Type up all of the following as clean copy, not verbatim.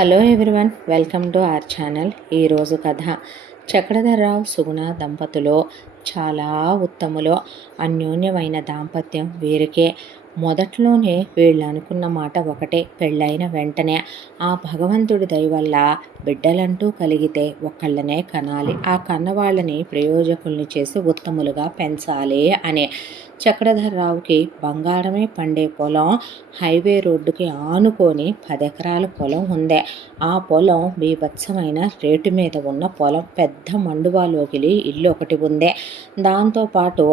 Hello everyone, welcome to our channel. ఈరోజు కథ చక్రధర్రావు సుగుణ దంపతులు చాలా ఉత్తములు. అన్యోన్యమైన దాంపత్యం వీరికే. మొదట్లోనే వీళ్ళు అనుకున్న మాట ఒకటే, పెళ్ళైన వెంటనే ఆ భగవంతుడి దయ వల్ల బిడ్డలంటూ కలిగితే ఒక్కళ్ళనే కనాలి, ఆ కన్నవాళ్ళని ప్రయోజకుల్ని చేసి ఉత్తములుగా పెంచాలి అనే. చక్రధర్రావుకి బంగారమే పండే పొలం హైవే రోడ్డుకి ఆనుకొని 10 ఎకరాల పొలం ఉంది. ఆ పొలం బీభత్సమైన రేటు మీద ఉన్న పొలం. పెద్ద మండువాలోకిలి ఇల్లు ఒకటి ఉంది. దాంతోపాటు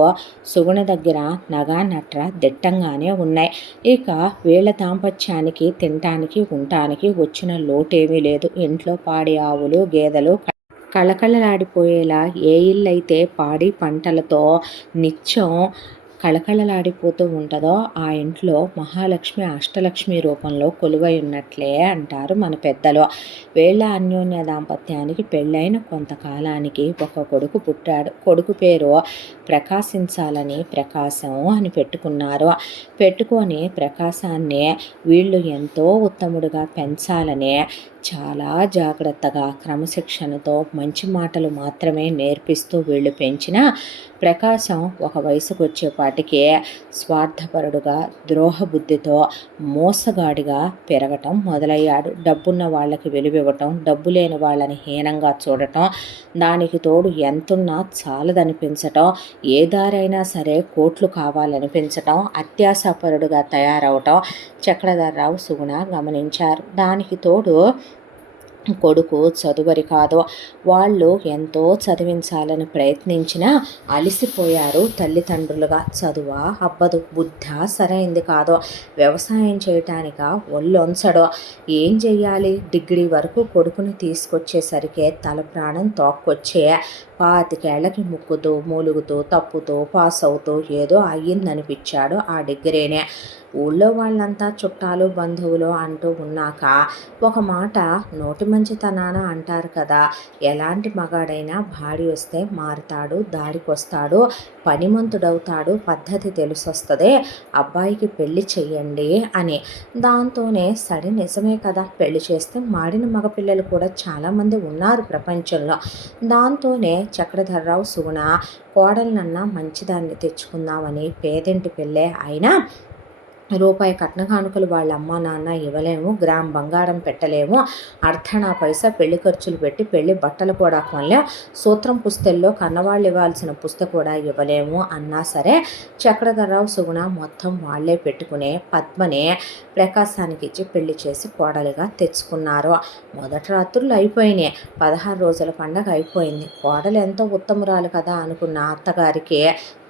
సుగుణ దగ్గర నగా నట్ర దిట్టంగానే ఉన్నాయి. ఇక వీళ్ళ దాంపత్యానికి తినటానికి ఉండటానికి వచ్చిన లోటేమీ లేదు. ఇంట్లో పాడి ఆవులు గేదెలు కళకళలాడిపోయేలా ఏ ఇల్లైతే పాడి పంటలతో నిత్యం కళకళలాడిపోతూ ఉంటుందో ఆ ఇంట్లో మహాలక్ష్మి అష్టలక్ష్మి రూపంలో కొలువై ఉన్నట్లే అంటారు మన పెద్దలు. వీళ్ళ అన్యోన్య దాంపత్యానికి పెళ్ళైన కొంతకాలానికి ఒక కొడుకు పుట్టాడు. కొడుకు పేరు ప్రకాశించాలని ప్రకాశం అని పెట్టుకున్నారు. పెట్టుకొని ప్రకాశాన్ని వీళ్ళు ఎంతో ఉత్తముడుగా పెంచాలని చాలా జాగ్రత్తగా క్రమశిక్షణతో మంచి మాటలు మాత్రమే నేర్పిస్తూ వీళ్ళు పెంచిన ప్రకాశం ఒక వయసుకు వచ్చేపాటికి స్వార్థపరుడుగా ద్రోహబుద్ధితో మోసగాడిగా పెరగటం మొదలయ్యాడు. డబ్బున్న వాళ్ళకి విలువివ్వటం, డబ్బు లేని వాళ్ళని హీనంగా చూడటం, దానికి తోడు ఎంతున్నా చాలదనిపించటం, ఏ దారైనా సరే కోట్లు కావాలనిపించటం, అత్యాశాపరుడుగా తయారవటం చక్రధర్రావు సుగుణ గమనించారు. దానికి తోడు కొడుకు చదువరి కాదు. వాళ్ళు ఎంతో చదివించాలని ప్రయత్నించినా అలిసిపోయారు తల్లిదండ్రులుగా. చదువా అబ్బదు, బుద్ధ సరైంది కాదు, వ్యవసాయం చేయటానిక ఒళ్ళొంచడు. ఏం చెయ్యాలి? డిగ్రీ వరకు కొడుకుని తీసుకొచ్చేసరికి తల ప్రాణం తోక్కొచ్చే. 25 ఏళ్లకి ముక్కుతూ మూలుగుతూ తప్పుతూ పాస్ అవుతూ ఏదో అయ్యిందనిపించాడు ఆ డిగ్రీనే. ఊళ్ళో వాళ్ళంతా చుట్టాలు బంధువులు అంటూ ఉన్నాక ఒక మాట నోటి మంచితనాన అంటారు కదా, ఎలాంటి మగాడైనా భాడి వస్తే మారుతాడు, దారికొస్తాడు, పనిమంతుడవుతాడు, పద్ధతి తెలిసొస్తుంది, అబ్బాయికి పెళ్లి చెయ్యండి అని. దాంతోనే సరే నిజమే కదా, పెళ్లి చేస్తే మాడిన మగపిల్లలు కూడా చాలామంది ఉన్నారు ప్రపంచంలో. దాంతోనే చక్రధర్రావు సుగుణ కోడలనన్నా మంచిదాన్ని తెచ్చుకుందామని పేదింటి పెళ్ళే అయినా రూపాయి కట్న కానుకలు వాళ్ళ అమ్మ నాన్న ఇవ్వలేము, గ్రామ్ బంగారం పెట్టలేము, అర్ధనా పైసా పెళ్లి ఖర్చులు పెట్టి పెళ్లి బట్టలు కూడా కొనలేము, సూత్రం పుస్తెల్లో కన్నవాళ్ళు ఇవ్వాల్సిన పుస్తక కూడా ఇవ్వలేము అన్నా సరే చక్రధర్రావు సుగుణ మొత్తం వాళ్లే పెట్టుకునే పద్మనే ప్రకాశానికి ఇచ్చి పెళ్లి చేసి కోడలుగా తెచ్చుకున్నారు. మొదటి రాత్రులు అయిపోయినాయి. 16 రోజుల పండగ అయిపోయింది. కోడలు ఎంతో ఉత్తమురాలు కదా అనుకున్న అత్తగారికి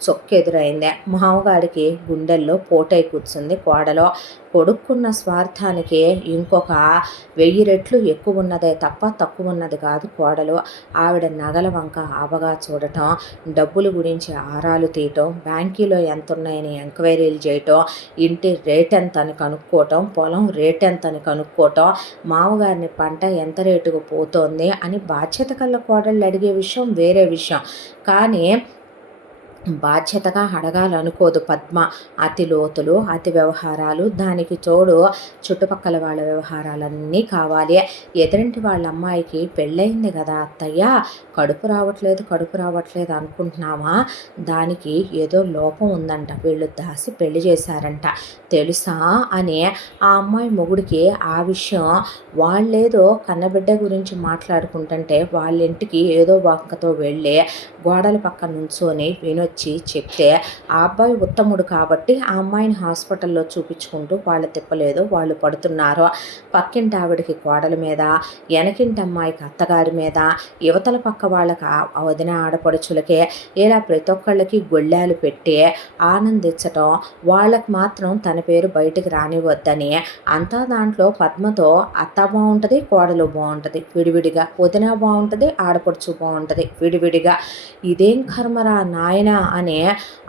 చొక్కెదురైందే. మామగారికి గుండెల్లో పోటై కూర్చుంది కోడలో. కొడుక్కున్న స్వార్థానికి ఇంకొక 1000 రెట్లు ఎక్కువ ఉన్నదే తప్ప తక్కువ ఉన్నది కాదు కోడలు. ఆవిడ నగల వంక ఆవగా చూడటం, డబ్బుల గురించి ఆరాలు తీయటం, బ్యాంకీలో ఎంత ఉన్నాయని ఎంక్వైరీలు చేయటం, ఇంటి రేట్ ఎంత అని కనుక్కోవటం, పొలం రేట్ ఎంత అని కనుక్కోవటం, మామగారిని పంట ఎంత రేటుకు పోతోంది అని బాధ్యత కల్ల కోడళ్ళు అడిగే విషయం వేరే విషయం. కానీ బాధ్యతగా అడగాలనుకోదు పద్మ. అతి లోతులు, అతి వ్యవహారాలు, దానికి తోడు చుట్టుపక్కల వాళ్ళ వ్యవహారాలన్నీ కావాలి. ఎదురింటి వాళ్ళ అమ్మాయికి పెళ్ళయింది కదా అత్తయ్య, కడుపు రావట్లేదు అనుకుంటున్నామా, దానికి ఏదో లోపం ఉందంట, వీళ్ళు దాసి పెళ్లి చేశారంట తెలుసా అని ఆ అమ్మాయి మొగుడికి ఆ విషయం వాళ్ళేదో కన్నబిడ్డ గురించి మాట్లాడుకుంటుంటే వాళ్ళ ఇంటికి ఏదో వంకతో వెళ్ళి గోడల పక్కన నుంచొని వినొచ్చి చెప్తే ఆ అబ్బాయి ఉత్తముడు కాబట్టి ఆ అమ్మాయిని హాస్పిటల్లో చూపించుకుంటూ వాళ్ళు తిప్పలేదో వాళ్ళు పడుతున్నారు. పక్కింటి ఆవిడకి కోడల మీద, వెనకింటి అమ్మాయికి అత్తగారి మీద, యువతల పక్క వాళ్ళకి వదిన ఆడపడుచులకే ఇలా ప్రతి ఒక్కళ్ళకి గొళ్ళాలు పెట్టి ఆనందించటం, వాళ్ళకి మాత్రం తన పేరు బయటికి రానివద్దని అంతా దాంట్లో పద్మతో అత్త బాగుంటుంది, కోడలు బాగుంటుంది విడివిడిగా, వదిన బాగుంటుంది, ఆడపడుచు బాగుంటుంది విడివిడిగా. ఇదేం కర్మరా నాయనా అనే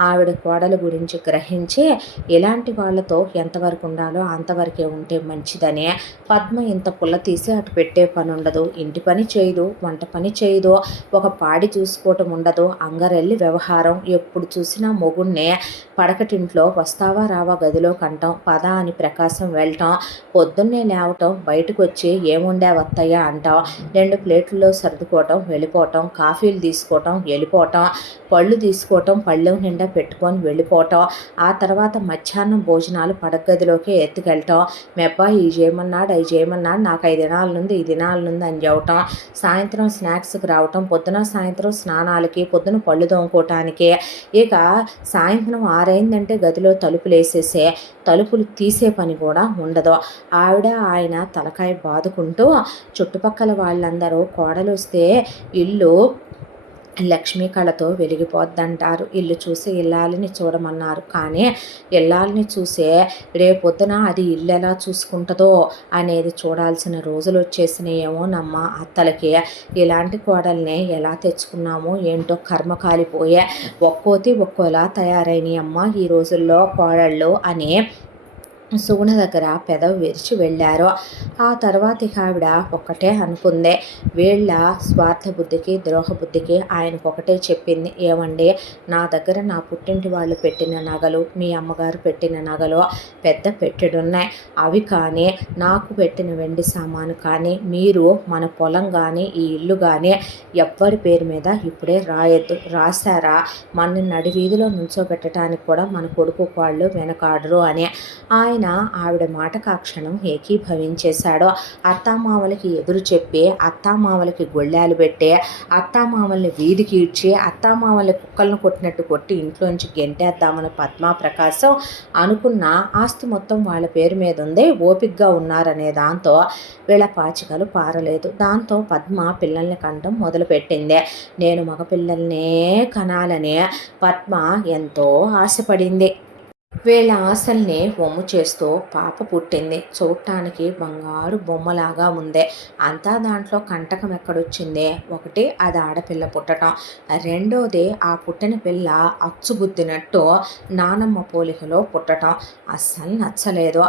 ఆవిడ కోడల గురించి గ్రహించి ఇలాంటి వాళ్ళతో ఎంతవరకు ఉండాలో అంతవరకే ఉంటే మంచిదని పద్మ ఇంత పుల్ల తీసి అటు పెట్టే పని ఉండదు, ఇంటి పని చేయదు, వంట పని చేయదు, ఒక పాడి చూసుకోవటం ఉండదు, అంగరెళ్ళి వ్యవహారం, ఎప్పుడు చూసినా మొగుణ్ణే పడకటింట్లో వస్తావా రావా గదిలో కంటాం, పద అని ప్రకాశం వెళ్ళటం, పొద్దున్నే లేవటం, బయటకు వచ్చి ఏముండే వత్తయ్యా అంటాం, 2 ప్లేట్లలో సర్దుకోవటం, వెళ్ళిపోవటం, కాఫీలు తీసుకోవటం, వెళ్ళిపోవటం, పళ్ళు తీసుకోవటం, పళ్ళెం నిండా పెట్టుకొని వెళ్ళిపోవటం, ఆ తర్వాత మధ్యాహ్నం భోజనాలు పడగదిలోకి ఎత్తుకెళ్ళటం, మీ అబ్బాయి ఇవి చేయమన్నాడు అవి చేయమన్నాడు, నాకు 5 దినాల నుండి ఈ దినాల నుండి అని చెప్పటం, సాయంత్రం స్నాక్స్కి రావటం, పొద్దున సాయంత్రం స్నానాలకి, పొద్దున పళ్ళు తోముకోవటానికి, ఇక సాయంత్రం 6 అయిందంటే గదిలో తలుపులు వేసేసే, తలుపులు తీసే పని కూడా ఉండదు. ఆవిడ ఆయన తలకాయ బాదుకుంటూ చుట్టుపక్కల వాళ్ళందరూ కోడలు వస్తే ఇల్లు లక్ష్మీ కళతో వెలిగిపోద్దంటారు, ఇల్లు చూసి ఇల్లాలని చూడమన్నారు, కానీ ఇల్లాలని చూసే రేపొద్దున అది ఇల్లు ఎలా చూసుకుంటుందో అనేది చూడాల్సిన రోజులు వచ్చేసినాయేమో నమ్మ అత్తలకి. ఇలాంటి కోడల్ని ఎలా తెచ్చుకున్నామో ఏంటో కర్మ కాలిపోయే ఒక్కోతి ఒక్కోలా తయారైనాయి అమ్మ ఈ రోజుల్లో కోడళ్ళు అని సుగుణ దగ్గర పెదవి విరిచి వెళ్ళారు. ఆ తర్వాత ఇక ఆవిడ ఒక్కటే అనుకుందే, వీళ్ళ స్వార్థ బుద్ధికి ద్రోహ బుద్ధికి ఆయనకు ఒకటే చెప్పింది, ఏమండి నా దగ్గర నా పుట్టింటి వాళ్ళు పెట్టిన నగలు, మీ అమ్మగారు పెట్టిన నగలు పెద్ద పెట్టెడున్నాయి, అవి కానీ నాకు పెట్టిన వెండి సామాను కానీ మీరు మన పొలం కానీ ఈ ఇల్లు కానీ ఎవ్వరి పేరు మీద ఇప్పుడే రాయొద్దు, రాశారా మన నడి వీధిలో నుంచోబెట్టడానికి కూడా మన కొడుకు వాళ్ళు వెనకాడరు అని ఆయన ఆవిడ మాటకు ఆ క్షణం ఏకీభవించేశాడు. అత్తామామలకి ఎదురు చెప్పి, అత్తామామలకి గొళ్ళాలు పెట్టి, అత్తామామల్ని వీధికి ఇడ్చి, అత్తామామల్ని కుక్కలను కొట్టినట్టు కొట్టి ఇంట్లోంచి గెంటేద్దామని పద్మా ప్రకాశం అనుకున్న ఆస్తి మొత్తం వాళ్ళ పేరు మీద ఉంది, ఓపికగా ఉన్నారనే దాంతో వీళ్ళ పాచికలు పారలేదు. దాంతో పద్మ పిల్లల్ని కంటం మొదలుపెట్టింది. నేను మగపిల్లల్నే కనాలని పద్మ ఎంతో ఆశపడింది. వీళ్ళ ఆశల్ని వమ్ము చేస్తూ పాప పుట్టింది. చూడటానికి బంగారు బొమ్మలాగా ఉంది. అంతా దాంట్లో కంటకం ఎక్కడొచ్చింది, ఒకటి అది ఆడపిల్ల పుట్టడం, రెండోది ఆ పుట్టిన పిల్ల అచ్చుగుద్దినట్టు నానమ్మ పోలికలో పుట్టడం అస్సలు నచ్చలేదు.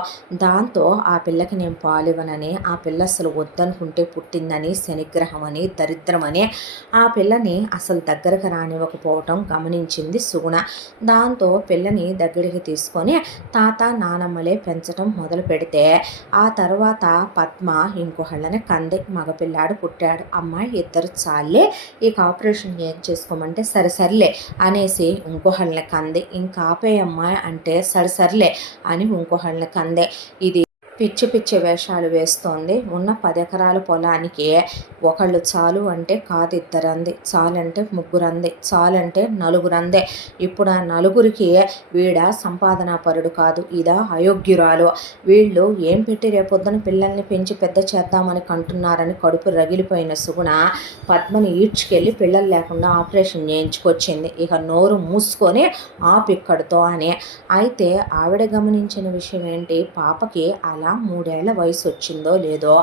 దాంతో ఆ పిల్లకి నేను పాలివ్వనని, ఆ పిల్ల అసలు వద్దనుకుంటే పుట్టిందని, శనిగ్రహం అని, దరిద్రమని ఆ పిల్లని అసలు దగ్గరకు రానివ్వకపోవటం గమనించింది సుగుణ. దాంతో పిల్లని దగ్గరికి తీసుకొని తాత నానమ్మలే పెంచడం మొదలు పెడితే ఆ తర్వాత పద్మ ఇంకొకళ్ళని కంది. మగపిల్లాడు పుట్టాడు, అమ్మాయి ఇద్దరు చాలే, ఇక ఆపరేషన్ ఏం చేసుకోమంటే సరిసర్లే అనేసి ఇంకొకళ్ళని కంది. ఇంకా ఆపేయమ్మాయి అంటే సరిసర్లే అని ఇంకొకళ్ళని కందే. ఇది పిచ్చి పిచ్చి వేషాలు వేస్తోంది. ఉన్న 10 ఎకరాల పొలానికి ఒకళ్ళు చాలు అంటే కాదు, ఇద్దరంది, చాలంటే ముగ్గురంది, చాలంటే నలుగురందే. ఇప్పుడు ఆ నలుగురికి వీడ సంపాదనా పరుడు కాదు, ఇదా అయోగ్యురాలు, వీళ్ళు ఏం పెట్టి రేపొద్దున పిల్లల్ని పెంచి పెద్ద చేద్దామని కంటున్నారని కడుపు రగిలిపోయిన సుగుణ పద్మని ఈడ్చుకెళ్ళి పిల్లలు లేకుండా ఆపరేషన్ చేయించుకొచ్చింది. ఇక నోరు మూసుకొని ఆపిక్కడితో అని. అయితే ఆవిడ గమనించిన విషయం ఏంటి, పాపకి అలా 3 ఏళ్ల వయసు వచ్చిందో లేదో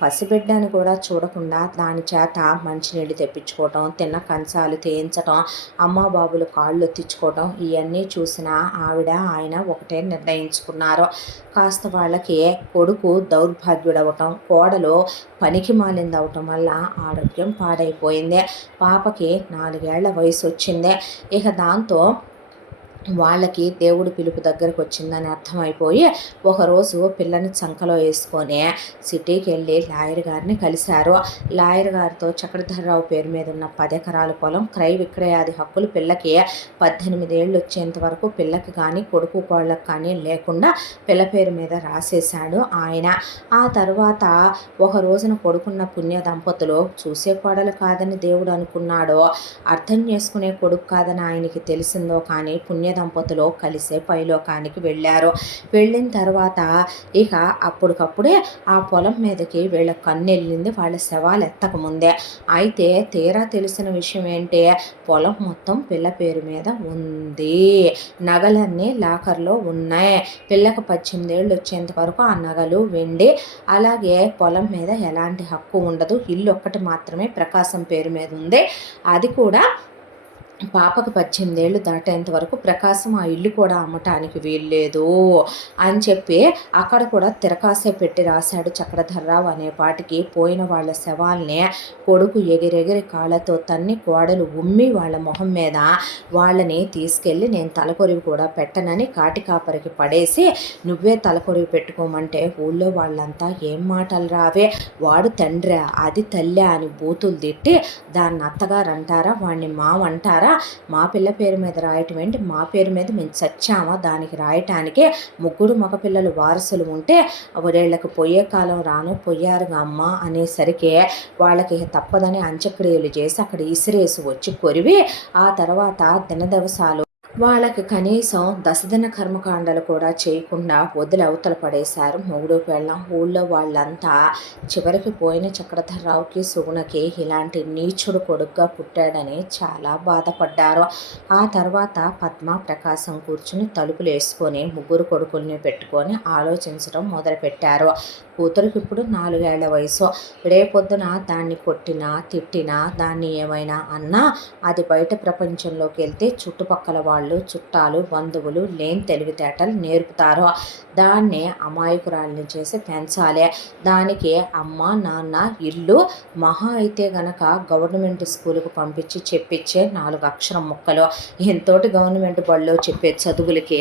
పసిబిడ్డని కూడా చూడకుండా దాని చేత మంచినీళ్ళు తెప్పించుకోవటం, తిన్న కంచాలు తేయించటం, అమ్మ బాబులు కాళ్ళు ఎత్తించుకోవటం, ఇవన్నీ చూసిన ఆవిడ ఆయన ఒకటే నిర్ణయించుకున్నారు, కాస్త వాళ్ళకి కొడుకు దౌర్భాగ్యుడవటం, కోడలు పనికి మాలిందవటం వల్ల ఆరోగ్యం పాడైపోయింది. పాపకి 4 ఏళ్ల వయసు వచ్చింది. ఇక దాంతో వాళ్ళకి దేవుడి పిలుపు దగ్గరకు వచ్చిందని అర్థమైపోయి ఒకరోజు పిల్లని చంకలో వేసుకొని సిటీకి వెళ్ళి లాయర్ గారిని కలిశారు. లాయర్ గారితో చక్రధర్రావు పేరు మీద ఉన్న 10 ఎకరాల పొలం క్రయ విక్రయాది హక్కులు పిల్లకి 18 ఏళ్ళు వచ్చేంత వరకు పిల్లకి కానీ కొడుకు కోళ్ళకి కానీ లేకుండా పిల్ల పేరు మీద రాసేశాడు ఆయన. ఆ తర్వాత ఒక రోజున కొడుకున్న పుణ్య దంపతులు చూసే కోడలు కాదని దేవుడు అనుకున్నాడో, అర్థం చేసుకునే కొడుకు కాదని ఆయనకి తెలిసిందో కానీ పుణ్య దంపతులు కలిసే పైలోకానికి వెళ్ళారు. వెళ్ళిన తర్వాత ఇక అప్పటికప్పుడే ఆ పొలం మీదకి వీళ్ళ కన్ను వెళ్ళింది, వాళ్ళ శవాలు ఎత్తకముందే. అయితే తీరా తెలిసిన విషయం ఏంటి, పొలం మొత్తం పిల్ల పేరు మీద ఉంది, నగలన్నీ లాకర్లో ఉన్నాయి, పిల్లకు 18 ఏళ్ళు వచ్చేంత వరకు ఆ నగలు వెండి, అలాగే పొలం మీద ఎలాంటి హక్కు ఉండదు, ఇల్లు ఒక్కటి మాత్రమే ప్రకాశం పేరు మీద ఉంది, అది కూడా పాపకు 18 ఏళ్ళు దాటేంత వరకు ప్రకాశం ఆ ఇల్లు కూడా అమ్మటానికి వీల్లేదు అని చెప్పి అక్కడ కూడా తిరకాసే పెట్టి రాశాడు చక్రధర్రావు. అనే పాటికి పోయిన వాళ్ళ శవాల్ని కొడుకు ఎగిరెగిరి కాళ్ళతో తన్ని కోడలు ఉమ్మి వాళ్ళ మొహం మీద వాళ్ళని తీసుకెళ్ళి నేను తలకొరివి కూడా పెట్టనని కాటికాపరికి పడేసి నువ్వే తలకొరివి పెట్టుకోమంటే ఊళ్ళో వాళ్ళంతా ఏం మాటలు రావే, వాడు తండ్రి అది తల్లి అని బూతులు తిట్టి దాన్ని అత్తగారు అంటారా, వాడిని మావంటారా, మా పిల్ల పేరు మీద రాయటం ఏంటి, మా పేరు మీద మేము చచ్చామా దానికి రాయటానికి, ముగ్గురు మగపిల్లలు వారసులు ఉంటే వీళ్ళకి పోయే కాలం రాను పోయారుగా అమ్మ అనేసరికి వాళ్ళకి తప్పదని అంత్యక్రియలు చేసి అక్కడ ఇసిరేసి వచ్చి కొరివి ఆ తర్వాత దినదవసాలు వాళ్ళకి కనీసం దశదిన కర్మకాండలు కూడా చేయకుండా వదిలి అవతల పడేశారు మొగుడు పెళ్ళం. ఊళ్ళో వాళ్ళంతా చివరికి పోయిన చక్రధర్రావుకి సుగుణకి ఇలాంటి నీచుడు కొడుగ్గా పుట్టాడని చాలా బాధపడ్డారు. ఆ తర్వాత పద్మ ప్రకాశం కూర్చుని తలుపులు వేసుకొని ముగ్గురు కొడుకుల్ని పెట్టుకొని ఆలోచించడం మొదలుపెట్టారు. కూతురికి ఇప్పుడు 4 ఏళ్ల వయసు. రేపొద్దున దాన్ని కొట్టినా తిట్టినా దాన్ని ఏమైనా అన్నా అది బయట ప్రపంచంలోకి వెళ్తే చుట్టుపక్కల వాళ్ళు చుట్టాలు బంధువులు లేని తెలివితేటలు నేర్పుతారు. దాన్ని అమాయకురాలిని చేసి పెంచాలి. దానికి అమ్మ నాన్న ఇల్లు మహా అయితే గనక గవర్నమెంట్ స్కూల్కి పంపించి చెప్పించే 4 అక్షరం ముక్కలు. ఎంతోటి గవర్నమెంట్ బడిలో చెప్పే చదువులకి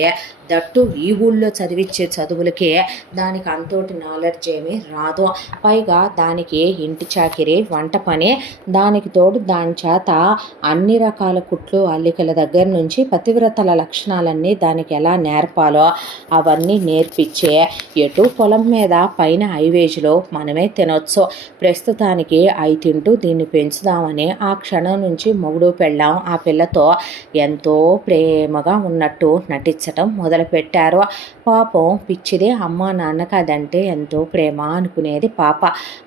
దట్టు ఈ ఊళ్ళో చదివించే చదువులకి దానికి అంతోటి నాలెడ్జ్ ఏమీ రాదు. పైగా దానికి ఇంటి చాకిరి వంట పని, దానికి తోడు దాని చేత అన్ని రకాల కుట్లు అల్లికల దగ్గర నుంచి పతివ్రతల లక్షణాలన్నీ దానికి ఎలా నేర్పాలో అవన్నీ నేర్పించే ఎటు పొలం మీద పైన హైవేజ్లో మనమే తినొచ్చు. ప్రస్తుతానికి అవి తింటూ దీన్ని పెంచుదామని ఆ క్షణం నుంచి మొగుడు పెళ్ళాం ఆ పిల్లతో ఎంతో ప్రేమగా ఉన్నట్టు నటించటం మొదలుపెట్టారు. పాపం పిచ్చిది అమ్మా నాన్నకు అదంటే ఎంతో ప్రేమ అనుకునేది పాప.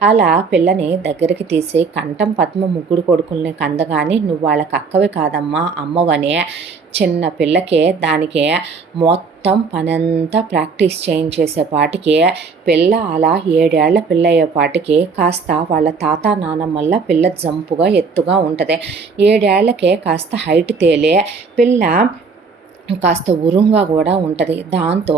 అలా పిల్లని దగ్గరికి తీసి కంఠం పద్మ ముగ్గురు కొడుకుల్ని కందగాని నువ్వు వాళ్ళకి అక్కవి కాదమ్మా అమ్మవని చిన్న పిల్లకే దానికి మొత్తం పనంతా ప్రాక్టీస్ చేయించేసేపాటికి పిల్ల అలా 7 ఏళ్ల పిల్ల అయ్యేపాటికి కాస్త వాళ్ళ తాత నానమ్మల్ల పిల్ల జంపుగా ఎత్తుగా ఉంటుంది. 7 ఏళ్లకే కాస్త హైట్ తేలే పిల్ల కాస్త ఉరుంగా కూడా ఉంటుంది. దాంతో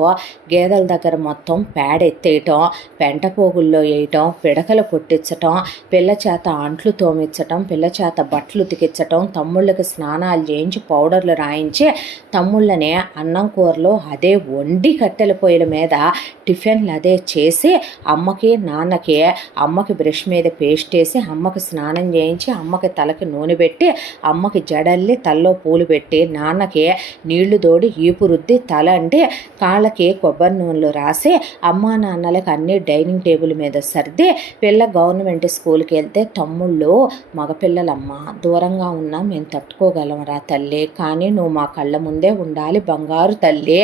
గేదెల దగ్గర మొత్తం పేడ ఎత్తేయటం, పెంట పోగుల్లో వేయటం, పిడకలు కొట్టించటం, పిల్ల చేత అంట్లు తోమించటం, పిల్ల చేత బట్టలు ఉతికించటం, తమ్ముళ్ళకి స్నానాలు చేయించి పౌడర్లు రాయించి తమ్ముళ్ళని అన్నం కూరలో అదే వండి కట్టెల పొయ్యిల మీద టిఫిన్లు అదే చేసి అమ్మకి నాన్నకి అమ్మకి బ్రష్ మీద పేస్ట్ వేసి అమ్మకి స్నానం చేయించి అమ్మకి తలకి నూనె పెట్టి అమ్మకి జడల్లి తల్లో పూలు పెట్టి నాన్నకి నీళ్లు తోడి ఈపు రుద్ది తల అంటే కాళ్ళకి కొబ్బరి నూనెలు రాసి అమ్మా నాన్నలకు అన్నీ డైనింగ్ టేబుల్ మీద సర్ది పిల్ల గవర్నమెంట్ స్కూల్కి వెళ్తే తమ్ముళ్ళు మగపిల్లలమ్మ దూరంగా ఉన్నా మేము తట్టుకోగలమరా తల్లి, కానీ నువ్వు మా కళ్ళ ముందే ఉండాలి బంగారు తల్లి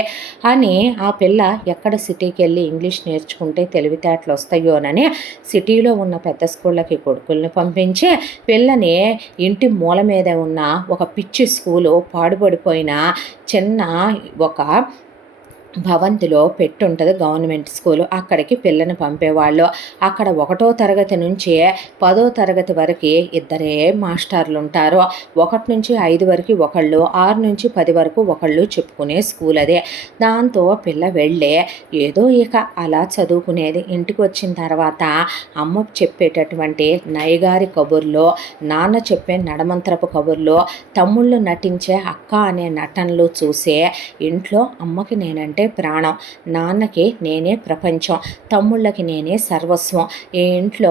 అని ఆ పిల్ల ఎక్కడ సిటీకి వెళ్ళి ఇంగ్లీష్ నేర్చుకుంటే తెలివితేటలు వస్తాయోనని సిటీలో ఉన్న పెద్ద స్కూళ్ళకి కొడుకుల్ని పంపించి పిల్లని ఇంటి మూల మీద ఉన్న ఒక పిచ్చి స్కూలు పాడుపడిపోయిన చిన్న ఒక భవంతిలో పెట్టుంటుంది గవర్నమెంట్ స్కూలు. అక్కడికి పిల్లని పంపేవాళ్ళు. అక్కడ 1వ తరగతి నుంచి 10వ తరగతి వరకు ఇద్దరే మాస్టర్లు ఉంటారు. 1 నుంచి 5 వరకు ఒకళ్ళు, 6 నుంచి 10 వరకు ఒకళ్ళు చెప్పుకునే స్కూల్ అదే. దాంతో పిల్ల వెళ్ళే ఏదో ఇక అలా చదువుకునేది. ఇంటికి వచ్చిన తర్వాత అమ్మ చెప్పేటటువంటి నయగారి కబుర్లో, నాన్న చెప్పే నడమంత్రపు కబుర్లో, తమ్ముళ్ళు నటించే అక్క అనే నటనలు చూసే ఇంట్లో అమ్మకి నేనంటే ప్రాణం, నాన్నకి నేనే ప్రపంచం, తమ్ముళ్ళకి నేనే సర్వస్వం. ఈ ఇంట్లో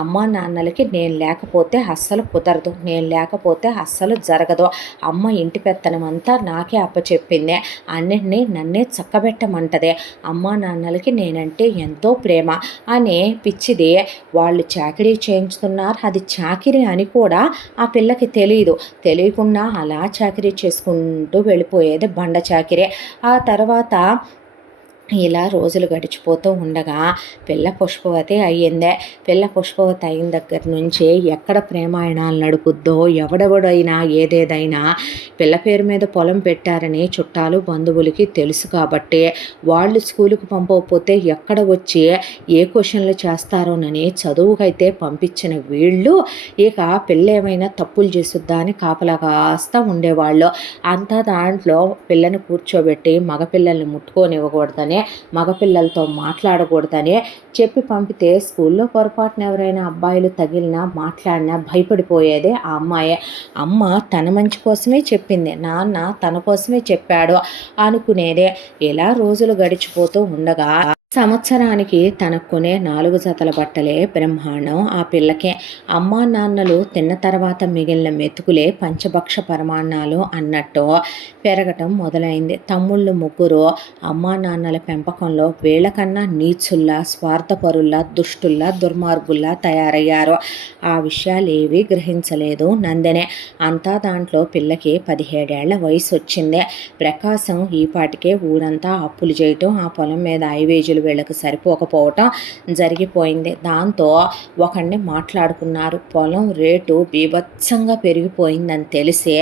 అమ్మ నాన్నలకి నేను లేకపోతే అస్సలు కుదరదు, నేను లేకపోతే అస్సలు జరగదు. అమ్మ ఇంటి పెత్తనం అంతా నాకే అప్పచెప్పిందే, అన్నిటినీ నన్నే చక్కబెట్టమంటదే. అమ్మ నాన్నలకి నేనంటే ఎంతో ప్రేమ అనే పిచ్చిది. వాళ్ళు చాకరీ చేయించుతున్నారు, అది చాకిరీ అని కూడా ఆ పిల్లకి తెలియదు. తెలియకుండా అలా చాకరీ చేసుకుంటూ వెళ్ళిపోయేది బండ చాకిరీ. ఆ తర్వాత ఇలా రోజులు గడిచిపోతూ ఉండగా పిల్ల పుష్పవతి అయ్యిందే. పిల్ల పుష్పవతి అయిన దగ్గర నుంచి ఎక్కడ ప్రేమాయణాలు నడుపుద్దో, ఎవడెవడైనా ఏదేదైనా పిల్ల పేరు మీద పొలం పెట్టారని చుట్టాలు బంధువులకి తెలుసు కాబట్టి వాళ్ళు స్కూలుకు పంపకపోతే ఎక్కడ వచ్చి ఏ క్వశ్చన్లు చేస్తారోనని చదువుకైతే పంపించిన వీళ్ళు ఇక పిల్ల ఏమైనా తప్పులు చేసుద్దా అని కాపలా కాస్తా ఉండేవాళ్ళు. అంతా దాంట్లో పిల్లని కూర్చోబెట్టి మగపిల్లల్ని ముట్టుకోనివ్వకూడదని, మగపిల్లలతో మాట్లాడకూడదని చెప్పి పంపితే స్కూల్లో పొరపాటున ఎవరైనా అబ్బాయిలు తగిలినా మాట్లాడినా భయపడిపోయేదే ఆ అమ్మాయే. అమ్మ తన మంచి కోసమే చెప్పింది, నాన్న తన కోసమే చెప్పాడు అనుకునేదే. ఇలా రోజులు గడిచిపోతూ ఉండగా సంవత్సరానికి తనకు కొనే 4 జతల బట్టలే బ్రహ్మాండం ఆ పిల్లకే. అమ్మా నాన్నలు తిన్న తర్వాత మిగిలిన మెతుకులే పంచభక్ష పరమాన్నాలు అన్నట్టు పెరగటం మొదలైంది. తమ్ముళ్ళు ముగ్గురు అమ్మా నాన్నల పెంపకంలో వీళ్ళకన్నా నీచుల్లా, స్వార్థపరుల్లా, దుష్టుల్లా, దుర్మార్గుల్లా తయారయ్యారు. ఆ విషయాలేవీ గ్రహించలేదు నందినే. అంతా దాంట్లో పిల్లకి 17 ఏళ్ల వయసు వచ్చింది. ప్రకాశం ఈపాటికే ఊరంతా అప్పులు చేయటం, ఆ పొలం మీద ఐవేజులు వీళ్ళకి సరిపోకపోవటం జరిగిపోయింది. దాంతో ఒకడిని మాట్లాడుకున్నారు. పొలం రేటు బీభత్సంగా పెరిగిపోయిందని తెలిసి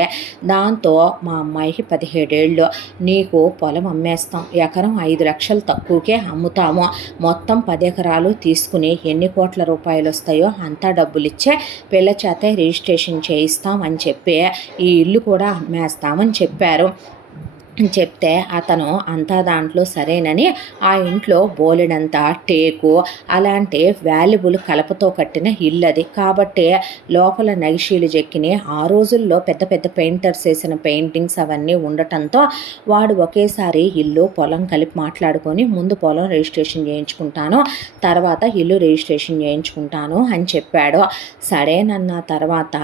దాంతో మా అమ్మాయికి 17 ఏళ్ళు, నీకు పొలం అమ్మేస్తాం, ఎకరం 5 లక్షలు తక్కువకే అమ్ముతాము, మొత్తం 10 ఎకరాలు తీసుకుని ఎన్ని కోట్ల రూపాయలు వస్తాయో అంతా డబ్బులిచ్చే పిల్ల చేతే రిజిస్ట్రేషన్ చేయిస్తాం అని చెప్పి ఈ ఇల్లు కూడా అమ్మేస్తామని చెప్పారు. చెప్తే అతను అంతా దాంట్లో సరేనని ఆ ఇంట్లో బోలెడంత టేకు అలాంటి వాల్యుబుల్ కలపతో కట్టిన ఇల్లు అది. కాబట్టి లోపల నగిషీలు చెక్కిని ఆ రోజుల్లో పెద్ద పెద్ద పెయింటర్స్ వేసిన పెయింటింగ్స్ అవన్నీ ఉండటంతో వాడు ఒకేసారి ఇల్లు పొలం కలిపి మాట్లాడుకొని ముందు పొలం రిజిస్ట్రేషన్ చేయించుకుంటాను, తర్వాత ఇల్లు రిజిస్ట్రేషన్ చేయించుకుంటాను అని చెప్పాడు. సరేనన్న తర్వాత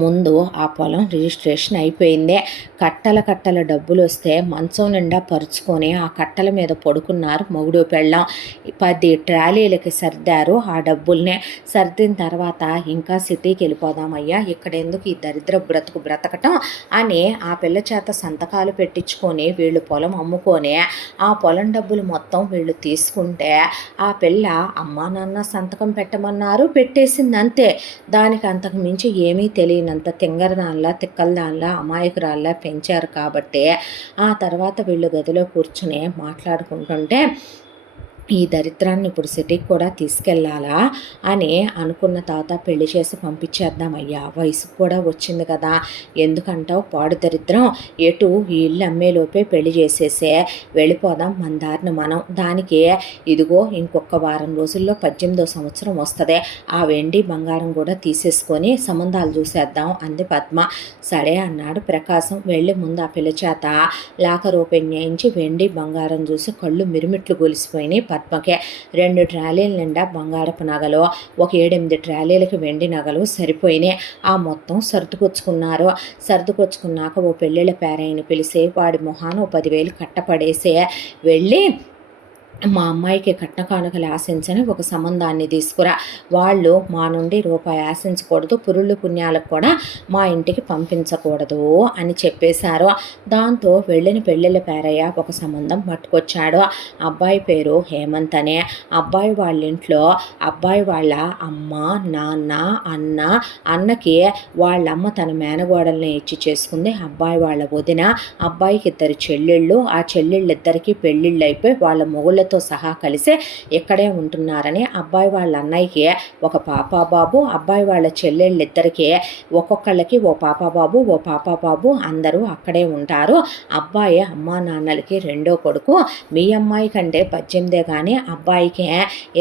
ముందు ఆ పొలం రిజిస్ట్రేషన్ అయిపోయింది. కట్టల డబ్బులు వస్తే మంచం నిండా పరుచుకొని ఆ కట్టల మీద పడుకున్నారు మొగుడు పెళ్ళాం. 10 ట్రాలీలకి సర్దారు ఆ డబ్బుల్ని. సర్దిన తర్వాత ఇంకా సిటీకి వెళ్ళిపోదామయ్యా, ఇక్కడ ఎందుకు ఈ దరిద్ర బ్రతకటం అని ఆ పిల్ల చేత సంతకాలు పెట్టించుకొని వీళ్ళు పొలం అమ్ముకొని ఆ పొలం డబ్బులు మొత్తం వీళ్ళు తీసుకుంటే ఆ పిల్ల అమ్మా నాన్న సంతకం పెట్టమన్నారు, పెట్టేసింది అంతే. దానికి అంతకు మించి ఏమీ తెలియనంత తింగరదాన్లా తిక్కలదాన్లా అమాయకురాల్లా పెంచారు కాబట్టి ఆ తర్వాత వీళ్ళు గదిలో కూర్చుని మాట్లాడుకుంటుంటే ఈ దరిద్రాన్ని ఇప్పుడు సిటీకి కూడా తీసుకెళ్ళాలా అని అనుకున్న తాత పెళ్లి చేసి పంపించేద్దామయ్యా, వయసు కూడా వచ్చింది కదా, ఎందుకంటావు పాడు దరిద్రం, ఎటు ఈ ఇల్లు అమ్మేలోపే పెళ్లి చేసేసే వెళ్ళిపోదాం మన దారిని మనం, దానికి ఇదిగో ఇంకొక వారం రోజుల్లో 18వ సంవత్సరం వస్తుంది, ఆ వెండి బంగారం కూడా తీసేసుకొని సంబంధాలు చూసేద్దాం అంది పద్మ. సరే అన్నాడు ప్రకాశం. వెళ్ళి ముందు ఆ పిల్ల చేత లాకర్ ఓపెన్ చేయించి వెండి బంగారం చూసి కళ్ళు మిరుమిట్లు గొలిసిపోయినాయి పద్మకే. 2 ట్రాలీల నిండా బంగారపు నగలు, ఒక 7-8 ట్రాలీలకి వెండి నగలు సరిపోయినాయి. ఆ మొత్తం సర్దుకొచ్చుకున్నారు. సర్దుకొచ్చుకున్నాక ఓ పెళ్ళిళ్ళ పేరాయిని పిలిచి వాడి మొహాన 10,000 కట్టపడేసి వెళ్ళి మా అమ్మాయికి కట్న కానుకలు ఆశించని ఒక సంబంధాన్ని తీసుకురా, వాళ్ళు మా నుండి రూపాయి ఆశించకూడదు, పురుళ్ళు పుణ్యాలకు కూడా మా ఇంటికి పంపించకూడదు అని చెప్పేశారు. దాంతో వెళ్ళిన పెళ్ళిళ్ళ పేరయ్య ఒక సంబంధం పట్టుకొచ్చాడు. అబ్బాయి పేరు హేమంత్ అనే. అబ్బాయి వాళ్ళ ఇంట్లో అబ్బాయి వాళ్ళ అమ్మ నాన్న అన్న, అన్నకి వాళ్ళమ్మ తన మేనగోడల్ని ఇచ్చి చేసుకుంది. అబ్బాయి వాళ్ళ వదిన, అబ్బాయికి 2 చెల్లెళ్ళు, ఆ చెల్లెళ్ళిద్దరికీ పెళ్ళిళ్ళు అయిపోయి వాళ్ళ మొగుళ్ళతో సహా కలిసి ఇక్కడే ఉంటున్నారని, అబ్బాయి వాళ్ళ అన్నయ్యకి ఒక పాప బాబు, అబ్బాయి వాళ్ళ చెల్లెళ్ళిద్దరికీ ఒక్కొక్కళ్ళకి ఓ పాప బాబు అందరూ అక్కడే ఉంటారు. అబ్బాయి అమ్మా నాన్నలకి రెండో కొడుకు. మీ అమ్మాయి కంటే 18 కానీ అబ్బాయికి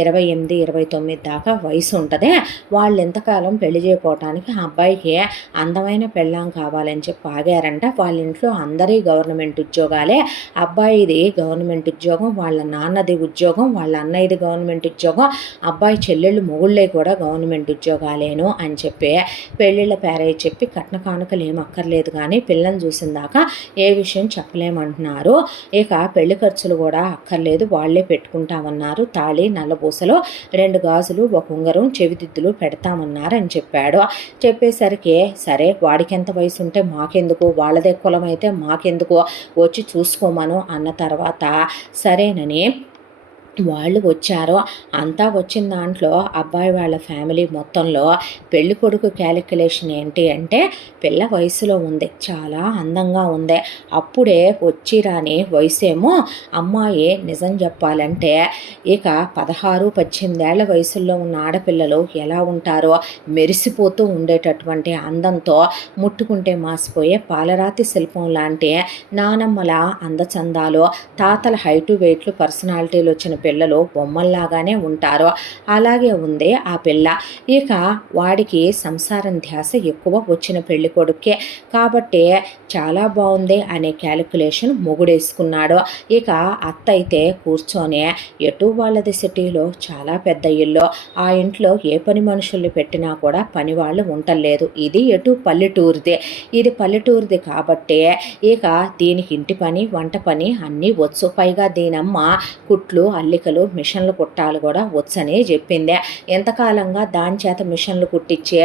28, 29 దాకా వయసు ఉంటుంది. వాళ్ళు ఎంతకాలం పెళ్లి చేయకపోవటానికి అబ్బాయికి అందమైన పెళ్ళాం కావాలని చెప్పి ఆగారంట. వాళ్ళ ఇంట్లో అందరి గవర్నమెంట్ ఉద్యోగాలే. అబ్బాయిది గవర్నమెంట్ ఉద్యోగం, వాళ్ళ నాన్న నాన్నది ఉద్యోగం, వాళ్ళ అన్నయ్యది గవర్నమెంట్ ఉద్యోగం, అబ్బాయి చెల్లెళ్ళు మొగుళ్ళే కూడా గవర్నమెంట్ ఉద్యోగాలేను అని చెప్పి పెళ్ళిళ్ళ పేరే చెప్పి కట్న కానుకలు ఏం అక్కర్లేదు కానీ పిల్లని చూసిన దాకా ఏ విషయం చెప్పలేమంటున్నారు. ఇక పెళ్లి ఖర్చులు కూడా అక్కర్లేదు, వాళ్ళే పెట్టుకుంటామన్నారు. తాళి, నల్లబూసలో 2 గాజులు, 1 ఉంగరం, చెవిదిద్దులు పెడతామన్నారు అని చెప్పాడు. చెప్పేసరికి సరే వాడికి ఎంత వయసు ఉంటే మాకెందుకు, వాళ్ళదే కులం అయితే మాకెందుకు, వచ్చి చూసుకోమను అన్న తర్వాత సరేనని వాళ్ళు వచ్చారు. అంతా వచ్చిన దాంట్లో అబ్బాయి వాళ్ళ ఫ్యామిలీ మొత్తంలో పెళ్లి కొడుకు క్యాలిక్యులేషన్ ఏంటి అంటే పిల్ల వయసులో ఉంది, చాలా అందంగా ఉంది, అప్పుడే వచ్చి రాని వయసేమో. అమ్మాయి నిజం చెప్పాలంటే ఇక 16-18 ఏళ్ల వయసులో ఉన్న ఆడపిల్లలు ఎలా ఉంటారో మెరిసిపోతూ ఉండేటటువంటి అందంతో ముట్టుకుంటే మాసిపోయే పాలరాతి శిల్పం లాంటి నానమ్మల అందచందాలు, తాతల హైటు వెయిట్లు పర్సనాలిటీలు వచ్చిన పిల్లలు బొమ్మల్లాగానే ఉంటారు. అలాగే ఉంది ఆ పిల్ల. ఇక వాడికి సంసారం ధ్యాస ఎక్కువ వచ్చిన పెళ్లి కొడుకే కాబట్టి చాలా బాగుంది అనే క్యాలిక్యులేషన్ మొగుడేసుకున్నాడు. ఇక అత్త అయితే కూర్చొని ఎటు వాళ్ళది సిటీలో చాలా పెద్ద ఇల్లు, ఆ ఇంట్లో ఏ పని మనుషుల్ని పెట్టినా కూడా పని వాళ్ళు ఉండలేదు. ఇది ఎటు పల్లెటూరిది, ఇది పల్లెటూరిది కాబట్టి ఇక దీనికి ఇంటి పని వంట పని అన్నీ వచ్చు. పైగా దీనమ్మ కుట్లు అల్లికలు మిషన్లు కుట్టాలు కూడా వచ్చని చెప్పింది. ఎంతకాలంగా దాని చేత మిషన్లు కుట్టించి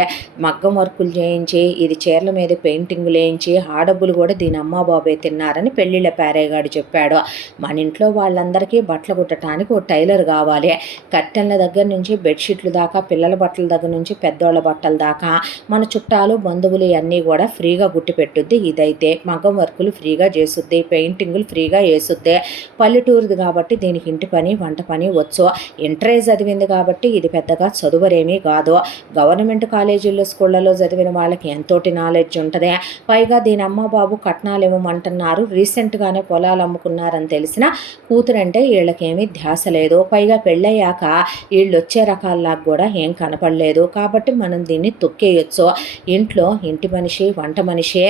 మగ్గం వర్కులు చేయించి ఇది చీరల మీద పెయింటింగ్లు వేయించి ఆ డబ్బులు కూడా దీని అమ్మ బాబే తిన్నారని పెళ్ళిళ్ళ పేరేగాడు చెప్పాడు. మన ఇంట్లో వాళ్ళందరికీ బట్టలు కుట్టడానికి ఒక టైలర్ కావాలి. కట్టెల దగ్గర నుంచి బెడ్షీట్లు దాకా, పిల్లల బట్టల దగ్గర నుంచి పెద్దోళ్ళ బట్టల దాకా మన చుట్టాలు బంధువులు అన్నీ కూడా ఫ్రీగా గుట్టి పెట్టుద్ది. ఇదైతే మగ్గం వర్కులు ఫ్రీగా చేసుద్ది, పెయింటింగులు ఫ్రీగా వేసుద్ది. పల్లెటూరుది కాబట్టి దీనికి ఇంటి పని వంట పని వచ్చు. ఇంటరే చదివింది కాబట్టి ఇది పెద్దగా చదువరేమీ కాదు. గవర్నమెంట్ కాలేజీల్లో స్కూళ్ళలో చదివిన వాళ్ళకి ఎంతోటి నాలెడ్జ్ ఉంటుంది. పైగా దీని అమ్మ బాబు కట్నాలు ఇవ్వమంటున్నారు. రీసెంట్గానే పొలాలు అమ్ముకున్నారని తెలిసిన కూతురంటే వీళ్ళకేమీ ధ్యాస లేదు. పైగా పెళ్ళయ్యాక వీళ్ళు వచ్చే రకాల్లాగా కూడా ఏం కనపడలేదు. కాబట్టి మనం దీన్ని తొక్కేయచ్చు. ఇంట్లో ఇంటి మనిషి వంట మనిషి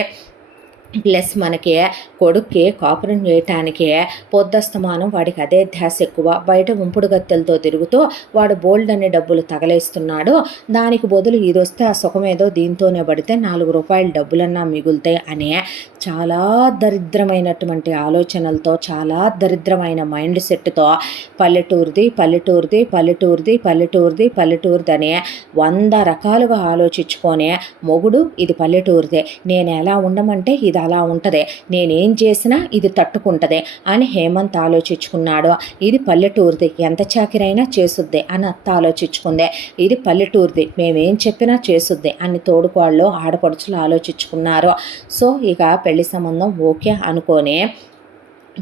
ప్లస్ మనకి కొడుక్కి కాపురం చేయటానికి పొద్దస్తమానం వాడికి అదే ధ్యాస ఎక్కువ. బయట ఉంపుడు గత్తెలతో తిరుగుతూ వాడు బోల్డ్ అనే డబ్బులు తగలేస్తున్నాడు. దానికి బదులు ఇది వస్తే ఆ సుఖమేదో దీంతోనే పడితే 4 రూపాయలు డబ్బులన్నా మిగులుతాయి అనే చాలా దరిద్రమైనటువంటి ఆలోచనలతో, చాలా దరిద్రమైన మైండ్ సెట్తో పల్లెటూరిది పల్లెటూరిది పల్లెటూరిది పల్లెటూరిది పల్లెటూరిది అనే 100 రకాలుగా ఆలోచించుకొని మొగుడు ఇది పల్లెటూరిదే, నేను ఎలా ఉండమంటే ఇది అలా ఉంటుంది, నేనేం చేసినా ఇది తట్టుకుంటుంది అని హేమంత్ ఆలోచించుకున్నాడు. ఇది పల్లెటూరిది, ఎంత చాకిరైనా చేసుద్ది అని అత్త ఆలోచించుకుంది. ఇది పల్లెటూరిది, మేమేం చెప్పినా చేసుద్ది అని తోడుకోళ్ళు ఆడపడుచులు ఆలోచించుకున్నారు. సో ఇక పెళ్లి సంబంధం ఓకే అనుకొని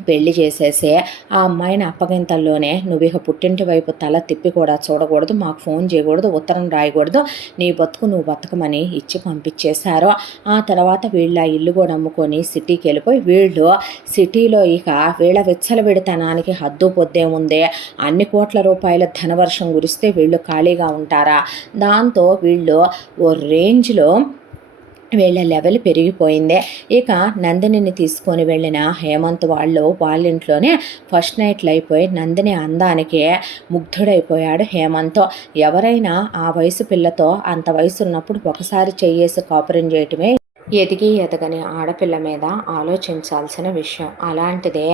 పెళ్లి చేసేసి ఆ అమ్మాయిని అప్పగింతల్లోనే నువ్వు ఇక పుట్టింటి వైపు తల తిప్పి కూడా చూడకూడదు, మాకు ఫోన్ చేయకూడదు, ఉత్తరం రాయకూడదు, నీ బతుకు నువ్వు బతకమని ఇచ్చి పంపించేశారు. ఆ తర్వాత వీళ్ళ ఇల్లు కూడా అమ్ముకొని సిటీకి వెళ్ళిపోయి వీళ్ళు సిటీలో ఇక వీళ్ళ విచ్చలవిడితనానికి హద్దు పొద్దే ఉంది. అన్ని కోట్ల రూపాయల ధనవర్షం కురిస్తే వీళ్ళు ఖాళీగా ఉంటారా? దాంతో వీళ్ళు ఓ రేంజ్లో వీళ్ళ లెవెల్ పెరిగిపోయింది. ఇక నందినిని తీసుకొని వెళ్ళిన హేమంత్ వాళ్ళ ఇంట్లోనే ఫస్ట్ నైట్లు అయిపోయి నందిని అందానికి ముగ్ధుడైపోయాడు హేమంత్. ఎవరైనా ఆ వయసు పిల్లతో అంత వయసు ఉన్నప్పుడు ఒకసారి చెయ్యేసి కాపురం చేయటమే ఎదిగి ఎదగని ఆడపిల్ల మీద ఆలోచించాల్సిన విషయం. అలాంటిదే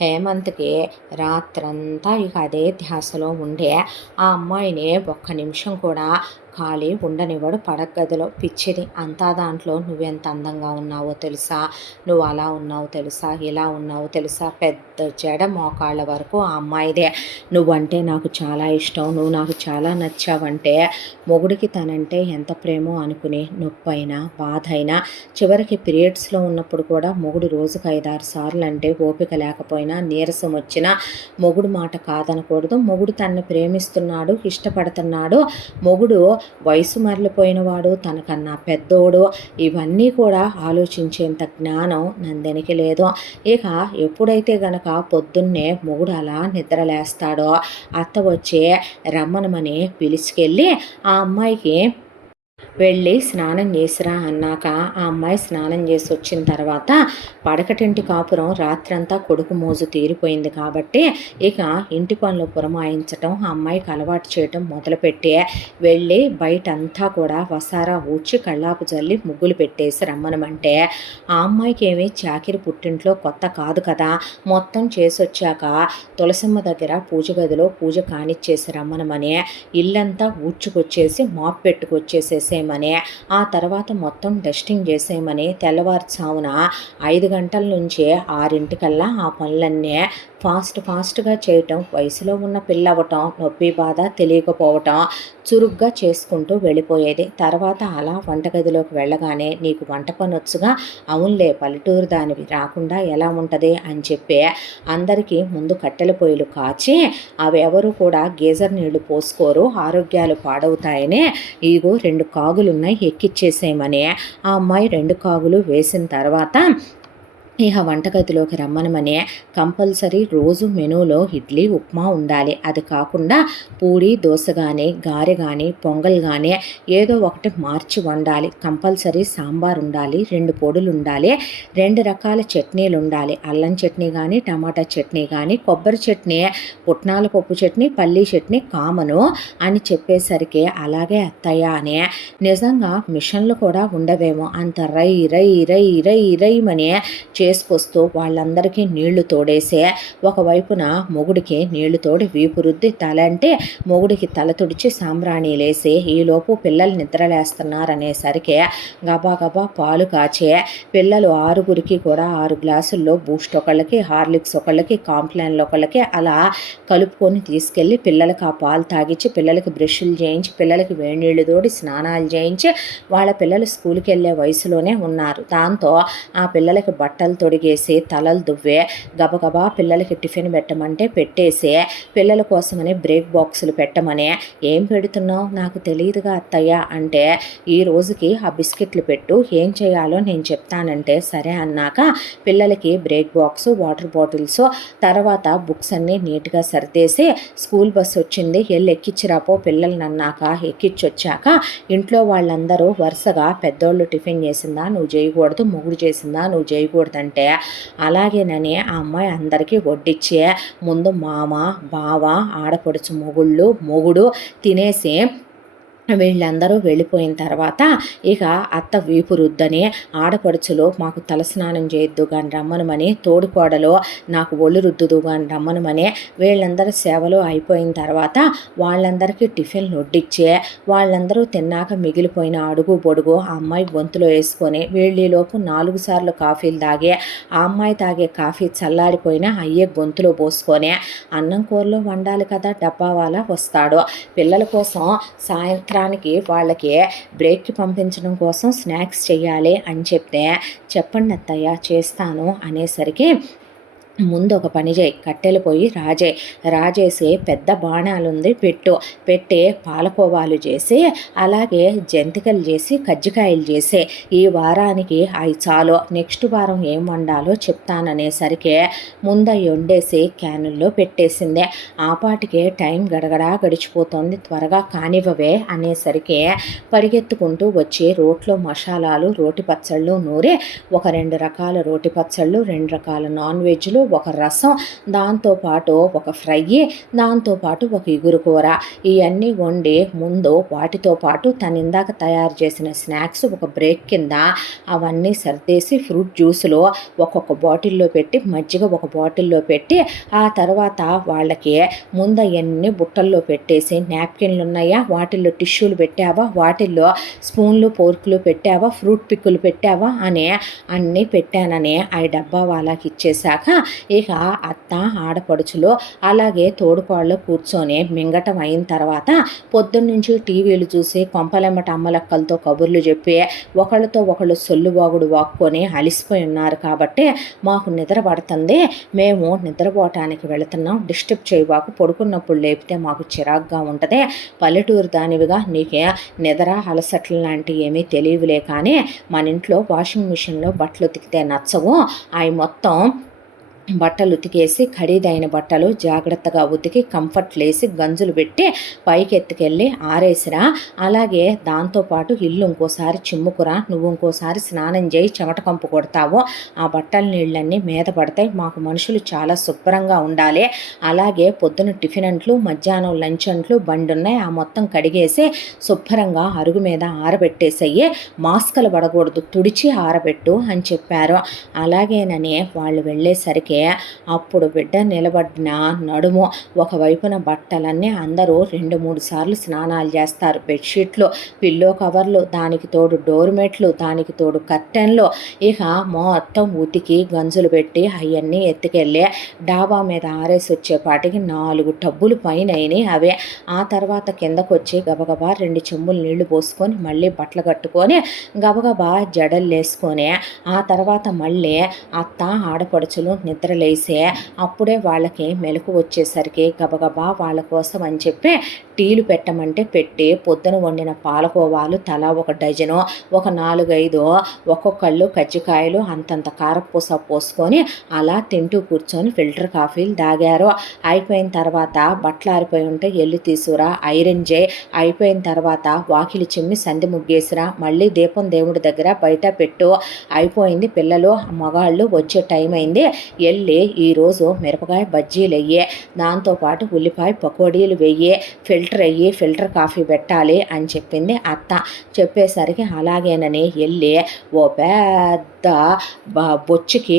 హేమంత్కి రాత్రంతా ఇక అదే ధ్యాసలో ఉండే ఆ అమ్మాయిని ఒక్క నిమిషం కూడా ఖాళీ ఉండనివ్వడు పడగదిలో. పిచ్చిది అంతా దాంట్లో నువ్వెంత అందంగా ఉన్నావో తెలుసా, నువ్వు అలా ఉన్నావు తెలుసా, ఇలా ఉన్నావు తెలుసా, పెద్ద జడ మోకాళ్ళ వరకు ఆ అమ్మాయిదే. నువ్వంటే నాకు చాలా ఇష్టం, నువ్వు నాకు చాలా నచ్చావంటే మొగుడికి తనంటే ఎంత ప్రేమో అనుకుని నొప్పైనా బాధ అయినా చివరికి పీరియడ్స్లో ఉన్నప్పుడు కూడా మొగుడు రోజుకు 5-6 సార్లు అంటే ఓపిక లేకపోయినా నీరసం వచ్చినా మొగుడు మాట కాదనకూడదు. మొగుడు తనని ప్రేమిస్తున్నాడు, ఇష్టపడుతున్నాడు, మొగుడు వయసు మరలిపోయినవాడు, తనకన్నా పెద్దోడు, ఇవన్నీ కూడా ఆలోచించేంత జ్ఞానం నందినికి లేదు. ఇక ఎప్పుడైతే గనక పొద్దున్నే మొగుడు అలా నిద్రలేస్తాడో అత్త వచ్చి రమ్మనమని పిలుచుకెళ్ళి ఆ అమ్మాయికి వెళ్ళి స్నానం చేసిరా అన్నాక ఆ అమ్మాయి స్నానం చేసి వచ్చిన తర్వాత పడకటింటి కాపురం రాత్రంతా కొడుకు మోజు తీరిపోయింది కాబట్టి ఇక ఇంటి పనులు పురమాయించటం ఆ అమ్మాయికి అలవాటు చేయటం మొదలుపెట్టి వెళ్ళి బయటంతా కూడా వసారా ఊడ్చి కళ్ళాపు జల్లి ముగ్గులు పెట్టేసి రమ్మనమంటే ఆ అమ్మాయికి ఏమీ చాకిరి పుట్టింట్లో కొత్త కాదు కదా, మొత్తం చేసొచ్చాక తులసమ్మ దగ్గర పూజ గదిలో పూజ కానిచ్చేసి రమ్మనమని ఇల్లంతా ఊడ్చుకొచ్చేసి మాప్ పెట్టుకొచ్చేసేసేమని ఆ తర్వాత మొత్తం డస్టింగ్ చేసేయమని తెల్లవారుజామున 5 గంటల నుంచి 6 ఆ పనులన్నీ ఫాస్ట్గా చేయటం, వయసులో ఉన్న పిల్ల అవ్వటం, నొప్పి బాధ తెలియకపోవటం చురుగ్గా చేసుకుంటూ వెళ్ళిపోయేది. తర్వాత అలా వంటగదిలోకి వెళ్ళగానే నీకు వంట పని వచ్చుగా, అవునులే పల్లెటూరు దానివి రాకుండా ఎలా ఉంటుంది అని చెప్పి అందరికీ ముందు కట్టెల పొయ్యిలు కాచి అవి ఎవరు కూడా గీజర్ నీళ్లు పోసుకోరు, ఆరోగ్యాలు పాడవుతాయని ఇగో 2 కాగులున్నాయి ఎక్కిచ్చేసేయమని ఆ అమ్మాయి 2 కాగులు వేసిన తర్వాత ఇక వంటగదిలోకి రమ్మనమని కంపల్సరీ రోజు మెనూలో ఇడ్లీ ఉప్మా ఉండాలి. అది కాకుండా పూడి దోశ కానీ గారె కానీ పొంగల్ కానీ ఏదో ఒకటి మార్చి వండాలి. కంపల్సరీ సాంబార్ ఉండాలి, 2 పొడులు ఉండాలి, 2 రకాల చట్నీలు ఉండాలి. అల్లం చట్నీ కానీ టమాటా చట్నీ కానీ కొబ్బరి చట్నీ, పుట్నాల పప్పు చట్నీ, పల్లీ చట్నీ కామను అని చెప్పేసరికి అలాగే అత్తయ్య అని నిజంగా మిషన్లు కూడా ఉండవేమో అంత రై రై రై రై రైమని చేసుకొస్తూ వాళ్ళందరికీ నీళ్లు తోడేసే ఒకవైపున మొగుడికి నీళ్లు తోడి వీపు రుద్ది తల అంటే మొగుడికి తల తుడిచి సాంబ్రాణీలేసి ఈలోపు పిల్లలు నిద్రలేస్తున్నారనేసరికి గబా పాలు కాచే పిల్లలు 6గురికి కూడా 6 గ్లాసుల్లో బూస్ట్ ఒకళ్ళకి, హార్లిక్స్ ఒకళ్ళకి, కాంప్లాన్లు ఒకళ్ళకి అలా కలుపుకొని తీసుకెళ్ళి పిల్లలకి ఆ పాలు తాగించి పిల్లలకి బ్రష్లు చేయించి పిల్లలకి వేడి నీళ్లు తోడి స్నానాలు చేయించి వాళ్ళ పిల్లలు స్కూల్కి వెళ్ళే వయసులోనే ఉన్నారు. దాంతో ఆ పిల్లలకి బట్టలు తొడిగేసి తలలు దువ్వే గబగబా పిల్లలకి టిఫిన్ పెట్టమంటే పెట్టేసి పిల్లల కోసమని బ్రేక్ బాక్సులు పెట్టమని ఏం పెడుతున్నావు నాకు తెలియదుగా అత్తయ్య అంటే ఈ రోజుకి ఆ బిస్కెట్లు పెట్టు, ఏం చేయాలో నేను చెప్తానంటే సరే అన్నాక పిల్లలకి బ్రేక్ బాక్స్, వాటర్ బాటిల్స్, తర్వాత బుక్స్ అన్నీ నీట్గా సర్దేసి స్కూల్ బస్సు వచ్చింది వెళ్ళి ఎక్కిచ్చిరాపో పిల్లల్ని అన్నాక ఎక్కిచ్చొచ్చాక ఇంట్లో వాళ్ళందరూ వరుసగా పెద్దోళ్ళు టిఫిన్ చేసిందా నువ్వు చేయకూడదు, మొగుడు చేసిందా నువ్వు చేయకూడదంటే అలాగేనని ఆ అమ్మాయి అందరికీ వడ్డిచ్చే ముందు మామ, బావ, ఆడపడుచు మొగుడు తినేసి వీళ్ళందరూ వెళ్ళిపోయిన తర్వాత ఇక అత్త వీపు రుద్దని ఆడపడుచులు మాకు తలస్నానం చేయొద్దు కానీ రమ్మనమని, తోడుకోడలో నాకు ఒళ్ళు రుద్దుదు కానీ రమ్మనమని వీళ్ళందరూ సేవలు అయిపోయిన తర్వాత వాళ్ళందరికీ టిఫిన్లు వడ్డిచ్చే వాళ్ళందరూ తిన్నాక మిగిలిపోయిన అడుగు పొడుగు ఆ అమ్మాయి గొంతులో వేసుకొని వీళ్ళలోపు 4 సార్లు కాఫీలు తాగే ఆ అమ్మాయి తాగే కాఫీ చల్లారిపోయినా అయ్యే గొంతులో పోసుకొని అన్నం కూరలో వండాలి కదా, డబ్బా వాళ్ళ వస్తాడు. పిల్లల కోసం సాయంత్రం వాళ్ళకి బ్రేక్కి పంపించడం కోసం స్నాక్స్ చేయాలి అని చెప్తే చెప్పండి అత్తయ్య చేస్తాను అనేసరికి ముందు ఒక పని చేయి, కట్టెలు పోయి రాజేసి పెద్ద బాణాలుంది పెట్టి పాలకోవాలు చేసి అలాగే జంతికలు చేసి కజ్జికాయలు చేసి ఈ వారానికి అవి చాలు, నెక్స్ట్ వారం ఏం వండాలో చెప్తాననేసరికి ముందు వండేసి క్యానుల్లో పెట్టేసిందే. ఆ పాటికే టైం గడగడా గడిచిపోతుంది, త్వరగా కానివ్వవే అనేసరికి పరిగెత్తుకుంటూ వచ్చి రోట్లో మసాలాలు, రోటి పచ్చళ్ళు నూరి ఒక 2 రకాల రోటి పచ్చళ్ళు, 2 రకాల నాన్ వెజ్లు, ఒక రసం, దాంతోపాటు ఒక ఫ్రై, దాంతోపాటు ఒక ఇగురు కూర ఇవన్నీ వండి ముందు వాటితో పాటు తను ఇందాక తయారు చేసిన స్నాక్స్ ఒక బ్రేక్ కింద అవన్నీ సర్దేసి ఫ్రూట్ జ్యూస్లో ఒక్కొక్క బాటిల్లో పెట్టి మజ్జిగ ఒక బాటిల్లో పెట్టి ఆ తర్వాత వాళ్ళకి ముందు అవన్నీ బుట్టల్లో పెట్టేసి నాప్కిన్లు ఉన్నాయా వాటిల్లో టిష్యూలు పెట్టావా, వాటిల్లో స్పూన్లు పోర్కులు పెట్టావా, ఫ్రూట్ పిక్కులు పెట్టావా అని అన్నీ పెట్టానని ఆ డబ్బా వాళ్ళకి ఇచ్చేశాక ఇక అత్త ఆడపడుచులు అలాగే తోడుకోళ్ళు కూర్చొని మింగటం అయిన తర్వాత పొద్దున్నుంచి టీవీలు చూసి కొంపలెమ్మట అమ్మలక్కలతో కబుర్లు చెప్పి ఒకళ్ళతో ఒకళ్ళు సొల్లుబాగుడు వాక్కొని అలిసిపోయి ఉన్నారు కాబట్టి మాకు నిద్ర పడుతుంది, మేము నిద్రపోవటానికి వెళుతున్నాం, డిస్టర్బ్ చేయబాకు, పడుకున్నప్పుడు లేపితే మాకు చిరాగ్గా ఉంటుంది, పల్లెటూరు దానివిగా నీకే నిద్ర అలసట్లు లాంటివి ఏమీ తెలియవులే కానీ మన ఇంట్లో వాషింగ్ మిషన్లో బట్టలు ఉతికితే నచ్చవు, అవి మొత్తం బట్టలు ఉతికేసి ఖరీదైన బట్టలు జాగ్రత్తగా ఉతికి కంఫర్ట్లేసి గంజులు పెట్టి పైకి ఎత్తుకెళ్ళి ఆరేసిరా. అలాగే దాంతోపాటు ఇల్లు ఇంకోసారి చిమ్ముకురా, నువ్వు ఇంకోసారి స్నానం చేయి, చెమట కంపు కొడతావు, ఆ బట్టల నీళ్ళన్నీ మీద పడతాయి, మాకు మనుషులు చాలా శుభ్రంగా ఉండాలి. అలాగే పొద్దున టిఫిన్ అంట్లు, మధ్యాహ్నం లంచ్ అంట్లు బండి ఉన్నాయి, ఆ మొత్తం కడిగేసి శుభ్రంగా అరుగు మీద ఆరబెట్టేసయ్యి, మాస్కలు పడకూడదు, తుడిచి ఆరబెట్టు అని చెప్పారు. అలాగేనని వాళ్ళు వెళ్ళేసరికి అప్పుడు బిడ్డ నిలబడిన నడుము ఒకవైపున బట్టలన్నీ అందరూ 2-3 సార్లు స్నానాలు చేస్తారు. బెడ్షీట్లు, పిల్లో కవర్లు, దానికి తోడు డోర్మెట్లు, దానికి తోడు కర్టెన్లు, ఇక మొత్తం ఉతికి గంజులు పెట్టి అవన్నీ ఎత్తుకెళ్ళి డాబా మీద ఆరేసి వచ్చేపాటికి 4 టబ్బులు పైన అయినాయి. అవే ఆ తర్వాత కిందకు వచ్చి గబగబా 2 చెంబులు నీళ్లు పోసుకొని మళ్ళీ బట్టలు కట్టుకొని గబగబా జడలు వేసుకొని ఆ తర్వాత మళ్ళీ అత్త ఆడపడుచులు నిద్రలేసే అప్పుడే వాళ్ళకి మెలకు వచ్చేసరికి గబగబా వాళ్ళ కోసం అని చెప్పి టీలు పెట్టమంటే పెట్టి పొద్దున వండిన పాలకోవాలు తలా 1 డజను, ఒక 4-5 ఒక్కొక్కళ్ళు కజ్జికాయలు అంతంత కారపూస పోసుకొని అలా తింటూ కూర్చొని ఫిల్టర్ కాఫీలు తాగారు. అయిపోయిన తర్వాత బట్టలు ఆరిపోయి ఉంటే ఎల్లు తీసుకురా, ఐరన్ చేయి, అయిపోయిన తర్వాత వాకిలి చిమ్మి సంధి ముగ్గేసిరా, మళ్ళీ దీపం దేవుడి దగ్గర బయట పెట్టు, అయిపోయింది, పిల్లలు మగాళ్ళు వచ్చే టైం అయింది, వెళ్ళి ఈరోజు మిరపకాయ బజ్జీలు వెయ్యి, దాంతోపాటు ఉల్లిపాయ పకోడీలు వెయ్యి, ఫిల్టర్ అయ్యి ఫిల్టర్ కాఫీ పెట్టాలి అని చెప్పింది అత్త. చెప్పేసరికి అలాగేనని వెళ్ళి ఓ పెద్ద బొచ్చుకి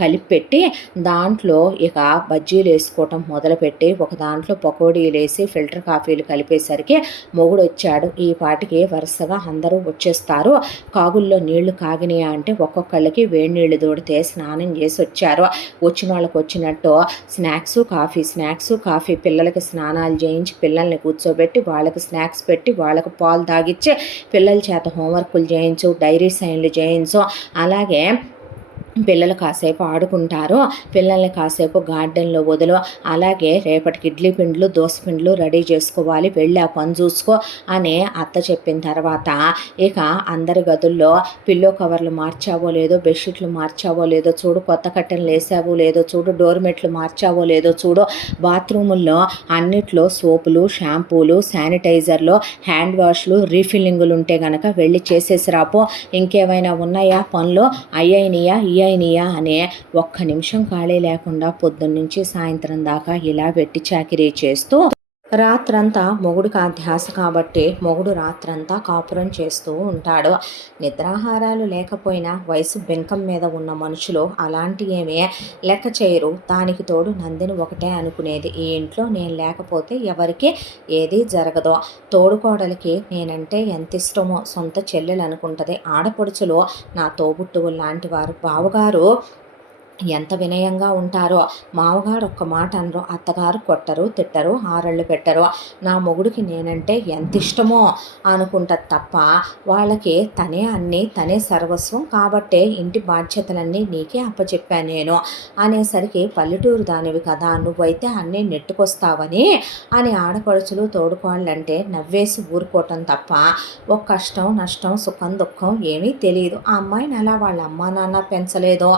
కలిపి పెట్టి దాంట్లో ఇక బజ్జీలు వేసుకోవటం మొదలుపెట్టి ఒక దాంట్లో పకోడీలు వేసి ఫిల్టర్ కాఫీలు కలిపేసరికి మొగుడు వచ్చాడు. ఈ పాటికి వరుసగా అందరూ వచ్చేస్తారు. కాగుల్లో నీళ్లు కాగినాయా అంటే ఒక్కొక్కళ్ళకి వేడి నీళ్లు తోడితే స్నానం చేసి వచ్చారు. వచ్చిన వాళ్ళకి వచ్చినట్టు స్నాక్స్ కాఫీ పిల్లలకి స్నానాలు చేయించి పిల్లల్ని కూర్చోబెట్టి వాళ్ళకి స్నాక్స్ పెట్టి వాళ్ళకి పాలు తాగిచ్చి పిల్లల చేత హోంవర్కులు చేయించు, డైరీ సైన్లు చేయించు, అలాగే పిల్లలు కాసేపు ఆడుకుంటారు, పిల్లల్ని కాసేపు గార్డెన్లో వదులు, అలాగే రేపటికి ఇడ్లీ పిండ్లు దోశ పిండ్లు రెడీ చేసుకోవాలి, వెళ్ళి ఆ పని చూసుకో అని అత్త చెప్పిన తర్వాత ఇక అందరి గదుల్లో పిల్లో కవర్లు మార్చావో లేదో, బెడ్షీట్లు మార్చావో లేదో చూడు, కొత్త కట్టెలు వేసావో లేదో చూడు, డోర్మెట్లు మార్చావో లేదో చూడు, బాత్రూముల్లో అన్నిట్లో సోపులు, షాంపూలు, శానిటైజర్లు, హ్యాండ్ వాష్లు, రీఫిల్లింగులు ఉంటే గనక వెళ్ళి చేసేసి రాపో, ఇంకేమైనా ఉన్నాయా పనులు, అయ్యాయినియా అనే ఒక్క నిమిషం ఖాళీ లేకుండా పొద్దున్నుంచి సాయంత్రం దాకా ఇలా వెట్టి చాకిరీ చేస్తూ రాత్రంతా మొగుడికి ఆ ధ్యాస కాబట్టి మొగుడు రాత్రంతా కాపురం చేస్తూ ఉంటాడు. నిద్రాహారాలు లేకపోయినా వయసు బెంకం మీద ఉన్న మనుషులు అలాంటి ఏమీ లెక్క చేయరు. దానికి తోడు నందిని ఒకటే అనుకునేది, ఈ ఇంట్లో నేను లేకపోతే ఎవరికి ఏదీ జరగదు. తోడుకోడలికి నేనంటే ఎంత ఇష్టమో సొంత చెల్లెలు అనుకుంటుంది. ఆడపడుచులు నా తోబుట్టువులు లాంటి వారు. బావగారు ఎంత వినయంగా ఉంటారో, మామగారు ఒక్క మాట అనరు, అత్తగారు కొట్టరు, తిట్టరు, హారళ్ళు పెట్టరు. నా మొగుడికి నేనంటే ఎంత ఇష్టమో అనుకుంటుంది తప్ప వాళ్ళకి తనే అన్నీ, తనే సర్వస్వం కాబట్టే ఇంటి బాధ్యతలన్నీ నీకే అప్పచెప్పాను నేను అనేసరికి పల్లెటూరు దానివి కదా, నువ్వైతే అన్నీ నెట్టుకొస్తావని అని ఆడపడుచులు తోడుకోవాలంటే నవ్వేసి ఊరుకోవటం తప్ప ఒక కష్టం నష్టం సుఖం దుఃఖం ఏమీ తెలియదు. ఆ అమ్మాయిని అలా వాళ్ళ అమ్మా నాన్న పెంచలేదో,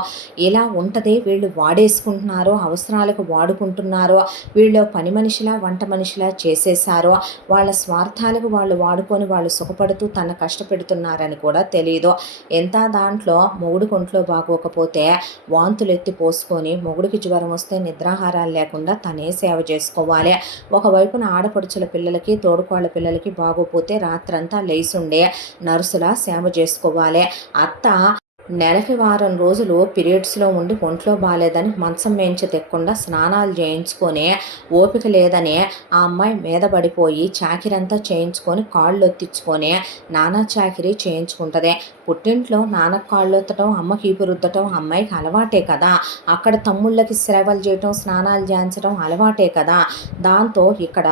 ఇలా ఉంటుంది, వీళ్ళు వాడేసుకుంటున్నారో, అవసరాలకు వాడుకుంటున్నారో, వీళ్ళు పని మనిషిలా వంట మనిషిలా చేసేసారో, వాళ్ళ స్వార్థాలకు వాళ్ళు వాడుకొని వాళ్ళు సుఖపడుతూ తన కష్టపెడుతున్నారని కూడా తెలియదు. ఎంత దాంట్లో మొగుడు కొంట్లో బాగోకపోతే వాంతులు ఎత్తి పోసుకొని మొగుడికి జ్వరం వస్తే నిద్రాహారాలు లేకుండా తనే సేవ చేసుకోవాలి. ఒకవైపున ఆడపడుచుల పిల్లలకి తోడుకోళ్ళ పిల్లలకి బాగోపోతే రాత్రంతా లేసుండే నర్సులా సేవ చేసుకోవాలి. అత్త నెలకి వారం రోజులు పీరియడ్స్లో ఉండి ఒంట్లో బాగాలేదని మంచం మేంచి తెక్కకుండా స్నానాలు చేయించుకొని ఓపిక లేదని ఆ అమ్మాయి మీద పడిపోయి చాకిరంతా చేయించుకొని కాళ్ళు ఒత్తించుకొని నానా చాకిరీ చేయించుకుంటుంది. పుట్టింట్లో నాన్న కాళ్ళు ఒత్తటం, అమ్మకి ఈపు రుద్దటం అమ్మాయికి అలవాటే కదా, అక్కడ తమ్ముళ్ళకి సేవలు చేయటం, స్నానాలు చేయించడం అలవాటే కదా. దాంతో ఇక్కడ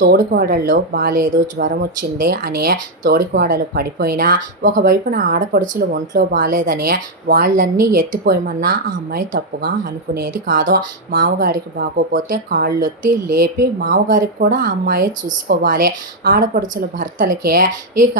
తోడికోడళ్ళు బాగాలేదు, జ్వరం వచ్చింది అని తోడికోడలు పడిపోయినా ఒకవైపున ఆడపడుచులు ఒంట్లో బాగాలేదని వాళ్ళన్నీ ఎత్తిపోయమన్నా ఆ అమ్మాయి తప్పుగా అనుకునేది కాదు. మామగారికి బాగోపోతే కాళ్ళొత్తి లేపి మామగారికి కూడా ఆ అమ్మాయి చూసుకోవాలి. ఆడపడుచుల భర్తలకే ఇక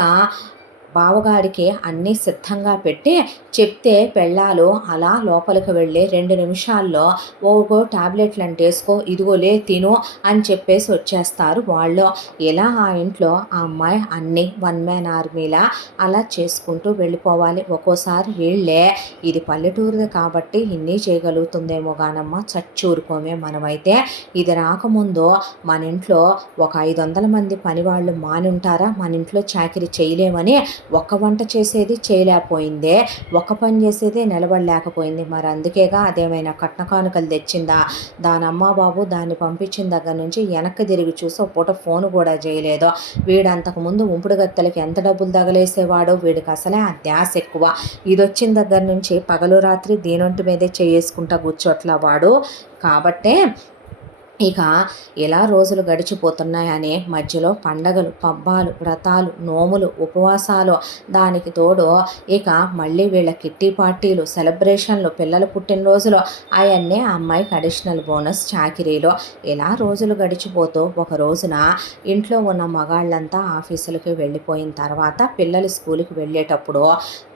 బావగారికి అన్నీ సిద్ధంగా పెట్టి చెప్తే పెళ్ళాలు అలా లోపలికి వెళ్ళి 2 నిమిషాల్లో ఓగో టాబ్లెట్లు వేసుకో, ఇదిగోలే తిను అని చెప్పేసి వచ్చేస్తారు వాళ్ళు. ఇలా ఆ ఇంట్లో ఆ అమ్మాయి అన్నీ వన్ మ్యాన్ ఆర్మీలా అలా చేసుకుంటూ వెళ్ళిపోవాలి. ఒక్కోసారి వీళ్ళే ఇది పల్లెటూరుది కాబట్టి ఇన్ని చేయగలుగుతుందేమో గానమ్మ, చచ్చూరుకోమే మనమైతే. ఇది రాకముందు మన ఇంట్లో ఒక 500 మంది పనివాళ్ళు మానుంటారా, మన ఇంట్లో చాకిరీ చేయలేమని ఒక్క వంట చేసేది చేయలేకపోయిందే, ఒక్క పని చేసేది నిలబడలేకపోయింది. మరి అందుకేగా అదేమైనా కట్న కానుకలు తెచ్చిందా? దాని అమ్మ బాబు దాన్ని పంపించిన దగ్గర నుంచి వెనక్కి తిరిగి చూసి ఒక పూట ఫోన్ కూడా చేయలేదు. వీడు అంతకుముందు ఉంపుడు గత్తెలకి ఎంత డబ్బులు తగలేసేవాడో, వీడికి అసలే ఆ ధ్యాస ఎక్కువ. ఇది వచ్చిన దగ్గర నుంచి పగలు రాత్రి దీనొంటి మీదే చేసుకుంటా కూర్చోట్ల వాడు. కాబట్టే ఇక ఇలా రోజులు గడిచిపోతున్నాయని మధ్యలో పండగలు, పబ్బాలు, వ్రతాలు, నోములు, ఉపవాసాలు, దానికి తోడు ఇక మళ్ళీ వీళ్ళ కిట్టి పార్టీలు, సెలబ్రేషన్లు, పిల్లల పుట్టినరోజులు, అవన్నీ ఆ అమ్మాయికి అడిషనల్ బోనస్ చాకిరీలు. ఇలా రోజులు గడిచిపోతూ ఒక రోజున ఇంట్లో ఉన్న మగాళ్ళంతా ఆఫీసులకి వెళ్ళిపోయిన తర్వాత పిల్లలు స్కూల్కి వెళ్ళేటప్పుడు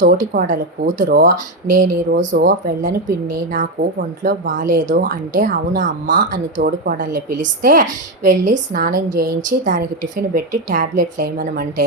తోటికోడలు కూతురు, నేను ఈరోజు వెళ్ళను పిన్ని, నాకు ఒంట్లో బాగాలేదు అంటే, అవునా అమ్మ అని తోడికోడలు పిలిస్తే వెళ్ళి స్నానం చేయించి దానికి టిఫిన్ పెట్టి ట్యాబ్లెట్లు వేయమనమంటే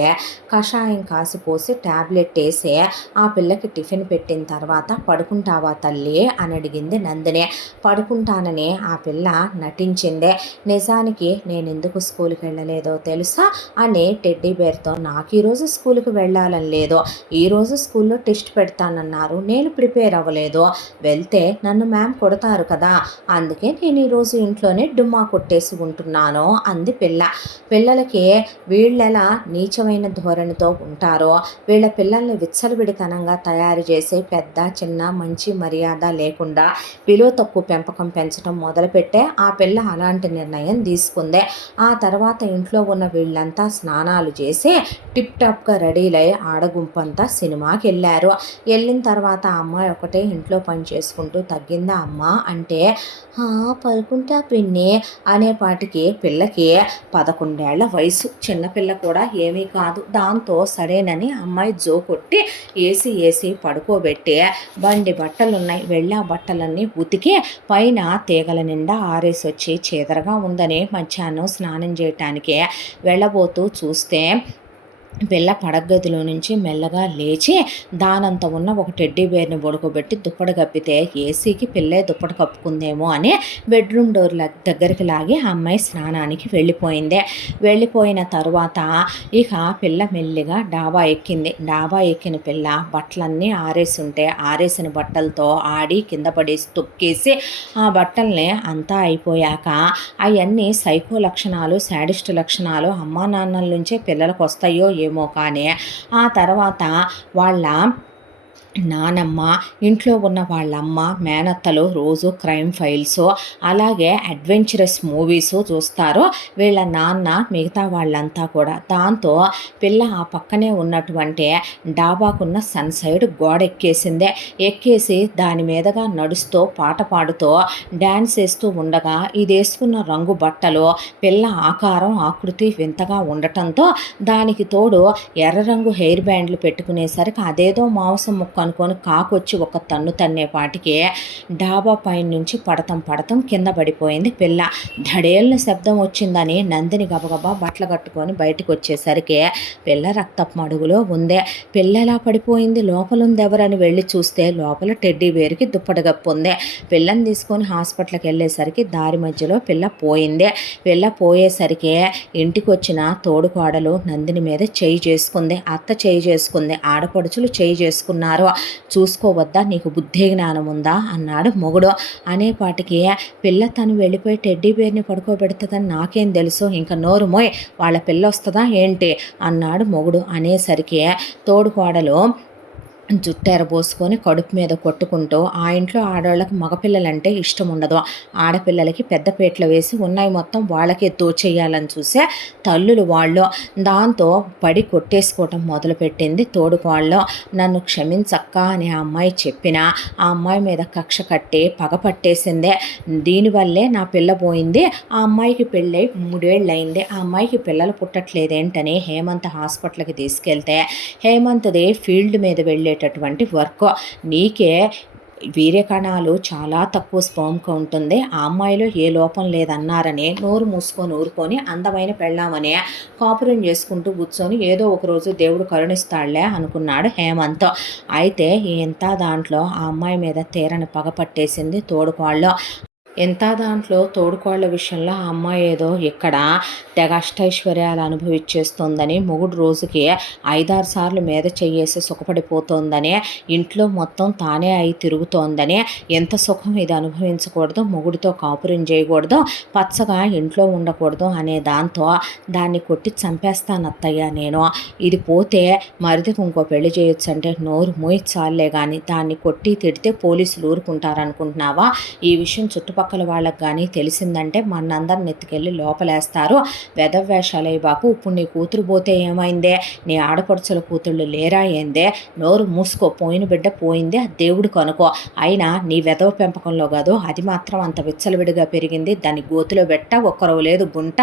కషాయం కాసిపోసి ట్యాబ్లెట్ వేసి ఆ పిల్లకి టిఫిన్ పెట్టిన తర్వాత పడుకుంటావా తల్లి అని అడిగింది నందిని. పడుకుంటానని ఆ పిల్ల నటించిందే. నిజానికి నేను ఎందుకు స్కూల్కి వెళ్ళలేదో తెలుసా అని టెడ్డీ బేర్తో, నాకు ఈరోజు స్కూల్కి వెళ్ళాలని లేదు, ఈరోజు స్కూల్లో టెస్ట్ పెడతానన్నారు, నేను ప్రిపేర్ అవ్వలేదు, వెళ్తే నన్ను మ్యామ్ కొడతారు కదా, అందుకే నేను ఈరోజు ఇంట్లోనే డుమ్మా కొట్టేసి ఉంటున్నాను అంది పిల్ల. పిల్లలకి వీళ్ళెలా నీచమైన ధోరణితో ఉంటారో, వీళ్ళ పిల్లల్ని విచ్చలవిడితనంగా తయారు చేసి పెద్ద చిన్న మంచి మర్యాద లేకుండా విలువ తక్కువ పెంపకం పెంచడం మొదలుపెట్టే ఆ పిల్ల అలాంటి నిర్ణయం తీసుకుంది. ఆ తర్వాత ఇంట్లో ఉన్న వీళ్ళంతా స్నానాలు చేసి టిప్ టాప్గా రెడీలై ఆడగుంపంతా సినిమాకి వెళ్ళారు. వెళ్ళిన తర్వాత ఆ అమ్మాయి ఒకటే ఇంట్లో పని చేసుకుంటూ, తగ్గిందా అమ్మ అంటే, పడుకుంటా పిన్ని అనేపాటికి పిల్లకి 11 ఏళ్ల వయసు, చిన్నపిల్ల కూడా ఏమీ కాదు. దాంతో సరేనని అమ్మాయి జో కొట్టి ఏసి పడుకోబెట్టి, బండి బట్టలున్నాయి వెళ్ళి ఆ బట్టలన్నీ ఉతికి పైన తీగల నిండా ఆరేసి వచ్చి చీదరగా ఉందని మధ్యాహ్నం స్నానం చేయటానికి వెళ్ళబోతూ చూస్తే పిల్ల పడగదిలో నుంచి మెల్లగా లేచి దానంత ఉన్న ఒక టెడ్డీ బేర్ని పడుకోబెట్టి దుప్పటి కప్పితే ఏసీకి పిల్లే దుప్పటి కప్పుకుందేమో అని బెడ్రూమ్ డోర్ దగ్గరికి లాగి ఆ అమ్మాయి స్నానానికి వెళ్ళిపోయింది. వెళ్ళిపోయిన తరువాత ఇక పిల్ల మెల్లిగా డాబా ఎక్కింది. డాబా ఎక్కిన పిల్ల బట్టలన్నీ ఆరేసి ఉంటే ఆరేసిన బట్టలతో ఆడి కింద పడేసి తొక్కేసి ఆ బట్టల్ని అంతా అయిపోయాక అవన్నీ సైకో లక్షణాలు, శాడిస్ట్ లక్షణాలు అమ్మా నాన్నల నుంచే పిల్లలకు వస్తాయో ఏమో కానీ ఆ తర్వాత వాళ్ళ నానమ్మ, ఇంట్లో ఉన్న వాళ్ళమ్మ, మేనత్తలు రోజు క్రైమ్ ఫైల్స్ అలాగే అడ్వెంచరస్ మూవీస్ చూస్తారు వీళ్ళ నాన్న, మిగతా వాళ్ళంతా కూడా. దాంతో పిల్ల ఆ పక్కనే ఉన్నటువంటి డాబాకున్న సన్ సైడ్ గోడ ఎక్కేసిందే. ఎక్కేసి దాని మీదగా నడుస్తూ పాట పాడుతూ డ్యాన్స్ వేస్తూ ఉండగా ఇది వేసుకున్న రంగు బట్టలు పిల్ల ఆకారం ఆకృతి వింతగా ఉండటంతో దానికి తోడు ఎర్ర రంగు హెయిర్ బ్యాండ్లు పెట్టుకునేసరికి అదేదో మాంసం ముక్క అనుకొని కాకొచ్చి ఒక తన్ను తన్నేపాటికి డాబా పైన నుంచి పడతం కింద పడిపోయింది పిల్ల. ధడేళ్ళ శబ్దం వచ్చిందని నందిని గబగబా బట్టలు కట్టుకొని బయటకు వచ్చేసరికి పిల్ల రక్తపు మడుగులో ఉందే. పిల్ల ఎలా పడిపోయింది, లోపలుంది ఎవరని వెళ్ళి చూస్తే లోపల టెడ్డీ బేర్కి దుప్పటి కప్పు ఉంది. పిల్లని తీసుకొని హాస్పిటల్కి వెళ్ళేసరికి దారి మధ్యలో పిల్ల పోయింది. పిల్ల పోయేసరికి ఇంటికి వచ్చిన తోడుకోడలు నందిని మీద చేయి చేసుకుంది, అత్త చేయి చేసుకుంది, ఆడపడుచులు చేయి చేసుకున్నారు. చూసుకోవద్దా, నీకు బుద్ధి జ్ఞానం ఉందా అన్నాడు మొగుడు. అనేపాటికి పిల్ల తను వెళ్ళిపోయి టెడ్డీ బేర్ని పడుకోబెడుతుందని నాకేం తెలుసు, ఇంకా నోరు మోయ్, వాళ్ళ పిల్ల వస్తుందా ఏంటి అన్నాడు మొగుడు. అనేసరికి తోడుకోడలు జుట్టెరబోసుకొని కడుపు మీద కొట్టుకుంటూ ఆ ఇంట్లో ఆడవాళ్ళకి మగపిల్లలంటే ఇష్టం ఉండదు. ఆడపిల్లలకి పెద్ద పీటలు వేసి ఉన్నాయి మొత్తం వాళ్ళకే దోచేయాలని చూసే తల్లులు వాళ్ళు. దాంతో పడి కొట్టేసుకోవటం మొదలుపెట్టింది తోడుకోళ్ళు. నన్ను క్షమించక్క అని ఆ అమ్మాయి చెప్పినా ఆ అమ్మాయి మీద కక్ష కట్టి పగ పట్టేసిందే. దీనివల్లే నా పిల్ల పోయింది. ఆ అమ్మాయికి పెళ్ళై 3 ఏళ్ళు అయింది. ఆ అమ్మాయికి పిల్లలు పుట్టట్లేదేంటని హేమంత్ హాస్పిటల్కి తీసుకెళ్తే హేమంత్ది ఫీల్డ్ మీద వెళ్ళేటటువంటి వర్క్. నీకే వీర్యకణాలు చాలా తక్కువ స్పర్మ్ కౌంట్ ఉంది. ఆ అమ్మాయిలో ఏ లోపం లేదన్నారని నోరు మూసుకొని ఊరుకొని అందమైన పెళ్ళామని కాపురం చేసుకుంటూ కూర్చొని ఏదో ఒకరోజు దేవుడు కరుణిస్తాడులే అనుకున్నాడు హేమంత్. అయితే ఇంత దాంట్లో ఆ అమ్మాయి మీద తీరని పగ పట్టేసింది తోడుకోళ్ళు. ఎంత దాంట్లో తోడుకోళ్ల విషయంలో ఆ అమ్మాయి ఏదో ఇక్కడ తెగ అష్టైశ్వర్యాలు అనుభవించేస్తోందని, మొగుడు రోజుకి 5-6 సార్లు మీద చెయ్యేసి సుఖపడిపోతోందని, ఇంట్లో మొత్తం తానే అయి తిరుగుతోందని, ఎంత సుఖం ఇది అనుభవించకూడదు, మొగుడితో కాపురం చేయకూడదు, పచ్చగా ఇంట్లో ఉండకూడదు అనే దాంతో దాన్ని కొట్టి చంపేస్తాను అత్తయ్య నేను. ఇది పోతే మరిదికి ఇంకో పెళ్లి చేయొచ్చు అంటే నోరు మోయి చాలే కానీ దాన్ని కొట్టి తిడితే పోలీసులు ఊరుకుంటారనుకుంటున్నావా? ఈ విషయం చుట్టుపక్కల వాళ్ళకి కానీ తెలిసిందంటే మనందరిని ఎత్తుకెళ్ళి లోపలేస్తారు. వేషాలే బాకు. ఇప్పుడు నీ కూతురు పోతే ఏమైందే? నీ ఆడపడుచుల కూతుళ్ళు లేరా ఏందే? నోరు మూసుకో. పోయిన బిడ్డ పోయింది, ఆ దేవుడు కనుకో. అయినా నీ వెధవ పెంపకంలో కాదు, అది మాత్రం అంత విచ్చలవిడిగా పెరిగింది. దాన్ని గోతులో పెట్ట ఒక్కరో లేదు గుంట.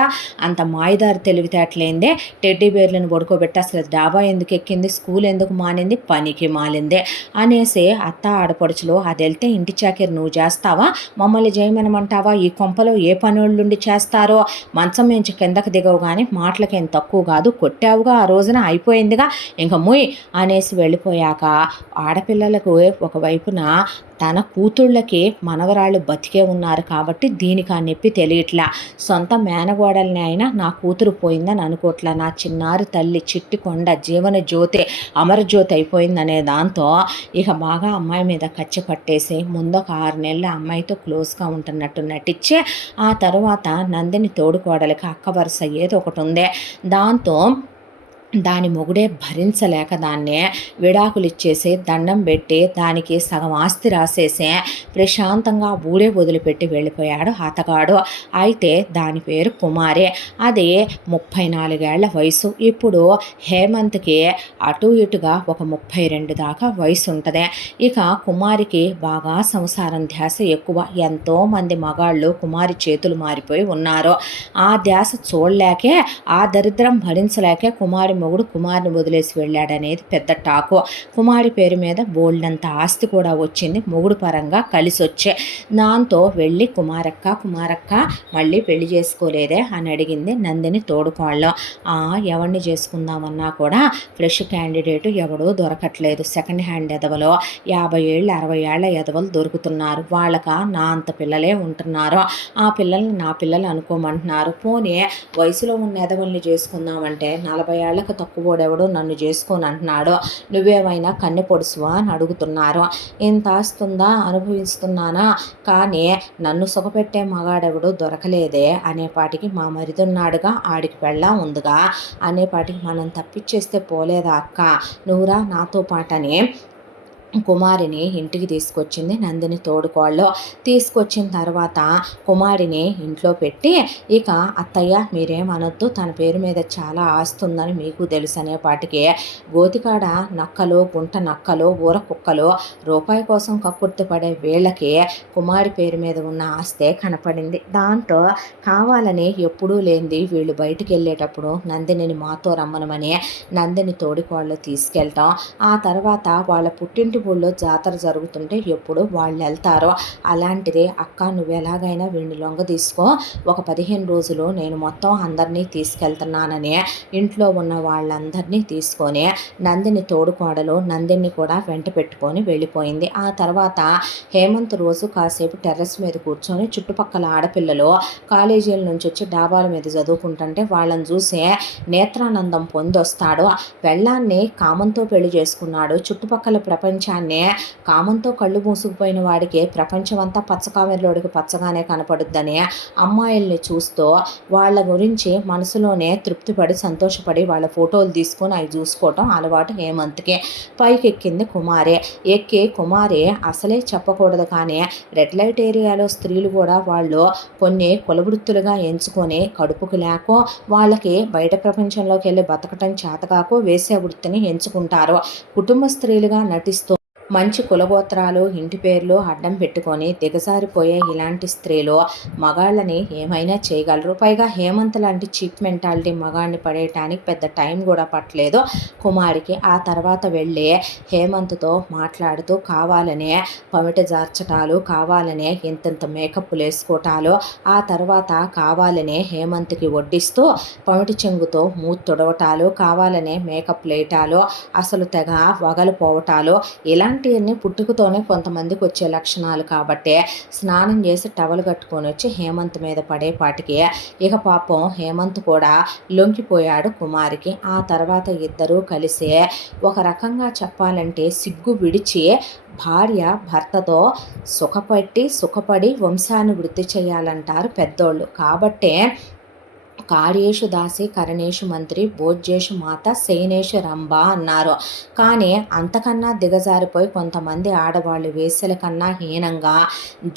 అంత మాయదారి తెలివితేటలేందే. టెడ్డీ బేర్లను పడుకోబెట్టి అసలు డాబా ఎందుకు ఎక్కింది, స్కూల్ ఎందుకు మానింది, పనికి మాలిందే అనేసి అత్త ఆడపడుచులు అది వెళ్తే ఇంటి చాకిరి నువ్వు చేస్తావా, మమ్మల్ని చేయమనమంటావా? ఈ కొంపలో ఏ పనులుండి చేస్తారో. మంచం నుంచి కిందకు దిగవు కానీ మాటలకేం తక్కువ కాదు. కొట్టావుగా ఆ రోజున, అయిపోయిందిగా, ఇంక ముయ్ అనేసి వెళ్ళిపోయాక ఆడపిల్లలకు ఒకవైపున తన కూతుళ్ళకి మనవరాళ్ళు బతికే ఉన్నారు కాబట్టి దీనికి ఆ నొప్పి తెలియట్లా. సొంత మేనగోడల్ని అయినా నా కూతురు పోయిందని అనుకోట్లా. నా చిన్నారి తల్లి చిట్టి కొండ జీవన జ్యోతి అమరజ్యోతి అయిపోయిందనే దాంతో ఇక బాగా అమ్మాయి మీద కచ్చి పట్టేసి ముందు ఒక 6 నెలలు అమ్మాయితో క్లోజ్గా ఉంటున్నట్టు నటించి ఆ తర్వాత నందిని తోడుకోడలికి అక్క వరుస ఏదో ఒకటి ఉంది. దాంతో దాని మొగుడే భరించలేక దాన్నే విడాకులు ఇచ్చేసి దండం పెట్టి దానికి సగం ఆస్తి రాసేసి ప్రశాంతంగా ఊడే వదిలిపెట్టి వెళ్ళిపోయాడు అతగాడు. అయితే దాని పేరు కుమారి. అది 34 ఏళ్ల వయసు. ఇప్పుడు హేమంత్కి అటు ఇటుగా ఒక 32 దాకా వయసు ఉంటుంది. ఇక కుమారికి బాగా సంసారం ధ్యాస ఎక్కువ. ఎంతోమంది మగాళ్ళు కుమారి చేతులు మారిపోయి ఉన్నారు. ఆ ధ్యాస చూడలేకే, ఆ దరిద్రం భరించలేకే కుమారి మొగుడు కుమార్ని వదిలేసి వెళ్ళాడనేది పెద్ద టాకు. కుమారి పేరు మీద బోల్డంత ఆస్తి కూడా వచ్చింది మొగుడు పరంగా కలిసి వచ్చే. దాంతో వెళ్ళి కుమారక్క మళ్ళీ పెళ్లి చేసుకోలేదే అని అడిగింది నందిని తోడుకోళ్ళం. ఎవరిని చేసుకుందామన్నా కూడా ఫ్రెష్ క్యాండిడేటు ఎవడో దొరకట్లేదు. సెకండ్ హ్యాండ్ ఎదవలో 50 ఏళ్ళు 60 ఏళ్ల ఎదవలు దొరుకుతున్నారు. వాళ్ళక నా అంత పిల్లలే ఉంటున్నారు. ఆ పిల్లల్ని నా పిల్లలు అనుకోమంటున్నారు. పోనీ వయసులో ఉన్న ఎదవల్ని చేసుకుందామంటే 40 ఏళ్లకు తక్కువడెవడో నన్ను చేసుకొని అంటున్నాడు. నువ్వేమైనా కన్నె పొడుసువా అని అడుగుతున్నారు. ఇంత ఆస్తుందా, అనుభవిస్తున్నానా, కానీ నన్ను సుఖపెట్టే మగాడెవడో దొరకలేదే అనేపాటికి మా మరిదున్నాడుగా, ఆడికి పెళ్ళాం ఉందిగా అనేపాటికి మనం తప్పిచ్చేస్తే పోలేదా అక్క, నువ్వురా నాతో పాటని కుమారిని ఇంటికి తీసుకొచ్చింది నందిని తోడుకోళ్ళు. తీసుకొచ్చిన తర్వాత కుమారిని ఇంట్లో పెట్టి ఇక అత్తయ్య మీరేమనొద్దు, తన పేరు మీద చాలా ఆస్తుందని మీకు తెలుసు అనేపాటికి గోతికాడ నక్కలు, గుంట నక్కలు, ఊర కుక్కలు రూపాయి కోసం కక్కుర్తి పడే వీళ్ళకి కుమారి పేరు మీద ఉన్న ఆస్తే కనపడింది. దాంతో కావాలని ఎప్పుడూ లేనిది వీళ్ళు బయటికి వెళ్ళేటప్పుడు నందినిని మాతో రమ్మనమని నందిని తోడుకోళ్ళు తీసుకెళ్ళటం. ఆ తర్వాత వాళ్ళ పుట్టింటి ఊళ్ళో జాతర జరుగుతుంటే ఎప్పుడు వాళ్ళు వెళ్తారో. అలాంటిది అక్క నువ్వు ఎలాగైనా వీడిని లొంగ తీసుకో, ఒక 15 రోజులు నేను మొత్తం అందరినీ తీసుకెళ్తున్నానని ఇంట్లో ఉన్న వాళ్ళందరినీ తీసుకొని నందిని తోడుకోడలు నందిని కూడా వెంట పెట్టుకొని వెళ్ళిపోయింది. ఆ తర్వాత హేమంత్ రోజు కాసేపు టెర్రస్ మీద కూర్చొని చుట్టుపక్కల ఆడపిల్లలు కాలేజీల నుంచి వచ్చి డాబాల మీద చదువుకుంటుంటే వాళ్ళని చూసి నేత్రానందం పొందొస్తాడు. పెళ్ళాన్ని కామంతో పెళ్లి చేసుకున్నాడు. చుట్టుపక్కల ప్రపంచాన్ని ప్రపంచాన్నే కామంతో కళ్ళు మూసుకుపోయిన వాడికి ప్రపంచమంతా పచ్చకామెర్లోడికి పచ్చగానే కనపడుద్దని అమ్మాయిల్ని చూస్తూ వాళ్ళ గురించి మనసులోనే తృప్తిపడి సంతోషపడి వాళ్ళ ఫోటోలు తీసుకొని అవి చూసుకోవటం అలవాటు హేమంత్కి. పైకెక్కింది కుమారి. ఎక్కి కుమారి అసలే చెప్పకూడదు కానీ రెడ్ లైట్ ఏరియాలో స్త్రీలు కూడా వాళ్ళు కొన్ని కులవృత్తులుగా ఎంచుకొని కడుపుకు లేకో వాళ్ళకి బయట ప్రపంచంలోకి వెళ్ళి బతకటం చేతకాకో వేసే వృత్తిని ఎంచుకుంటారు. కుటుంబ స్త్రీలుగా నటిస్తూ మంచి కులగోత్రాలు ఇంటి పేర్లు అడ్డం పెట్టుకొని దిగజారిపోయే ఇలాంటి స్త్రీలు మగాళ్ళని ఏమైనా చేయగలరు. పైగా హేమంత్ లాంటి చీప్ మెంటాలిటీ మగాడిని పడేయటానికి పెద్ద టైం కూడా పట్టలేదు కుమారికి. ఆ తర్వాత వెళ్ళి హేమంత్తో మాట్లాడుతూ కావాలనే పమిట జార్చటాలు, కావాలనే ఇంతంత మేకప్లు వేసుకోవటాలు, ఆ తర్వాత కావాలనే హేమంత్కి వడ్డిస్తూ పమిటి చెంగుతో మూతి తుడవటాలు, కావాలనే మేకప్ లేయటాలు, అసలు తెగ వగలిపోవటాలు, ఇలాంటివన్నీ పుట్టుకతోనే కొంతమందికి వచ్చే లక్షణాలు కాబట్టే స్నానం చేసి టవల్ కట్టుకొని వచ్చి హేమంత్ మీద పడేపాటికి ఇక పాపం హేమంత్ కూడా లొంగిపోయాడు కుమారికి. ఆ తర్వాత ఇద్దరూ కలిసి ఒక రకంగా చెప్పాలంటే సిగ్గు విడిచి భార్య భర్తతో సుఖపడి వంశాన్ని వృద్ధి చేయాలంటారు పెద్దోళ్ళు. కాబట్టే కార్యేషు దాసి కరణేషు మంత్రి భోజ్యేషు మాత శయనేషు రంభ అన్నారు. కానీ అంతకన్నా దిగజారిపోయి కొంతమంది ఆడవాళ్ళు వేసల కన్నా హీనంగా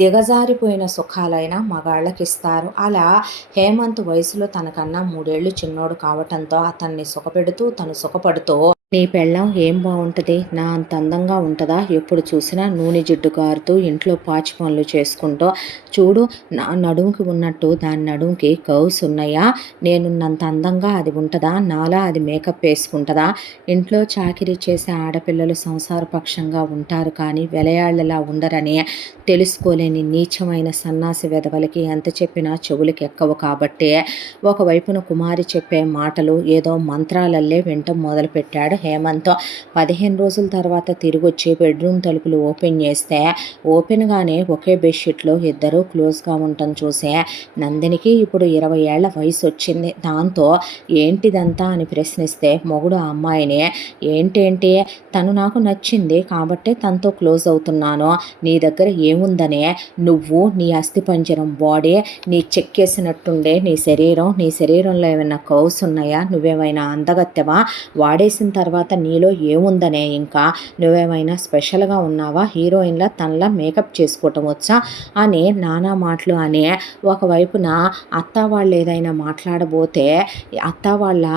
దిగజారిపోయిన సుఖాలైన మగాళ్ళకిస్తారు. అలా హేమంత్ వయసులో తనకన్నా 3 ఏళ్ళు చిన్నోడు కావటంతో అతన్ని సుఖపెడుతూ తను సుఖపడుతూ నీ పెళ్ళాం ఏం బాగుంటుంది, నా అంత అందంగా ఉంటుందా, ఎప్పుడు చూసినా నూనె జిడ్డు గారుతూ ఇంట్లో పాచి పనులు చేసుకుంటూ చూడు నా నడుముకి ఉన్నట్టు దాని నడుముకి కర్వ్స్ ఉన్నాయా, నేనున్నంత అందంగా అది ఉంటుందా, నాలా అది మేకప్ వేసుకుంటుందా, ఇంట్లో చాకిరీ చేసే ఆడపిల్లలు సంసారపక్షంగా ఉంటారు కానీ వెలయాళ్ళలా ఉండరని తెలుసుకోలేని నీచమైన సన్నాసి వెధవలకి ఎంత చెప్పినా చెవులకి ఎక్కవు. కాబట్టి ఒకవైపున కుమారి చెప్పే మాటలు ఏదో మంత్రాలల్లే వింటం మొదలుపెట్టాడు హేమంత్. 15 రోజుల తర్వాత తిరిగి వచ్చి బెడ్రూమ్ తలుపులు ఓపెన్ చేస్తే ఓపెన్గానే ఒకే బెడ్షీట్లో ఇద్దరూ క్లోజ్గా ఉండటం చూసే నందినికి ఇప్పుడు 20 ఏళ్ల వయసు వచ్చింది. దాంతో ఏంటిదంతా అని ప్రశ్నిస్తే మొగుడు ఆ అమ్మాయిని ఏంటేంటి తను నాకు నచ్చింది కాబట్టి తనతో క్లోజ్ అవుతున్నాను, నీ దగ్గర ఏముందనే నువ్వు నీ అస్థిపంజరం బాడీ, నీ చెక్కేసినట్టుండే నీ శరీరంలో ఏమైనా కర్వ్స్ ఉన్నాయా, నువ్వేమైనా అందగత్తెవా, వాడేసిన తర్వాత నీలో ఏముందనే, ఇంకా నువ్వేమైనా స్పెషల్గా ఉన్నావా, హీరోయిన్లా తనలా మేకప్ చేసుకోవటం వచ్చా అని నానా మాటలు అని ఒకవైపున అత్త వాళ్ళు ఏదైనా మాట్లాడబోతే అత్త వాళ్ళ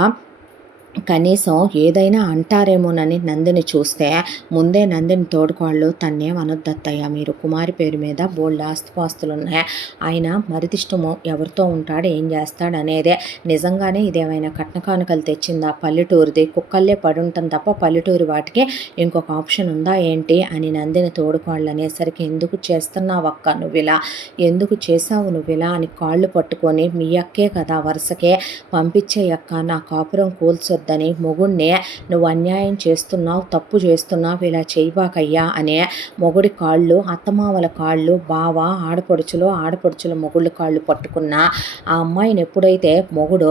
కనీసం ఏదైనా అంటారేమోనని నందిని చూస్తే ముందే నందిని తోడుకోళ్ళు తన్నేం అనొద్దత్తయ్య, మీరు కుమారి పేరు మీద బోల్డ్ ఆస్తిపాస్తులు ఉన్నాయి, ఆయన మరిదిష్టము ఎవరితో ఉంటాడు ఏం చేస్తాడు అనేదే, నిజంగానే ఇదేమైనా కట్న కానుకలు తెచ్చిందా పల్లెటూరుది, కుక్కల్లే పడుంటాం తప్ప పల్లెటూరు వాటికి ఇంకొక ఆప్షన్ ఉందా ఏంటి అని నందిని తోడుకోళ్ళు అనేసరికి ఎందుకు చేస్తున్నావక్క నువ్విలా, ఎందుకు చేసావు నువ్విలా అని కాళ్ళు పట్టుకొని మీ అక్కే కదా వరుసకే పంపించే అక్క, నా కాపురం కూల్చొద్దని, మొగుడిని నువ్వు అన్యాయం చేస్తున్నావు, తప్పు చేస్తున్నావు, ఇలా చేయబాకయ్యా అనే మొగుడి కాళ్ళు, అత్తమామల కాళ్ళు, బావ ఆడపడుచుల మొగుళ్ళ కాళ్ళు పట్టుకున్న ఆ అమ్మాయిని ఎప్పుడైతే మొగుడు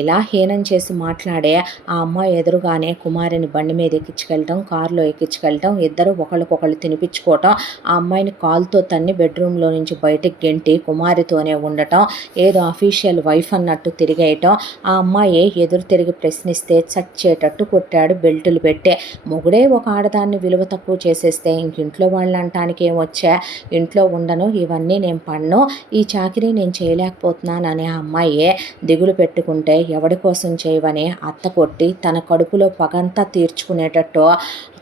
ఇలా హీనం చేసి మాట్లాడే ఆ అమ్మాయి ఎదురుగానే కుమారిని బండి మీద ఎక్కించుకెళ్ళటం, కారులో ఎక్కించుకెళ్ళటం, ఇద్దరు ఒకళ్ళకొకళ్ళు తినిపించుకోవటం, ఆ అమ్మాయిని కాలుతో తన్ని బెడ్రూమ్లో నుంచి బయటికి గెంటి కుమారితోనే ఉండటం, ఏదో అఫీషియల్ వైఫ్ అన్నట్టు తిరిగేయటం, ఆ అమ్మాయి ఎదురు తిరిగి ప్రశ్నిస్తే చచ్చేటట్టు కొట్టాడు బెల్టులు పెట్టే. మొగుడే ఒక ఆడదాన్ని విలువ తక్కువ చేసేస్తే ఇంకింట్లో వాళ్ళు అంటానికి ఏమొచ్చా, ఇంట్లో ఉండను, ఇవన్నీ నేను పన్ను, ఈ చాకిరీ నేను చేయలేకపోతున్నాను అనే అమ్మాయి దిగులు పెట్టుకుంటే ఎవడి కోసం చేయవని అత్త కొట్టి తన కడుపులో పగంతా తీర్చుకునేటట్టు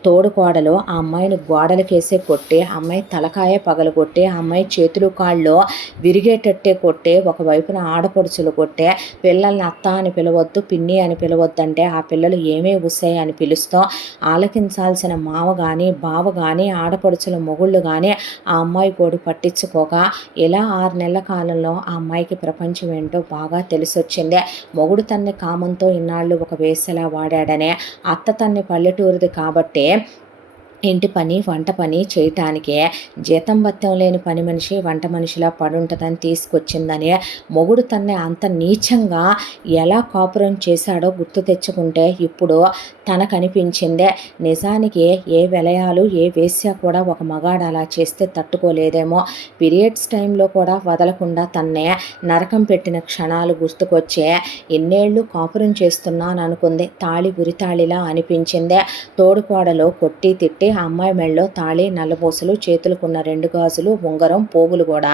తోడుకోడలు ఆ అమ్మాయిని గోడలకేసే కొట్టి అమ్మాయి తలకాయ పగలగొట్టి ఆ అమ్మాయి చేతులు కాళ్ళు విరిగేటట్టే కొట్టి ఒకవైపున ఆడపడుచులు కొట్టే పిల్లల్ని అత్త అని పిలవద్దు, పిన్ని అని పిలవద్దంటే ఆ పిల్లలు ఏమే ఉసాయి అని పిలుస్తాం, ఆలకించాల్సిన మావ కానీ బావ కానీ ఆడపడుచుల మొగుళ్ళు కానీ ఆ అమ్మాయి కోడి పట్టించుకోక ఇలా 6 నెలల కాలంలో ఆ అమ్మాయికి ప్రపంచం ఏంటో బాగా తెలిసొచ్చింది. మొగుడు తన్ని కామంతో ఇన్నాళ్ళు ఒక వేసలా వాడాడనే, అత్త తన్ని పల్లెటూరుది కాబట్టి ఇంటి పని వంట పని చేయటానికే జీతం బత్తం లేని పని మనిషి వంట మనిషిలా పడుంటుందని తీసుకొచ్చిందని మొగుడు తన్నే అంత నీచంగా ఎలా కాపురం చేశాడో గుర్తు తెచ్చుకుంటే ఇప్పుడు తనకనిపించిందే. నిజానికి ఏ విలయాలు ఏ వేశ్య కూడా ఒక మగాడు అలా చేస్తే తట్టుకోలేదేమో. పీరియడ్స్ టైంలో కూడా వదలకుండా తన్నే నరకం పెట్టిన క్షణాలు గుర్తుకొచ్చే ఎన్నేళ్ళు కాపురం చేస్తున్నాననుకుంది. తాళి ఉరితాళిలా అనిపించిందే. తోడుకోడలో కొట్టి తిట్టి ఆ అమ్మాయి మెళ్ళో తాళి నల్లబోసలు చేతులకున్న 2 గాజులు ఉంగరం పోగులు కూడా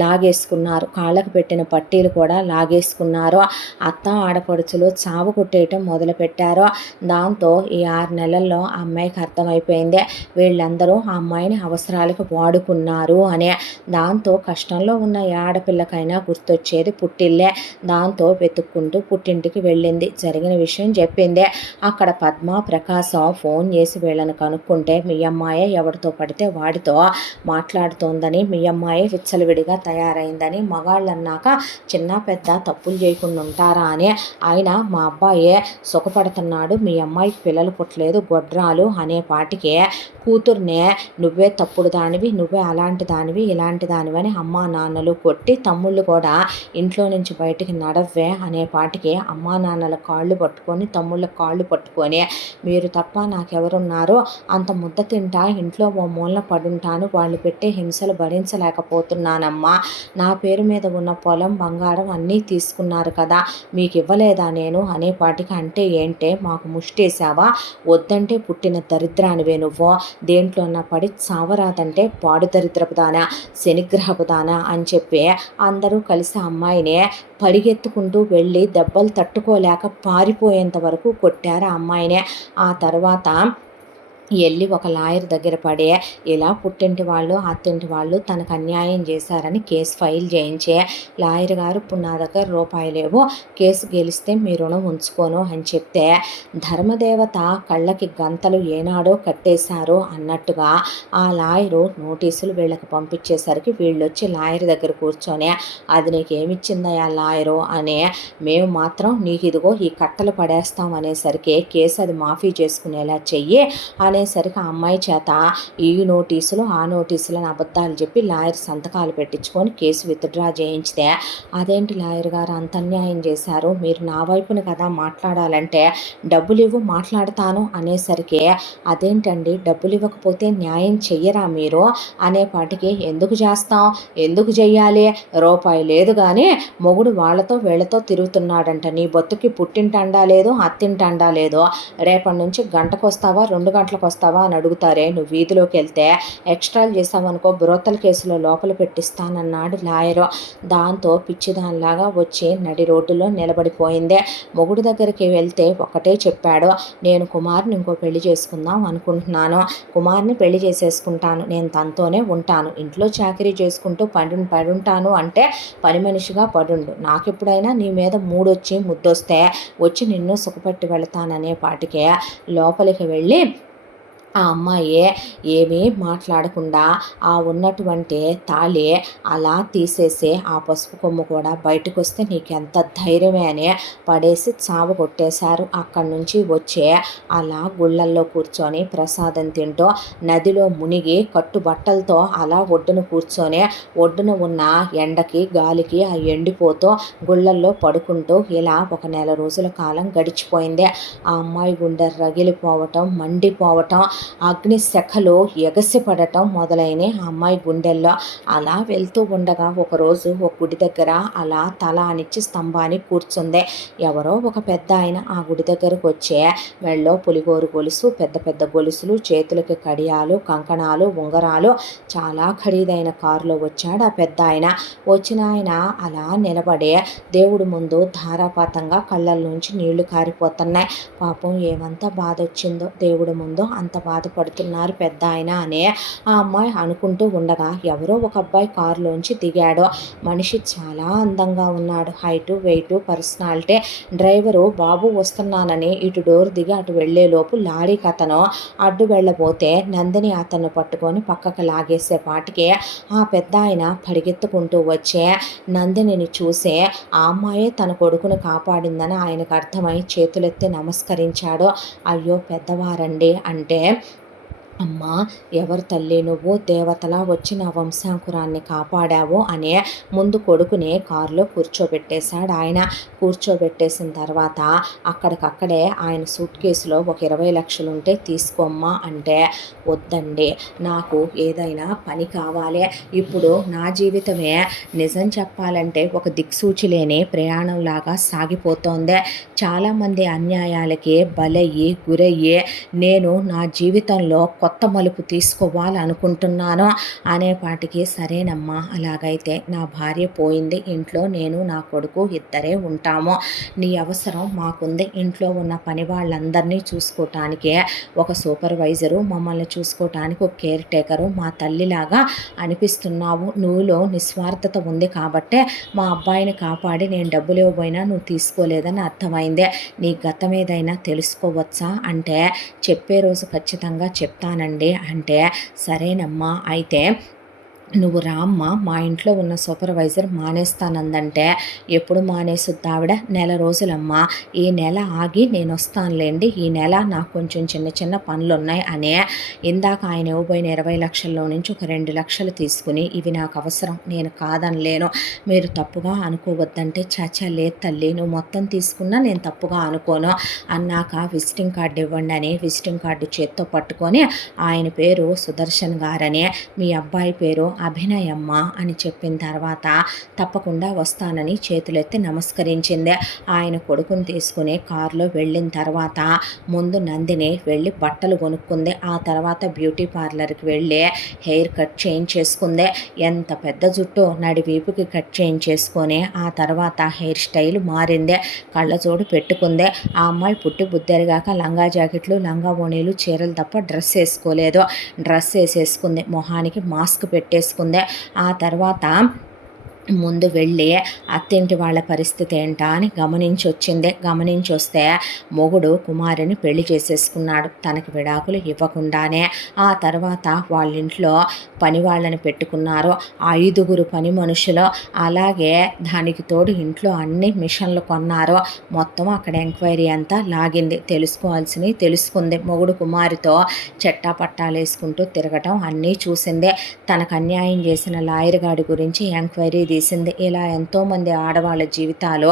లాగేసుకున్నారు. కాళ్ళకు పెట్టిన పట్టీలు కూడా లాగేసుకున్నారు. అత్త ఆడపడుచులు చావు కొట్టేయటం మొదలుపెట్టారు. దాంతో ఈ 6 నెలల్లో ఆ అమ్మాయికి అర్థమైపోయింది వీళ్ళందరూ ఆ అమ్మాయిని అవసరాలకు వాడుకున్నారు అని. దాంతో కష్టంలో ఉన్న ఏ ఆడపిల్లకైనా గుర్తొచ్చేది పుట్టిల్లే. దాంతో వెతుక్కుంటూ పుట్టింటికి వెళ్ళింది. జరిగిన విషయం చెప్పింది. అక్కడ పద్మ ప్రకాశం ఫోన్ చేసి వీళ్ళని కనుక్కుంటే మీ అమ్మాయే ఎవరితో పడితే వాడితో మాట్లాడుతోందని, మీ అమ్మాయే విచ్చలవిడిగా తయారైందని, మగాళ్ళన్నాక చిన్న పెద్ద తప్పులు చేయకుండా ఉంటారా అని, ఆయన మా అబ్బాయే సుఖపడుతున్నాడు, మీ అమ్మాయికి పిల్లలు పుట్టలేదు గొడ్రాలు అనే పాటికే కూతుర్నే నువ్వే తప్పుడు దానివి, నువ్వే అలాంటి దానివి ఇలాంటి దానివని అమ్మా నాన్నలు కొట్టి, తమ్ముళ్ళు కూడా ఇంట్లో నుంచి బయటికి నడవ్వే అనే పాటికి అమ్మా నాన్నల కాళ్ళు పట్టుకొని తమ్ముళ్ళ కాళ్ళు పట్టుకొని మీరు తప్ప నాకెవరున్నారో అంత ముద్ద తింటా ఇంట్లో ఓ మూలన పడుంటాను, వాళ్ళు పెట్టే హింసలు భరించలేకపోతున్నానమ్మా. నా పేరు మీద ఉన్న పొలం బంగారం అన్నీ తీసుకున్నారు కదా, మీకు ఇవ్వలేదా నేను అనేపాటికి అంటే ఏంటే మాకు ముష్టేసావా, వద్దంటే పుట్టిన దరిద్రానివే నువ్వు, దేంట్లోన్నా పడి చావరాదంటే పాడు దరిద్రపుదానా శనిగ్రహపుదానా అని చెప్పి అందరూ కలిసి అమ్మాయిని పరిగెత్తుకుంటూ వెళ్ళి దెబ్బలు తట్టుకోలేక పారిపోయేంత వరకు కొట్టారు ఆ అమ్మాయినే. ఆ తర్వాత వెళ్ళి ఒక లాయర్ దగ్గర పడి ఇలా పుట్టింటి వాళ్ళు అత్తింటి వాళ్ళు తనకు అన్యాయం చేశారని కేసు ఫైల్ చేయించే లాయర్ గారు ఇప్పుడు నా దగ్గర రూపాయి లేవు, కేసు గెలిస్తే మీ రుణం ఉంచుకోను అని చెప్తే ధర్మదేవత కళ్ళకి గంతలు ఏనాడో కట్టేశారు అన్నట్టుగా ఆ లాయరు నోటీసులు వీళ్ళకి పంపించేసరికి వీళ్ళు వచ్చి లాయర్ దగ్గర కూర్చొని అది నీకేమిచ్చిందయ్యా లాయరు అని, మేము మాత్రం నీకు ఇదిగో ఈ కట్టలు పడేస్తాం అనేసరికి కేసు అది మాఫీ చేసుకునేలా చెయ్యి అనేసరికి ఆ అమ్మాయి చేత ఈ నోటీసులు ఆ నోటీసులను అబద్ధాలు చెప్పి లాయర్ సంతకాలు పెట్టించుకొని కేసు విత్డ్రా చేయించితే అదేంటి లాయర్ గారు అంత అన్యాయం చేశారు, మీరు నా వైపున కదా మాట్లాడాలంటే డబ్బులు ఇవ్వు మాట్లాడతాను అనేసరికి అదేంటండి డబ్బులు ఇవ్వకపోతే న్యాయం చెయ్యరా మీరు అనేపాటికి ఎందుకు చేస్తాం ఎందుకు చెయ్యాలి, రూపాయి లేదు కానీ మొగుడు వాళ్ళతో వీళ్ళతో తిరుగుతున్నాడంట, నీ బొత్తుకి పుట్టింటండా లేదు అత్తింటండా లేదు, రేపటి నుంచి గంటకు వస్తావా 2 గంటలకు వస్తావా అని అడుగుతారే, నువ్వు వీధిలోకి వెళ్తే ఎక్స్ట్రాలు చేసావనుకో బ్రోతల కేసులో లోపల పెట్టిస్తానన్నాడు లాయరు. దాంతో పిచ్చిదానిలాగా వచ్చి నడి రోడ్డులో నిలబడిపోయిందే. మొగుడు దగ్గరికి వెళ్తే ఒకటే చెప్పాడు, నేను కుమార్ని ఇంకో పెళ్లి చేసుకుందాం అనుకుంటున్నాను, కుమార్ని పెళ్లి చేసేసుకుంటాను, నేను తనతోనే ఉంటాను, ఇంట్లో చాకరీ చేసుకుంటూ పడుంటాను అంటే పని మనిషిగా పడుండు, నాకెప్పుడైనా నీ మీద మూడొచ్చి ముద్దొస్తే వచ్చి నిన్ను సుఖపెట్టి వెళతాననే పాటికే లోపలికి వెళ్ళి ఆ అమ్మాయి ఏమీ మాట్లాడకుండా ఆ ఉన్నటువంటి తాళి అలా తీసేసి ఆ పసుపు కొమ్ము కూడా బయటకు వస్తే నీకెంత ధైర్యమే అని పడేసి చావు కొట్టేశారు. అక్కడి నుంచి వచ్చే అలా గుళ్ళల్లో కూర్చొని ప్రసాదం తింటూ నదిలో మునిగి కట్టుబట్టలతో అలా ఒడ్డున కూర్చొని ఒడ్డున ఉన్న ఎండకి గాలికి ఆ ఎండిపోతూ గుళ్ళల్లో పడుకుంటూ ఇలా 1 నెల రోజుల కాలం గడిచిపోయింది. ఆ అమ్మాయి గుండె రగిలిపోవటం మండిపోవటం అగ్ని శఖలు ఎగసిపడటం మొదలైన ఆ అమ్మాయి గుండెల్లో. అలా వెళ్తూ ఉండగా ఒకరోజు ఒక గుడి దగ్గర అలా తల అనిచ్చి స్తంభానికి కూర్చుంది. ఎవరో ఒక పెద్ద ఆయన ఆ గుడి దగ్గరకు వచ్చే మెళ్ళో పులిగోరు గొలుసు పెద్ద పెద్ద గొలుసులు చేతులకి కడియాలు కంకణాలు ఉంగరాలు చాలా ఖరీదైన కారులో వచ్చాడు ఆ పెద్ద ఆయన. వచ్చిన ఆయన అలా నిలబడే దేవుడి ముందు ధారాపాతంగా కళ్ళల్లోంచి నీళ్లు కారిపోతున్నాయి. పాపం ఏమంత బాధ వచ్చిందో దేవుడి ముందు అంత బాధపడుతున్నారు పెద్ద ఆయన అని ఆ అమ్మాయి అనుకుంటూ ఉండగా ఎవరో ఒక అబ్బాయి కారులోంచి దిగాడు. మనిషి చాలా అందంగా ఉన్నాడు, హైటు వెయిటు పర్సనాలిటీ. డ్రైవరు బాబు వస్తున్నానని ఇటు డోర్ దిగి అటు వెళ్లేలోపు లారీకి అతను అడ్డు వెళ్ళబోతే నందిని అతను పట్టుకొని పక్కకు లాగేసే పాటికి ఆ పెద్ద ఆయన పరిగెత్తుకుంటూ వచ్చే నందినిని చూసే ఆ అమ్మాయే తన కొడుకును కాపాడిందని ఆయనకు అర్థమై చేతులెత్తి నమస్కరించాడు. అయ్యో పెద్దవారండి అంటే అమ్మా, ఎవరు తల్లి నువ్వు? దేవతలా వచ్చి నా వంశాంకురాన్ని కాపాడావు అనే ముందు కొడుకుని కారులో కూర్చోబెట్టేశాడు ఆయన. కూర్చోబెట్టేసిన తర్వాత అక్కడికక్కడే ఆయన సూట్ కేసులో ఒక 20 లక్షలు ఉంటే తీసుకోమ్మా అంటే, వద్దండి, నాకు ఏదైనా పని కావాలి. ఇప్పుడు నా జీవితమే నిజం చెప్పాలంటే ఒక దిక్సూచి లేని ప్రయాణంలాగా సాగిపోతోంది. చాలామంది అన్యాయాలకి బలయ్యి గురయ్యి నేను నా జీవితంలో కొత్త మలుపు తీసుకోవాలనుకుంటున్నాను అనేపాటికి, సరేనమ్మా, అలాగైతే నా భార్య పోయింది, ఇంట్లో నేను నా కొడుకు ఇద్దరే ఉంటాము. నీ అవసరం మాకుంది. ఇంట్లో ఉన్న పని వాళ్ళందరినీ చూసుకోవటానికి ఒక సూపర్వైజరు, మమ్మల్ని చూసుకోవటానికి ఒక కేర్ టేకరు, మా తల్లిలాగా అనిపిస్తున్నావు. నువ్వులో నిస్వార్థత ఉంది కాబట్టే మా అబ్బాయిని కాపాడి నేను డబ్బులు ఇవ్వబోయినా నువ్వు తీసుకోలేదని అర్థమైందే. నీ గతం ఏదైనా తెలుసుకోవచ్చా అంటే, చెప్పే రోజు ఖచ్చితంగా చెప్తానండి అంటే, సరేనమ్మా, అయితే నువ్వు రామ్మా, మా ఇంట్లో ఉన్న సూపర్వైజర్ మానేస్తానందంటే, ఎప్పుడు మానేసుద్ది ఆవిడ? నెల రోజులమ్మా, ఈ నెల ఆగి నేను వస్తానులేండి, ఈ నెల నాకు కొంచెం చిన్న చిన్న పనులు ఉన్నాయి అనే ఇందాక ఆయన ఇవ్వబోయిన 20 లక్షల్లో నుంచి ఒక 2 లక్షలు తీసుకుని, ఇవి నాకు అవసరం, నేను కాదనలేను, మీరు తప్పుగా అనుకోవద్దంటే, చాచా లేదు తల్లి, నువ్వు మొత్తం తీసుకున్నా నేను తప్పుగా అనుకోను అన్నాక, విజిటింగ్ కార్డు ఇవ్వండి అని విజిటింగ్ కార్డు చేత్తో పట్టుకొని, ఆయన పేరు సుదర్శన్ గారని, మీ అబ్బాయి పేరు అభినయమ్మ అని చెప్పిన తర్వాత, తప్పకుండా వస్తానని చేతులెత్తి నమస్కరించింది. ఆయన కొడుకుని తీసుకుని కారులో వెళ్ళిన తర్వాత ముందు నందిని వెళ్ళి బట్టలు కొనుక్కుంది. ఆ తర్వాత బ్యూటీ పార్లర్కి వెళ్ళి హెయిర్ కట్ చేయించేసుకుంది. ఎంత పెద్ద జుట్టు నడి వీపుకి కట్ చేయించేసుకొని ఆ తర్వాత హెయిర్ స్టైల్ మారింది. కళ్ళజోడు పెట్టుకుంది. ఆ అమ్మాయి పుట్టి బుద్ధెరిగాక లంగా జాకెట్లు, లంగా ఓణీలు, చీరలు తప్ప డ్రెస్ వేసుకోలేదు. డ్రెస్ వేసేసుకుంది. మొహానికి మాస్క్ పెట్టేసుకుంది. ఆ తర్వాత ముందు వెళ్ళి అత్తింటి వాళ్ళ పరిస్థితి ఏంటా అని గమనించి వచ్చింది. గమనించి వస్తే మొగుడు కుమారుని పెళ్లి చేసేసుకున్నాడు తనకి విడాకులు ఇవ్వకుండానే. ఆ తర్వాత వాళ్ళ ఇంట్లో పని వాళ్ళని పెట్టుకున్నారు, 5 పని మనుషులు. అలాగే దానికి తోడు ఇంట్లో అన్ని మిషన్లు కొన్నారు. మొత్తం అక్కడ ఎంక్వైరీ అంతా లాగింది. తెలుసుకోవాల్సినవి తెలుసుకుంది. మొగుడు కుమారుతో చెట్టా పట్టాలు వేసుకుంటూ తిరగటం అన్నీ చూసింది. తనకు అన్యాయం చేసిన లాయర్ గాడి గురించి ఎంక్వైరీ తీసింది. ఇలా ఎంతోమంది ఆడవాళ్ళ జీవితాలు,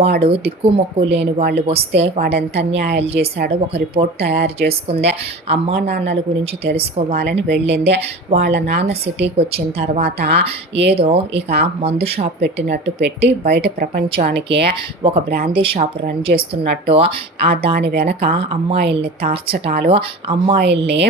వాడు దిక్కుమొక్కు లేని వాళ్ళు వస్తే వాడెంత అన్యాయాలు చేశాడో ఒక రిపోర్ట్ తయారు చేసుకుంది. అమ్మా నాన్నల గురించి తెలుసుకోవాలని వెళ్ళింది. వాళ్ళ నాన్న సిటీకి వచ్చిన తర్వాత ఏదో ఇక మందు షాప్ పెట్టినట్టు పెట్టి బయట ప్రపంచానికి ఒక బ్రాందీ షాప్ రన్ చేస్తున్నట్టు దాని వెనక అమ్మాయిల్ని తార్చటాలు, అమ్మాయిల్ని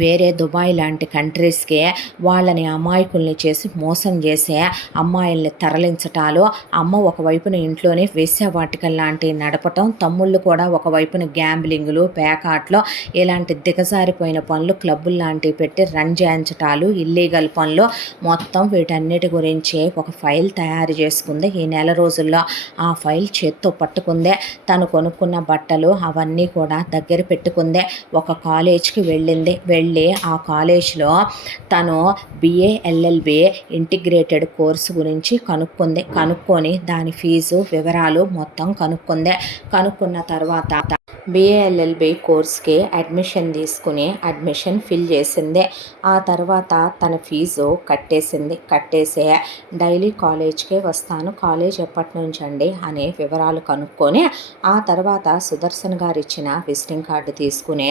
వేరే దుబాయ్ లాంటి కంట్రీస్కి వాళ్ళని అమాయకుల్ని చేసి మోసం చేసే అమ్మాయిల్ని తరలించటాలు, అమ్మ ఒకవైపున ఇంట్లోనే వేశ్యావాటికల్ లాంటివి నడపటం, తమ్ముళ్ళు కూడా ఒకవైపున గ్యాంబ్లింగ్లు, పేకాట్లు, ఇలాంటి దిగజారిపోయిన పనులు, క్లబ్బులు లాంటివి పెట్టి రన్ చేయించటాలు, ఇల్లీగల్ పనులు, మొత్తం వీటన్నిటి గురించి ఒక ఫైల్ తయారు చేసుకుంది. ఈ నెల రోజుల్లో ఆ ఫైల్ చేత్తో పట్టుకుందే. తను కొనుక్కున్న బట్టలు అవన్నీ కూడా దగ్గర పెట్టుకుందే. ఒక కాలేజ్కి వెళ్ళి ఆ కాలేజ్లో తను BA LLB ఇంటిగ్రేటెడ్ కోర్సు గురించి కనుక్కొని దాని ఫీజు వివరాలు మొత్తం కనుక్కున్న తర్వాత BA LLB కోర్స్కి అడ్మిషన్ తీసుకుని అడ్మిషన్ ఫిల్ చేసింది. ఆ తర్వాత తన ఫీజు కట్టేసే డైలీ కాలేజ్కే వస్తాను, కాలేజ్ ఎప్పటి నుంచి అండి అనే వివరాలు కనుక్కొని ఆ తర్వాత సుదర్శన్ గారు ఇచ్చిన విజిటింగ్ కార్డు తీసుకుని,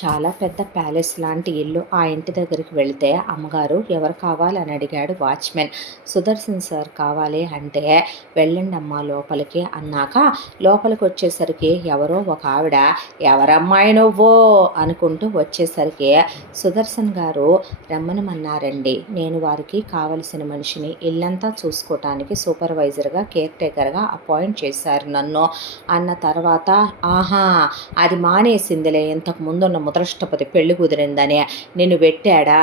చాలా పెద్ద ప్యాలెస్ లాంటి ఇల్లు, ఆ ఇంటి దగ్గరికి వెళితే అమ్మగారు ఎవరు కావాలని అడిగాడు వాచ్మెన్. సుదర్శన్ సార్ కావాలి అంటే, వెళ్ళండి అమ్మా లోపలికి అన్నాక లోపలికి వచ్చేసరికి ఎవరో ఒక ఆవిడ, ఎవరమ్మాయి నువ్వు అనుకుంటూ వచ్చేసరికి, సుదర్శన్ గారు రమ్మనమన్నారండి, నేను వారికి కావలసిన మనిషిని, ఇల్లంతా చూసుకోవటానికి సూపర్వైజర్గా, కేర్ టేకర్గా అపాయింట్ చేశారు నన్ను అన్న తర్వాత, ఆహా అది మానేసిందిలే ఇంతకు ముందున్న ముద్రష్టపతి పెళ్లి కుదిరిందని నిన్ను పెట్టాడా,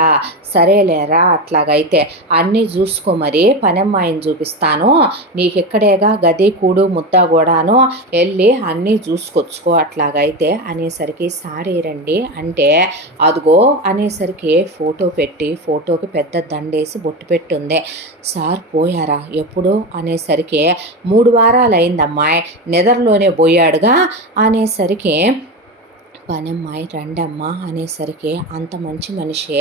సరేలేరా అట్లాగైతే అన్నీ చూసుకో, మరి పనమ్మాయిని చూపిస్తాను, నీకెక్కడేగా గది కూడు ముద్ద కూడాను, వెళ్ళి అన్నీ చూసుకొచ్చుకో అట్లాగైతే అనేసరికి, సారీ రండి అంటే, అదిగో అనేసరికి ఫోటో పెట్టి ఫోటోకి పెద్ద దండేసి బొట్టు పెట్టుంది. సార్ పోయారా ఎప్పుడు అనేసరికి, 3 వారాలు అయిందమ్మాయి, నిద్రలోనే పోయాడుగా అనేసరికి, పనమ్మాయి రండమ్మా అనేసరికి అంత మంచి మనిషే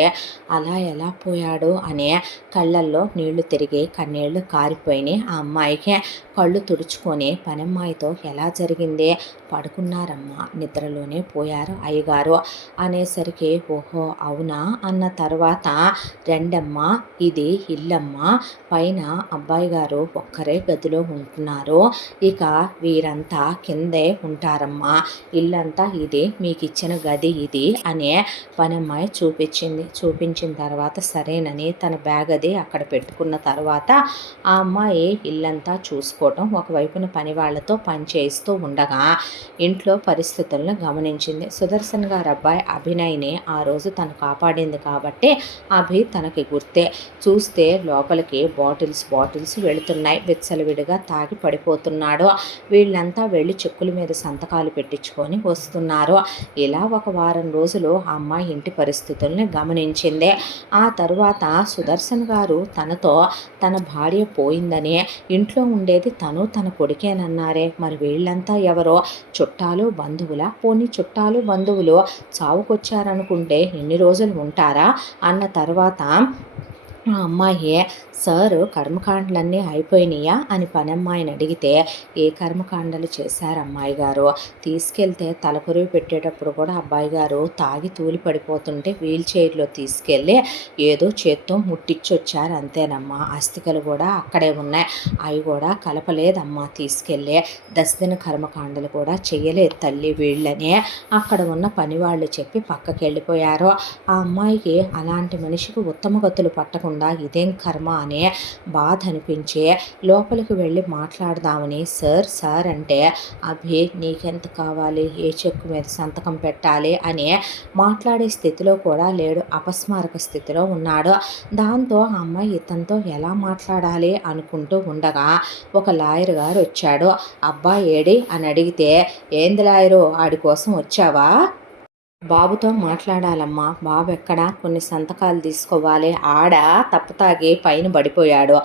అలా ఎలా పోయాడు అనే కళ్ళల్లో నీళ్లు తిరిగి కన్నీళ్లు కారిపోయినాయి. ఆ అమ్మాయికి కళ్ళు తుడుచుకొని పనమ్మాయితో ఎలా జరిగింది, పడుకున్నారమ్మా, నిద్రలోనే పోయారు అయ్యగారు అనేసరికి ఓహో అవునా అన్న తర్వాత రండమ్మా ఇది ఇల్లమ్మా, పైన అబ్బాయి గారు ఒక్కరే గదిలో ఉంటున్నారు, ఇక వీరంతా కిందే ఉంటారమ్మా, ఇల్లంతా ఇది మీకు ఇచ్చిన గది ఇది అనే పనమ్మాయి చూపించిన తర్వాత సరేనని తన బ్యాగ్ అది అక్కడ పెట్టుకున్న తర్వాత ఆ అమ్మాయి ఇల్లంతా చూసుకోవటం ఒకవైపున పని వాళ్ళతో పని చేస్తూ ఉండగా ఇంట్లో పరిస్థితులను గమనించింది. సుదర్శన్ గారు అబ్బాయి అభినయ్ని ఆ రోజు తను కాపాడింది కాబట్టి అభి తనకి గుర్తే. చూస్తే లోపలికి బాటిల్స్ వెళుతున్నాయి, విచ్చలవిడిగా తాగి పడిపోతున్నాడు. వీళ్ళంతా వెళ్ళి చెక్కుల మీద సంతకాలు పెట్టించుకొని వస్తున్నారు. ఇలా ఒక వారం రోజులు ఆ అమ్మాయి ఇంటి పరిస్థితుల్ని గమనించింది. ఆ తరువాత సుదర్శన్ గారు తనతో తన భార్య పోయిందని, ఇంట్లో ఉండేది తను తన కొడుకేనన్నారే, మరి వీళ్ళంతా ఎవరో చుట్టాలు బంధువులా, పోనీ చుట్టాలు బంధువులు చావుకొచ్చారనుకుంటే ఎన్ని రోజులు ఉంటారా అన్న తర్వాత ఆ అమ్మాయి సార్ కర్మకాండలన్నీ అయిపోయినాయా అని పనమ్మాయిని అడిగితే ఏ కర్మకాండలు చేశారు అమ్మాయి గారు, తీసుకెళ్తే తలకొరివి పెట్టేటప్పుడు కూడా అబ్బాయి గారు తాగి తూలి పడిపోతుంటే వీల్ చైర్లో తీసుకెళ్ళి ఏదో చేత్తో ముట్టించొచ్చారు అంతేనమ్మా, అస్థికలు కూడా అక్కడే ఉన్నాయి, అవి కూడా కలపలేదమ్మా, తీసుకెళ్ళి దశదిన కర్మకాండలు కూడా చెయ్యలేదు తల్లి వీళ్ళనే అక్కడ ఉన్న పని వాళ్ళు చెప్పి పక్కకి వెళ్ళిపోయారు. ఆ అమ్మాయికి అలాంటి మనిషికి ఉత్తమ గతులు పట్టకుండా ఇదేం కర్మ అనే బాధ అనిపించే లోపలికి వెళ్ళి మాట్లాడదామని సార్ అంటే అభి నీకెంత కావాలి, ఏ చెక్కు మీద సంతకం పెట్టాలి అని మాట్లాడే స్థితిలో కూడా లేడు, అపస్మారక స్థితిలో ఉన్నాడు. దాంతో ఆ అమ్మాయి ఇతనితో ఎలా మాట్లాడాలి అనుకుంటూ ఉండగా ఒక లాయర్ గారు వచ్చాడు. అబ్బాయి ఏడి అని అడిగితే ఏంది లాయరు ఆడి కోసం వచ్చావా, బాబుతో మాట్లాడాలమ్మా, బాబు ఎక్కడ, కొన్ని సంతకాలు తీసుకోవాలి, ఆడ తప్పుతాగి పైన పడిపోయాడు,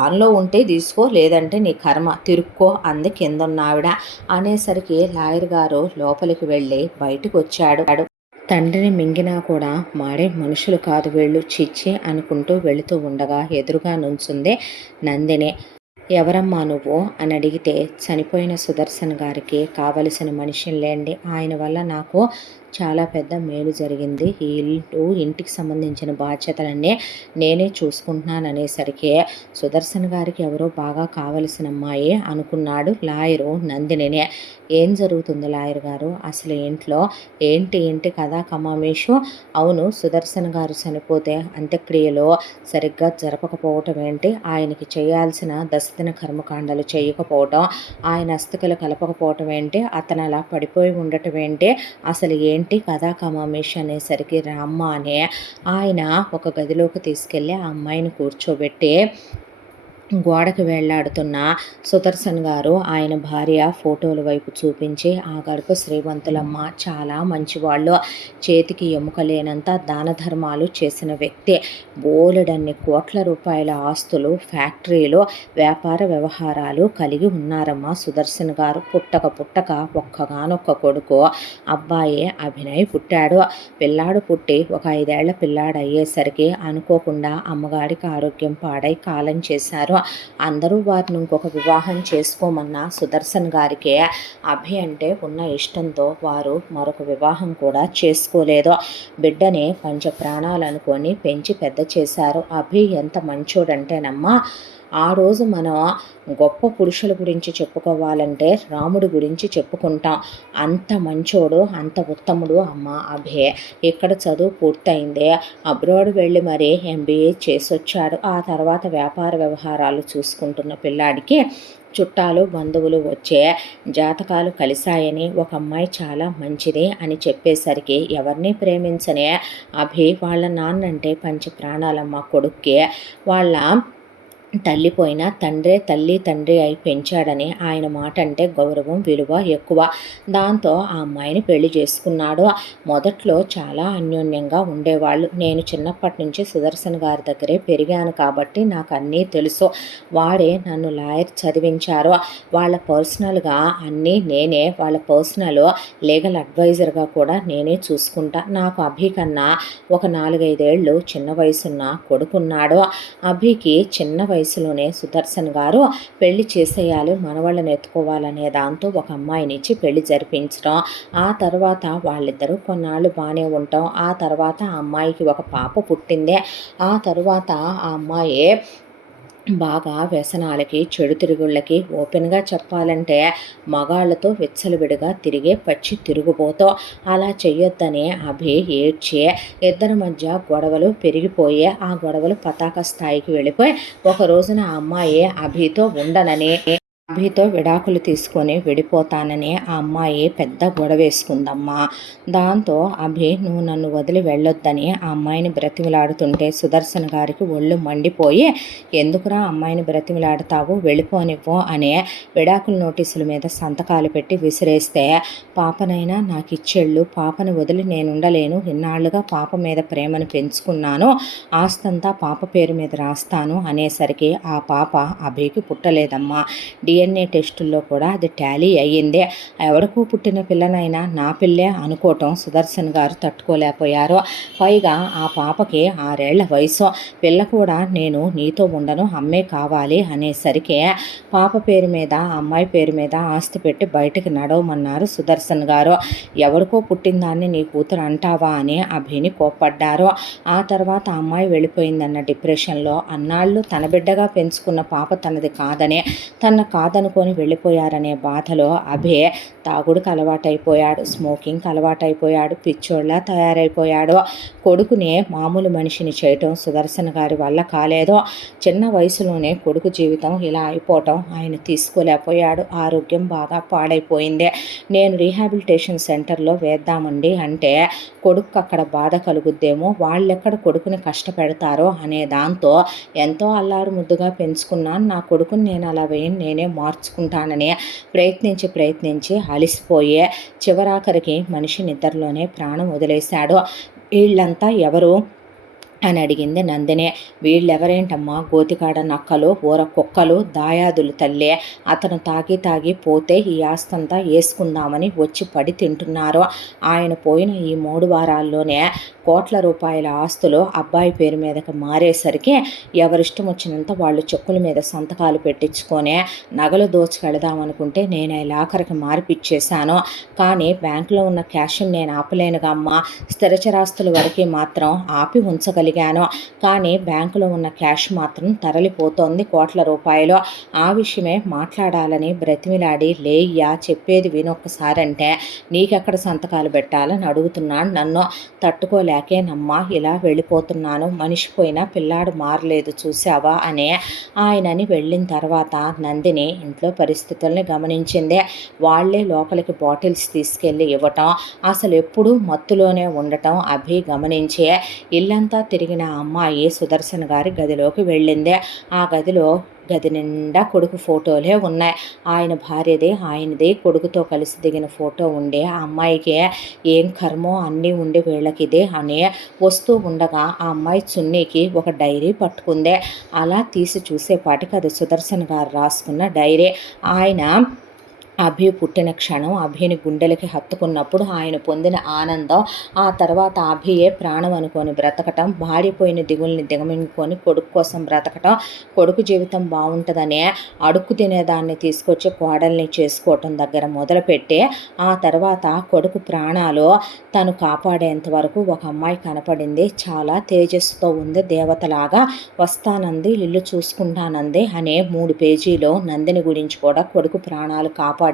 ఆన్లో ఉంటే తీసుకో లేదంటే నీ కర్మ తిరుక్కో అంది కిందన్న ఆవిడ అనేసరికి లాయర్ గారు లోపలికి వెళ్ళి బయటకు వచ్చాడు. తండ్రిని మింగినా కూడా మాడే మనుషులు కాదు వీళ్ళు, చిచ్చి అనుకుంటూ వెళుతూ ఉండగా ఎదురుగా నుంచుంది నందిని. ఎవరమ్మా నువ్వు అని అడిగితే చనిపోయిన సుదర్శన్ గారికి కావలసిన మనిషిని, ఆయన వల్ల నాకు చాలా పెద్ద మేలు జరిగింది, ఈ ఇంటికి సంబంధించిన బాధ్యతలన్నీ నేనే చూసుకుంటున్నాననేసరికి సుదర్శన్ గారికి ఎవరో బాగా కావలసిన అమ్మాయి అనుకున్నాడు లాయరు నందినినే. ఏం జరుగుతుంది లాయర్ గారు, అసలు ఇంట్లో ఏంటి కదా కమామేషు, అవును సుదర్శన్ గారు చనిపోతే అంత్యక్రియలో సరిగ్గా జరపకపోవటం ఏంటి, ఆయనకి చేయాల్సిన దశదిన కర్మకాండలు చేయకపోవటం, ఆయన అస్థికలు కలపకపోవటం ఏంటి, అతను అలా పడిపోయి ఉండటం ఏంటి, అసలు ఏంటి కథా కమామేష్ అనేసరికి రామ్మ అనే ఆయన ఒక గదిలోకి తీసుకెళ్ళి ఆ అమ్మాయిని కూర్చోబెట్టి గోడకు వేళ్లాడుతున్న సుదర్శన్ గారు ఆయన భార్య ఫోటోల వైపు చూపించి ఆ గడుపు శ్రీమంతులమ్మ చాలా మంచివాళ్ళు, చేతికి ఎముక లేనంత దాన ధర్మాలు చేసిన వ్యక్తి, బోలెడన్ని కోట్ల రూపాయల ఆస్తులు, ఫ్యాక్టరీలు, వ్యాపార వ్యవహారాలు కలిగి ఉన్నారమ్మా సుదర్శన్ గారు. పుట్టక ఒక్కగానొక్క కొడుకు అబ్బాయే అభినయ్ పుట్టాడు. పిల్లాడు పుట్టి ఒక 5 ఏళ్ల పిల్లాడు అయ్యేసరికి అనుకోకుండా అమ్మగారికి ఆరోగ్యం పాడై కాలం చేశారు. అందరూ వారిని ఇంకొక వివాహం చేసుకోమన్న సుదర్శన్ గారికి అభి అంటే ఉన్న ఇష్టంతో వారు మరొక వివాహం కూడా చేసుకోలేదు. బిడ్డని పంచ ప్రాణాలు అనుకొని పెంచి పెద్ద చేశారు. అభి ఎంత మంచోడంటేనమ్మా, ఆ రోజు మనం గొప్ప పురుషుల గురించి చెప్పుకోవాలంటే రాముడి గురించి చెప్పుకుంటాం. అంత మంచోడు, అంత ఉత్తముడు అమ్మ అభే. ఇక్కడ చదువు పూర్తయింది, అబ్రాడ్ వెళ్ళి మరి MBA చేసొచ్చాడు. ఆ తర్వాత వ్యాపార వ్యవహారాలు చూసుకుంటున్న పిల్లాడికి చుట్టాలు బంధువులు వచ్చే జాతకాలు కలిశాయని, ఒక అమ్మాయి చాలా మంచిది అని చెప్పేసరికి ఎవరిని ప్రేమించనే అభి వాళ్ళ నాన్నంటే పంచ ప్రాణాలమ్మ కొడుక్కి. వాళ్ళ తల్లి పోయినా తండ్రే తల్లి తండ్రి అయి పెంచాడని ఆయన మాట అంటే గౌరవం విలువ ఎక్కువ. దాంతో ఆ అమ్మాయిని పెళ్లి చేసుకున్నాడు. మొదట్లో చాలా అన్యోన్యంగా ఉండేవాళ్ళు. నేను చిన్నప్పటి నుంచి సుదర్శన్ గారి దగ్గరే పెరిగాను కాబట్టి నాకు అన్నీ తెలుసు. వాడే నన్ను లాయర్ చదివించారు. వాళ్ళ పర్సనల్గా అన్నీ నేనే, వాళ్ళ పర్సనల్ లీగల్ అడ్వైజర్గా కూడా నేనే చూసుకుంటా. నాకు అభి కన్నా ఒక 4-5 ఏళ్ళు చిన్న వయసున్న కొడుకున్నాడు. అభికి చిన్న వయసులోనే సుదర్శన్ గారు పెళ్లి చేసేయాలి, మనవాళ్ళని ఎత్తుకోవాలనే దాంతో ఒక అమ్మాయినిచ్చి పెళ్లి జరిపించడం. ఆ తర్వాత వాళ్ళిద్దరూ కొన్నాళ్ళు బాగానే ఉంటాం. ఆ తర్వాత ఆ అమ్మాయికి ఒక పాప పుట్టింది. ఆ తర్వాత ఆ అమ్మాయి బాగా వ్యసనాలకి, చెడు తిరుగుళ్ళకి, ఓపెన్గా చెప్పాలంటే మగాళ్ళతో విచ్చలవిడిగా తిరిగే పచ్చి తిరుగుబోతో. అలా చెయ్యొద్దని అభి ఏడ్చి ఇద్దరి మధ్య గొడవలు పెరిగిపోయి ఆ గొడవలు పతాక స్థాయికి వెళ్ళిపోయి ఒక రోజున ఆ అమ్మాయి అభితో ఉండనని, అభితో విడాకులు తీసుకొని విడిపోతానని ఆ అమ్మాయి పెద్ద గొడవేసుకుందమ్మా. దాంతో అభి నువ్వు నన్ను వదిలి వెళ్ళొద్దని ఆ అమ్మాయిని బ్రతిమిలాడుతుంటే సుదర్శన్ గారికి ఒళ్ళు మండిపోయి ఎందుకురా అమ్మాయిని బ్రతిమిలాడతావు, వెళ్ళిపోనివ్వు అనే విడాకుల నోటీసుల మీద సంతకాలు పెట్టి విసిరేస్తే పాపనైనా నాకు ఇచ్చేళ్ళు, పాపను వదిలి నేనుండలేను, ఇన్నాళ్లుగా పాప మీద ప్రేమను పెంచుకున్నాను, ఆస్తంతా పాప పేరు మీద రాస్తాను అనేసరికి ఆ పాప అభికి పుట్టలేదమ్మా. డిఎన్ఏ టెస్టుల్లో కూడా అది టాలీ అయ్యిందే. ఎవరికో పుట్టిన పిల్లనైనా నా పిల్లే అనుకోవటం సుదర్శన్ గారు తట్టుకోలేకపోయారు. పైగా ఆ పాపకి 6 ఏళ్ల వయసు. పిల్ల కూడా నేను నీతో ఉండను, అమ్మే కావాలి అనేసరికి పాప పేరు మీద అమ్మాయి పేరు మీద ఆస్తి పెట్టి బయటకు నడవమన్నారు సుదర్శన్ గారు. ఎవరికో పుట్టిన దాన్ని నీ కూతురు అంటావా అని అభిని కోప్పడ్డారు. ఆ తర్వాత అమ్మాయి వెళ్ళిపోయిందన్న డిప్రెషన్లో అన్నాళ్ళు తన బిడ్డగా పెంచుకున్న పాప తనది కాదని, తన కాదనుకొని వెళ్ళిపోయారనే బాధలో అభి తాగుడుకు అలవాటైపోయాడు, స్మోకింగ్కి అలవాటైపోయాడు, పిచ్చోళ్ళ తయారైపోయాడు. కొడుకుని మామూలు మనిషిని చేయటం సుదర్శన్ గారి వల్ల కాలేదు. చిన్న వయసులోనే కొడుకు జీవితం ఇలా అయిపోవటం ఆయన తీసుకోలేకపోయాడు. ఆరోగ్యం బాగా పాడైపోయింది. నేను రీహాబిలిటేషన్ సెంటర్లో వేద్దామండి అంటే కొడుకు అక్కడ బాధ కలుగుద్దేమో, వాళ్ళెక్కడ కొడుకుని కష్టపెడతారో అనే దాంతో ఎంతో అల్లారు ముద్దుగా పెంచుకున్నాను నా కొడుకుని, నేను అలా వేయను, నేనే మార్చుకుంటానని ప్రయత్నించి అలిసిపోయే చివరాఖరికి మనిషి నిద్రలోనే ప్రాణం వదిలేశాడు. వీళ్ళంతా ఎవరు అని అడిగింది నందిని. వీళ్ళెవరేంటమ్మా, గోతికాడ నక్కలు, ఊర కుక్కలు, దాయాదులు తల్లే. అతను తాగి పోతే ఈ ఆస్తంతా వేసుకుందామని వచ్చి పడి తింటున్నారు. ఆయన పోయిన ఈ 3 వారాల్లోనే కోట్ల రూపాయల ఆస్తులు అబ్బాయి పేరు మీదకి మారేసరికి ఎవరిష్టం వచ్చినంత వాళ్ళు చెక్కుల మీద సంతకాలు పెట్టించుకొని నగలు దోచుకెళదామనుకుంటే నేను లాకర్కి మార్పిచ్చేశాను. కానీ బ్యాంకులో ఉన్న క్యాష్ని నేను ఆపలేనుగా అమ్మ, స్థిరచరాస్తుల వరకు మాత్రం ఆపి ఉంచగలిగాను. కానీ బ్యాంకులో ఉన్న క్యాష్ మాత్రం తరలిపోతోంది కోట్ల రూపాయలు. ఆ విషయమే మాట్లాడాలని బ్రతిమిలాడి లేయ్యా చెప్పేది వినొక్కసారంటే నీకెక్కడ సంతకాలు పెట్టాలని అడుగుతున్నాడు నన్ను. తట్టుకోలేకేనమ్మా ఇలా వెళ్ళిపోతున్నాను, మనిషిపోయినా పిల్లాడు మారలేదు చూసావా అని ఆయనని వెళ్ళిన తర్వాత నందిని ఇంట్లో పరిస్థితుల్ని గమనించింది. వాళ్లే లోపలికి బాటిల్స్ తీసుకెళ్ళి ఇవ్వటం, అసలు ఎప్పుడూ మత్తులోనే ఉండటం అభి గమనించే ఇల్లంతా తిరిగిన అమ్మాయి సుదర్శన్ గారి గదిలోకి వెళ్ళింది. ఆ గది నిండా కొడుకు ఫోటోలే ఉన్నాయి. ఆయన భార్యదే, ఆయనదే కొడుకుతో కలిసి దిగిన ఫోటో ఉండే. ఆ అమ్మాయికి ఏం కర్మో అన్నీ ఉండి వీళ్ళకిదే అని వస్తూ ఉండగా ఆ అమ్మాయి చున్నీకి ఒక డైరీ పట్టుకుందే. అలా తీసి చూసేపాటికి అది సుదర్శన్ గారు రాసుకున్న డైరీ. ఆయన అభి పుట్టిన క్షణం అభిని గుండెలకి హత్తుకున్నప్పుడు ఆయన పొందిన ఆనందం, ఆ తర్వాత అభియే ప్రాణం అనుకొని బ్రతకటం, భాడిపోయిన దిగుల్ని దిగమింగుకొని కొడుకు కోసం బ్రతకటం, కొడుకు జీవితం బాగుంటుందనే అడుక్కు తినేదాన్ని తీసుకొచ్చి కోడల్ని చేసుకోవటం దగ్గర మొదలుపెట్టి ఆ తర్వాత కొడుకు ప్రాణాలు తను కాపాడేంత వరకు ఒక అమ్మాయి కనపడింది. చాలా తేజస్సుతో ఉంది, దేవతలాగా వస్తానంది, ఇల్లు చూసుకుంటానంది అనే 3 పేజీలో నందిని గురించి కూడా కొడుకు ప్రాణాలు కాపాడిందని,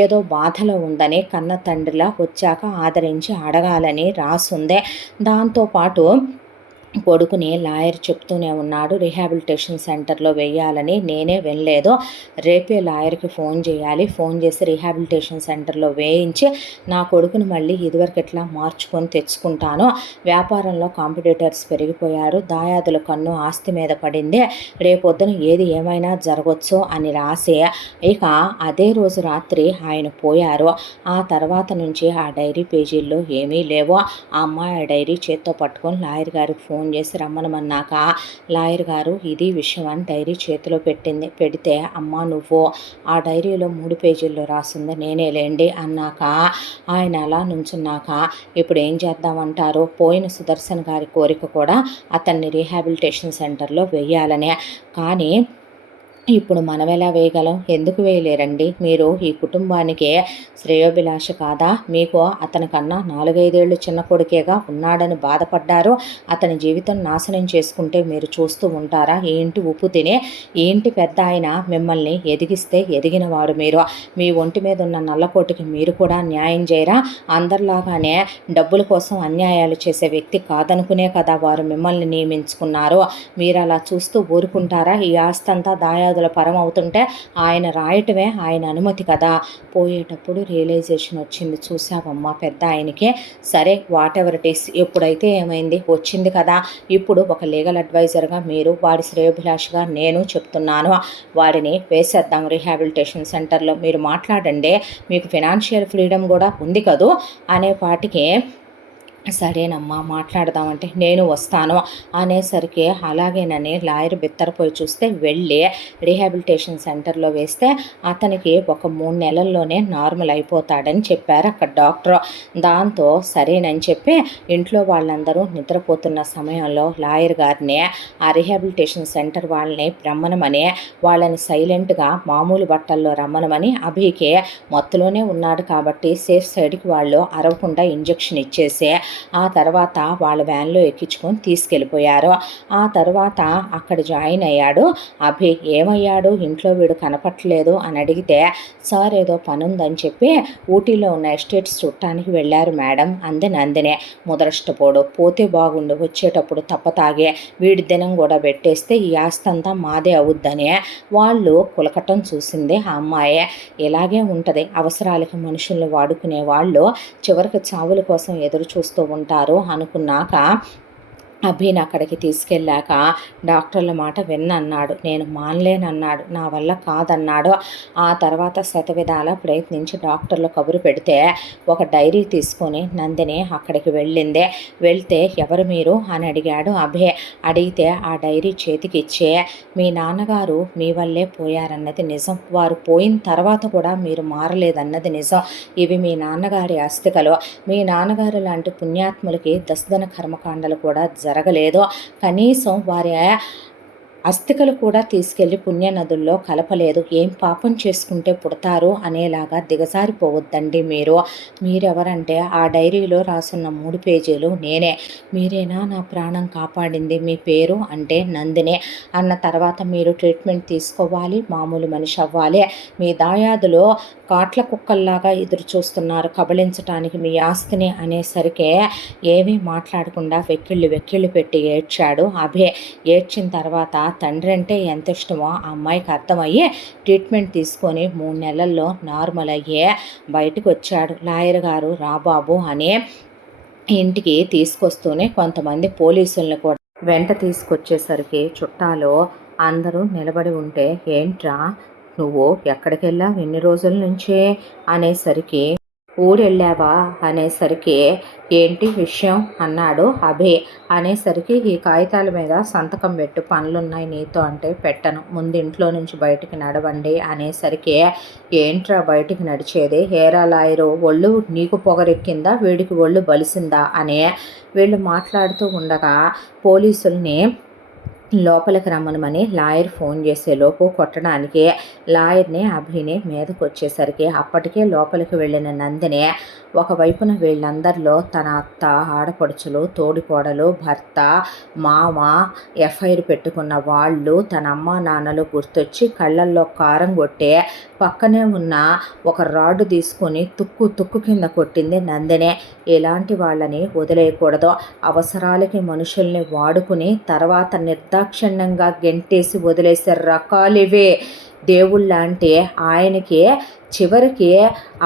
ఏదో బాధలో ఉందని, కన్న తండ్రిలా వచ్చాక ఆదరించి అడగాలని రాసుందే. దాంతోపాటు కొడుకుని లాయర్ చెప్తూనే ఉన్నాడు రీహాబిలిటేషన్ సెంటర్లో వేయాలని. నేనే వెళ్ళలేదు. రేపే లాయర్కి ఫోన్ చేయాలి, ఫోన్ చేసి రీహాబిలిటేషన్ సెంటర్లో వేయించి నా కొడుకుని మళ్ళీ ఇదివరకు ఎట్లా మార్చుకొని తెచ్చుకుంటాను. వ్యాపారంలో కాంపిటీటర్స్ పెరిగిపోయారు, దాయాదుల కన్ను ఆస్తి మీద పడింది, రేపొద్దున ఏది ఏమైనా జరగచ్చు అని రాసి ఇక అదే రోజు రాత్రి ఆయన పోయారు. ఆ తర్వాత నుంచి ఆ డైరీ పేజీల్లో ఏమీ లేవు. ఆ అమ్మాయి ఆ డైరీ చేత్తో పట్టుకొని లాయర్ గారికి ఫోన్ చేసి రమ్మనమన్నాక లాయర్ గారు ఇది విషయం అని డైరీ చేతిలో పెడితే అమ్మ నువ్వు ఆ డైరీలో 3 పేజీల్లో రాసింది నేనే లేండి అన్నాక ఆయన అలా నుంచున్నాక ఇప్పుడు ఏం చేద్దామంటారు? పోయిన సుదర్శన్ గారి కోరిక కూడా అతన్ని రీహాబిలిటేషన్ సెంటర్లో వేయాలనే. కానీ ఇప్పుడు మనం ఎలా వేయగలం? ఎందుకు వేయలేరండి? మీరు ఈ కుటుంబానికే శ్రేయోభిలాష కాదా? మీకు అతని కన్నా 4-5 ఏళ్ళు చిన్న కొడుకేగా ఉన్నాడని బాధపడ్డారు. అతని జీవితం నాశనం చేసుకుంటే మీరు చూస్తూ ఉంటారా? ఏంటి ఉప్పు తినే ఏంటి పెద్ద ఆయన మిమ్మల్ని ఎదిగిస్తే ఎదిగినవాడు మీరు. మీ ఒంటి మీద ఉన్న నల్లకోటికి మీరు కూడా న్యాయం చేయరా? అందరిలాగానే డబ్బుల కోసం అన్యాయాలు చేసే వ్యక్తి కాదనుకునే కదా వారు మిమ్మల్ని నియమించుకున్నారు. మీరు అలా చూస్తూ ఊరుకుంటారా? ఈ ఆస్తంతా దాయాదుల పరం అవుతుంటే ఆయన రాయటమే ఆయన అనుమతి కదా. పోయేటప్పుడు రియలైజేషన్ వచ్చింది. చూసావమ్మా పెద్ద ఆయనకే సరే వాట్ ఎవర్ ఇట్ ఈస్, ఎప్పుడైతే ఏమైంది వచ్చింది కదా. ఇప్పుడు ఒక లీగల్ అడ్వైజర్గా మీరు, వాడి శ్రేయోభిలాషగా నేను చెప్తున్నాను, వాడిని వేసేద్దాం రీహాబిలిటేషన్ సెంటర్లో. మీరు మాట్లాడండి, మీకు ఫినాన్షియల్ ఫ్రీడమ్ కూడా ఉంది కదూ అనేపాటికి సరేనమ్మా మాట్లాడదామంటే నేను వస్తాను అనేసరికి అలాగేనని లాయర్ బిత్తరపోయి చూస్తే వెళ్ళి రీహాబిలిటేషన్ సెంటర్లో వేస్తే అతనికి ఒక 3 నెలల్లోనే నార్మల్ అయిపోతాడని చెప్పారు అక్కడ డాక్టర్. దాంతో సరేనని చెప్పి ఇంట్లో వాళ్ళందరూ నిద్రపోతున్న సమయంలో లాయర్ గారిని ఆ రీహాబిలిటేషన్ సెంటర్ వాళ్ళని రమ్మనమని, వాళ్ళని సైలెంట్గా మామూలు బట్టల్లో రమ్మనమని, అభికి మత్తులోనే ఉన్నాడు కాబట్టి సేఫ్ సైడ్కి వాళ్ళు అరవకుండా ఇంజెక్షన్ ఇచ్చేసి ఆ తర్వాత వాళ్ళ వ్యాన్లో ఎక్కించుకొని తీసుకెళ్ళిపోయారు. ఆ తర్వాత అక్కడ జాయిన్ అయ్యాడు అభి. ఏమయ్యాడు ఇంట్లో వీడు కనపట్లేదు అని అడిగితే సార్ ఏదో పని ఉందని చెప్పి ఊటీలో ఉన్న ఎస్టేట్స్ చుట్టానికి వెళ్ళారు మేడం అంది నందిని. ముదరష్టపోడు, పోతే బాగుండు, వచ్చేటప్పుడు తప్పతాగే వీడి దినం కూడా పెట్టేస్తే ఈ ఆస్తంతా మాదే అవుద్దని వాళ్ళు కులకటం చూసింది ఆ అమ్మాయి. ఇలాగే ఉంటుంది, అవసరాలకి మనుషుల్ని వాడుకునే వాళ్ళు చివరికి చావుల కోసం ఎదురు చూస్తూ ఉంటారు అనుకున్నాక అభిని అక్కడికి తీసుకెళ్ళాక డాక్టర్ల మాట విన్నన్నాడు. నేను మానలేనన్నాడు, నా వల్ల కాదన్నాడు. ఆ తర్వాత శతవిధాల ప్రయత్నించి డాక్టర్లు కబురు పెడితే ఒక డైరీ తీసుకొని నందిని అక్కడికి వెళ్ళింది. వెళ్తే ఎవరు మీరు అని అడిగాడు అభి. అడిగితే ఆ డైరీ చేతికి ఇచ్చే మీ నాన్నగారు మీ వల్లే పోయారన్నది నిజం, వారు పోయిన తర్వాత కూడా మీరు మారలేదన్నది నిజం, ఇవి మీ నాన్నగారి అస్థికలు, మీ నాన్నగారు లాంటి పుణ్యాత్ములకి దశదన కర్మకాండలు కూడా జరగలేదు, కనీసం వారి అస్థికలు కూడా తీసుకెళ్లి పుణ్యనదుల్లో కలపలేదు, ఏం పాపం చేసుకుంటే పుడతారు అనేలాగా దిగజారిపోవద్దండి మీరెవరంటే ఆ డైరీలో రాసున్న 3 పేజీలు నేనే, మీరేనా నా ప్రాణం కాపాడింది, మీ పేరు అంటే నందిని అన్న తర్వాత మీరు ట్రీట్మెంట్ తీసుకోవాలి, మామూలు మనిషి అవ్వాలి, మీ దాయాదులో కాట్ల కుక్కల్లాగా ఎదురు చూస్తున్నారు కబళించటానికి మీ ఆస్తిని అనేసరికి ఏమీ మాట్లాడకుండా వెక్కిళ్ళు పెట్టి ఏడ్చాడు అభే. ఏడ్చిన తర్వాత తండ్రి అంటే ఎంత ఇష్టమో ఆ అమ్మాయికి అర్థమయ్యి ట్రీట్మెంట్ తీసుకొని 3 నెలల్లో నార్మల్ అయ్యే బయటకు వచ్చాడు. లాయర్ గారు రాబాబు అని ఇంటికి తీసుకొస్తూనే కొంతమంది పోలీసుల్ని కూడా వెంట తీసుకొచ్చేసరికి చుట్టాలు అందరూ నిలబడి ఉంటే ఏంట్రా నువ్వు ఎక్కడికి వెళ్ళావు ఎన్ని రోజుల నుంచే అనేసరికి ఊరెళ్ళావా అనేసరికి ఏంటి విషయం అన్నాడు అభి. అనేసరికి ఈ కాగితాల మీద సంతకం పెట్టు, పనులున్నాయి నీతో అంటే పెట్టను, ముందు ఇంట్లో నుంచి బయటికి నడవండి అనేసరికి ఏంట్రా బయటికి నడిచేది, హేరా లాయరు ఒళ్ళు నీకు పొగరెక్కిందా వీడికి ఒళ్ళు బలిసిందా అని వీళ్ళు మాట్లాడుతూ ఉండగా పోలీసుల్ని లోపలికి రమ్మనమని లాయర్ ఫోన్ చేసేలోపు కొట్టడానికి లాయర్ని అభిని మీదకి వచ్చేసరికి అప్పటికే లోపలికి వెళ్ళిన నందిని ఒకవైపున వీళ్ళందరిలో తన అత్త, ఆడపడుచులు, తోడికోడలు, భర్త, మామ, ఎఫ్ఐఆర్ పెట్టుకున్న వాళ్ళు, తన అమ్మ నాన్నలు గుర్తొచ్చి కళ్ళల్లో కారం కొట్టే పక్కనే ఉన్న ఒక రాడ్డు తీసుకొని తుక్కు కింద కొట్టింది నందిని. ఎలాంటి వాళ్ళని వదిలేయకూడదు, అవసరాలకి మనుషుల్ని వాడుకుని తర్వాత నిర్దాక్షిణ్యంగా గెంటేసి వదిలేసే రకాలివే. దేవుళ్ళంటే ఆయనకి చివరికి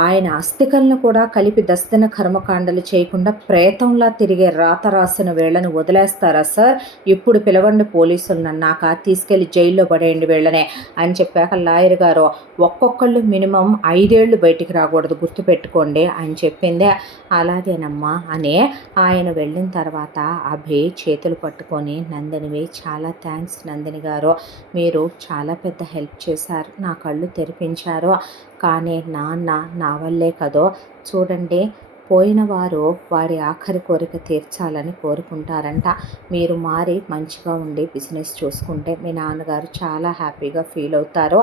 ఆయన అస్థికలను కూడా కలిపి దస్తన కర్మకాండలు చేయకుండా ప్రేతంలా తిరిగే రాత రాసిన వీళ్ళని వదిలేస్తారా సార్? ఇప్పుడు పిలవండి పోలీసులను, అన్నాక తీసుకెళ్లి జైల్లో పడేయండి వీళ్ళనే అని చెప్పాక లాయర్ గారు ఒక్కొక్కళ్ళు మినిమం 5 ఏళ్ళు బయటికి రాకూడదు, గుర్తుపెట్టుకోండి అని చెప్పిందే. అలాగేనమ్మా అని ఆయన వెళ్ళిన తర్వాత అభి చేతులు పట్టుకొని నందినివి, చాలా థ్యాంక్స్ నందిని గారు, మీరు చాలా పెద్ద హెల్ప్ చేశారు, నా కళ్ళు తెరిపించారు. కానీ నాన్న నా వల్లే కదో, చూడండి పోయిన వారు వారి ఆఖరి కోరిక తీర్చాలని కోరుకుంటారంట. మీరు మారి మంచిగా ఉండి బిజినెస్ చూసుకుంటే మీ నాన్నగారు చాలా హ్యాపీగా ఫీల్ అవుతారు.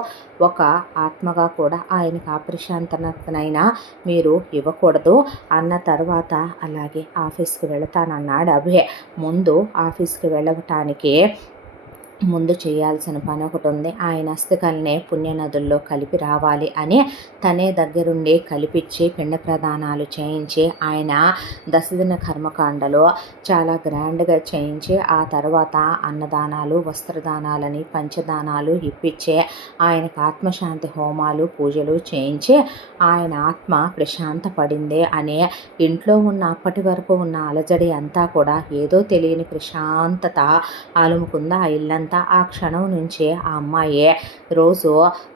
ఒక ఆత్మగా కూడా ఆయనకు ఆ ప్రశాంతతనైనా మీరు ఇవ్వకూడదు అన్న తర్వాత అలాగే ఆఫీస్కి వెళతానన్నాడు అభే. ముందు ఆఫీస్కి వెళ్ళటానికి ముందు చేయాల్సిన పని ఒకటి ఉంది. ఆయన అస్థికల్ని పుణ్యనదుల్లో కలిపి రావాలి అని తనే దగ్గరుండి కలిపించి పిండ ప్రదానాలు చేయించి ఆయన దశదిన కర్మకాండలో చాలా గ్రాండ్గా చేయించి ఆ తర్వాత అన్నదానాలు, వస్త్రదానాలని, పంచదానాలు ఇప్పించి ఆయనకు ఆత్మశాంతి హోమాలు, పూజలు చేయించి ఆయన ఆత్మ ప్రశాంత పడింది అని ఇంట్లో ఉన్న అప్పటి వరకు ఉన్న అలజడి అంతా కూడా ఏదో తెలియని ప్రశాంతత అలుముకుందా ఆ ఇల్లంతా. ఆ క్షణం నుంచి ఆ అమ్మాయి రోజు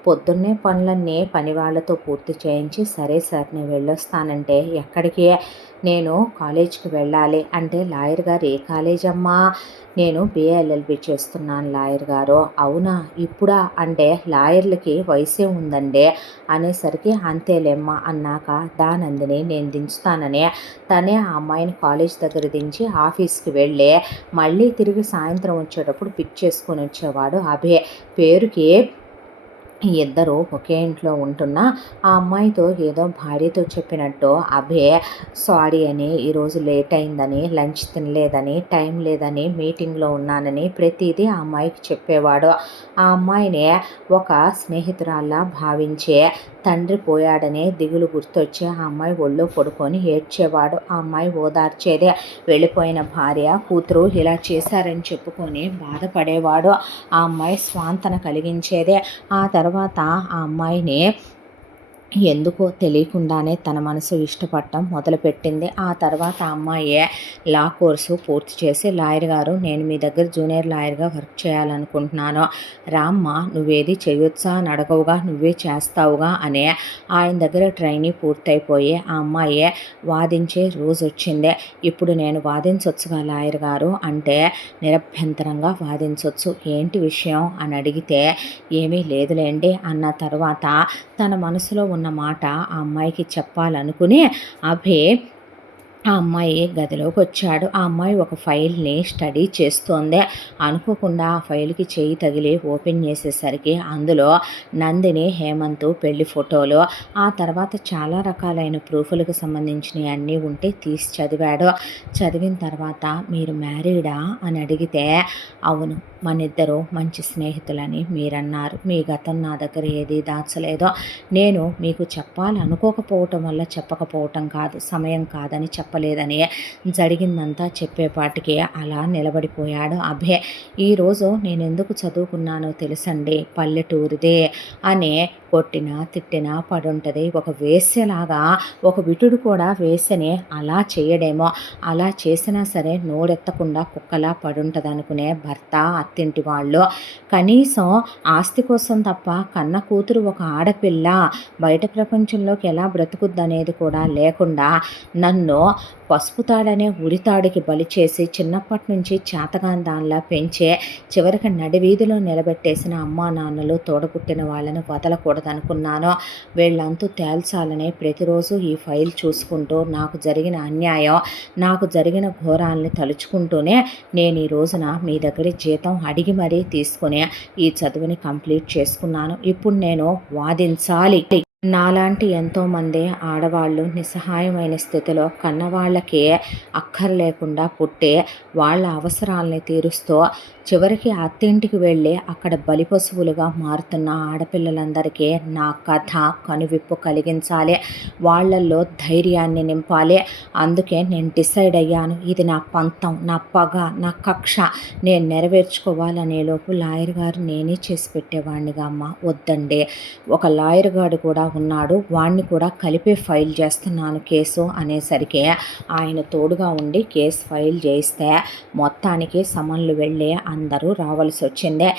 పొద్దున్నే పనులన్నీ పని వాళ్ళతో పూర్తి చేయించి, సరే సార్ నేను వెళ్ళొస్తానంటే, ఎక్కడికి, నేను కాలేజీకి వెళ్ళాలి అంటే, లాయర్ గారు ఏ కాలేజ్ అమ్మా, నేను BA-LLB చేస్తున్నాను లాయర్ గారు. అవునా ఇప్పుడా అంటే, లాయర్లకి వయసే ఉందండి అనేసరికి అంతేలేమ్మా అన్నాక దానందిని నేను దించుతానని తనే ఆ అమ్మాయిని కాలేజ్ దగ్గర దించి ఆఫీస్కి వెళ్ళి మళ్ళీ తిరిగి సాయంత్రం వచ్చేటప్పుడు పిక్ చేసుకొని వచ్చేవాడు అభే. పేరుకి ఇద్దరు ఒకే ఇంట్లో ఉంటున్నా ఆ అమ్మాయితో ఏదో భార్యతో చెప్పినట్టు అభే సారీ అని, ఈరోజు లేట్ అయిందని, లంచ్ తినలేదని, టైం లేదని, మీటింగ్లో ఉన్నానని ప్రతిదీ ఆ అమ్మాయికి చెప్పేవాడు. ఆ అమ్మాయిని ఒక స్నేహితురాల్లా భావించే తండ్రి పోయాడనే దిగులు గుర్తొచ్చి ఆ అమ్మాయి ఒళ్ళో పడుకొని ఏడ్చేవాడు. ఆ అమ్మాయి ఓదార్చేదే. వెళ్ళిపోయిన భార్య, కూతురు ఇలా చేశారని చెప్పుకొని బాధపడేవాడు. ఆ అమ్మాయి స్వాంతన కలిగించేదే. ఆ తర్వాత ఆ అమ్మాయిని ఎందుకో తెలియకుండానే తన మనసు ఇష్టపడటం మొదలుపెట్టింది. ఆ తర్వాత ఆ అమ్మాయి లా కోర్సు పూర్తి చేసి, లాయర్ గారు నేను మీ దగ్గర జూనియర్ లాయర్గా వర్క్ చేయాలనుకుంటున్నాను, రామ్మ నువ్వేది చేయొచ్చా అని అడగవుగా, నువ్వే చేస్తావుగా అని ఆయన దగ్గర ట్రైనింగ్ పూర్తయిపోయి ఆ అమ్మాయి వాదించే రోజు వచ్చింది. ఇప్పుడు నేను వాదించవచ్చుగా లాయర్ గారు అంటే, నిరభ్యంతరంగా వాదించవచ్చు, ఏంటి విషయం అని అడిగితే, ఏమీ లేదులేండి అన్న తర్వాత తన మనసులో ఉన్న మాట ఆ అమ్మాయికి చెప్పాలనుకుని అభే ఆ అమ్మాయి గదిలోకి వచ్చాడు. ఆ అమ్మాయి ఒక ఫైల్ని స్టడీ చేస్తోంది. అనుకోకుండా ఆ ఫైల్కి చేయి తగిలి ఓపెన్ చేసేసరికి అందులో నందిని, హేమంత్ పెళ్లి ఫోటోలు, ఆ తర్వాత చాలా రకాలైన ప్రూఫ్లకు సంబంధించినవి అన్నీ ఉంటే తీసి చదివాడు. చదివిన తర్వాత మీరు మ్యారీడా అని అడిగితే, అవును మనిద్దరు మంచి స్నేహితులని మీరన్నారు, మీ గతం నా దగ్గర ఏది దాచలేదో, నేను మీకు చెప్పాలనుకోకపోవటం వల్ల చెప్పకపోవటం కాదు, సమయం కాదని చెప్పలేదని జరిగిందంతా చెప్పేపాటికి అలా నిలబడిపోయాడు అభే. ఈరోజు నేను ఎందుకు చదువుకున్నానో తెలుసండి, పల్లెటూరిదే అని కొట్టినా తిట్టినా పడుంటుంది. ఒక వేశ్యలాగా ఒక విటుడు కూడా వేశ్యని అలా చేయడేమో, అలా చేసినా సరే నోరెత్తకుండా కుక్కలా పడుంటుంది అనుకునే భర్త, అత్తింటి వాళ్ళు కనీసం ఆస్తి కోసం తప్ప కన్న కూతురు ఒక ఆడపిల్ల బయట ప్రపంచంలోకి ఎలా బ్రతుకుద్దనేది కూడా లేకుండా నన్ను పసుపు తాడనే ఉరితాడికి బలి చేసి చిన్నప్పటి నుంచి చేతగాని దానిలా పెంచే చివరికి నడివీధిలో నిలబెట్టేసిన అమ్మా నాన్నలు తోడపుట్టిన వాళ్ళని వదలకూడదనుకున్నాను. వీళ్ళంతూ తేల్చాలని ప్రతిరోజు ఈ ఫైల్ చూసుకుంటూ నాకు జరిగిన అన్యాయం, నాకు జరిగిన ఘోరాల్ని తలుచుకుంటూనే నేను ఈ రోజున మీ దగ్గర జీతం అడిగి మరీ తీసుకుని ఈ చదువుని కంప్లీట్ చేసుకున్నాను. ఇప్పుడు నేను వాదించాలి. నాలాంటి ఎంతోమంది ఆడవాళ్ళు నిస్సహాయమైన స్థితిలో కన్నవాళ్ళకి అక్కర్లేకుండా పుట్టి వాళ్ళ అవసరాలని తీరుస్తూ చివరికి అత్తింటికి వెళ్ళి అక్కడ బలిపశువులుగా మారుతున్న ఆడపిల్లలందరికీ నా కథ కనువిప్పు కలిగించాలి, వాళ్ళల్లో ధైర్యాన్ని నింపాలి. అందుకే నేను డిసైడ్ అయ్యాను. ఇది నా పంతం, నా పగ, నా కక్ష నేను నెరవేర్చుకోవాలనే లోపు లాయర్ గారు నేనే చేసి పెట్టేవాడినిగా అమ్మ. వద్దండి, ఒక లాయర్ గారు కూడా ఉన్నాడు, వాడిని కూడా కలిపే ఫైల్ చేస్తున్నాను కేసు అనేసరికి ఆయన తోడుగా ఉండి కేసు ఫైల్ చేస్తే మొత్తానికి సమన్లు వెళ్ళి అందరూ రావాల్సి వచ్చిందే.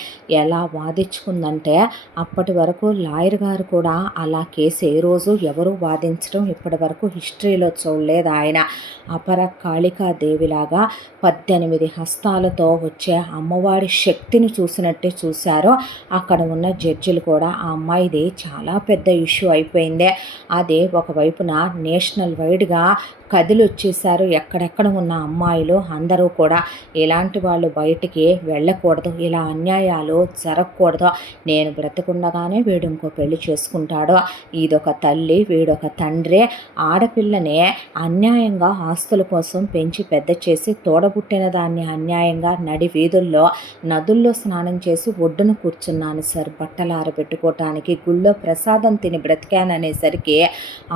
ఎలా వాదించుకుందంటే అప్పటి వరకు లాయర్ గారు కూడా అలా కేసు ఏ రోజు ఎవరు వాదించడం ఇప్పటి వరకు హిస్టరీలో చూడలేదు. ఆయన అపర కాళికాదేవిలాగా 18 హస్తాలతో వచ్చే అమ్మవారి శక్తిని చూసినట్టే చూశారో అక్కడ ఉన్న జడ్జిలు కూడా. ఆ అమ్మాయిది చాలా పెద్ద ఇష్యూ అయిపోయిందే. అది ఒకవైపున నేషనల్ వైడ్గా కదిలి వచ్చేసారు. ఎక్కడెక్కడ ఉన్న అమ్మాయిలు అందరూ కూడా ఇలాంటి వాళ్ళు బయటికి వెళ్ళకూడదు, ఇలా అన్యాయాలు జరగకూడదు, నేను బ్రతికుండగానే వీడు ఇంకో పెళ్లి చేసుకుంటాడు, ఇదొక తల్లి వీడొక తండ్రి, ఆడపిల్లని అన్యాయంగా ఆస్తుల కోసం పెంచి పెద్ద చేసి తోడబుట్టిన దాన్ని అన్యాయంగా నడి వీధుల్లో నదుల్లో స్నానం చేసి ఒడ్డున కూర్చున్నాను సార్ బట్టలు ఆరబెట్టుకోవటానికి, గుళ్ళో ప్రసాదం తిని బ్రతికాననేసరికి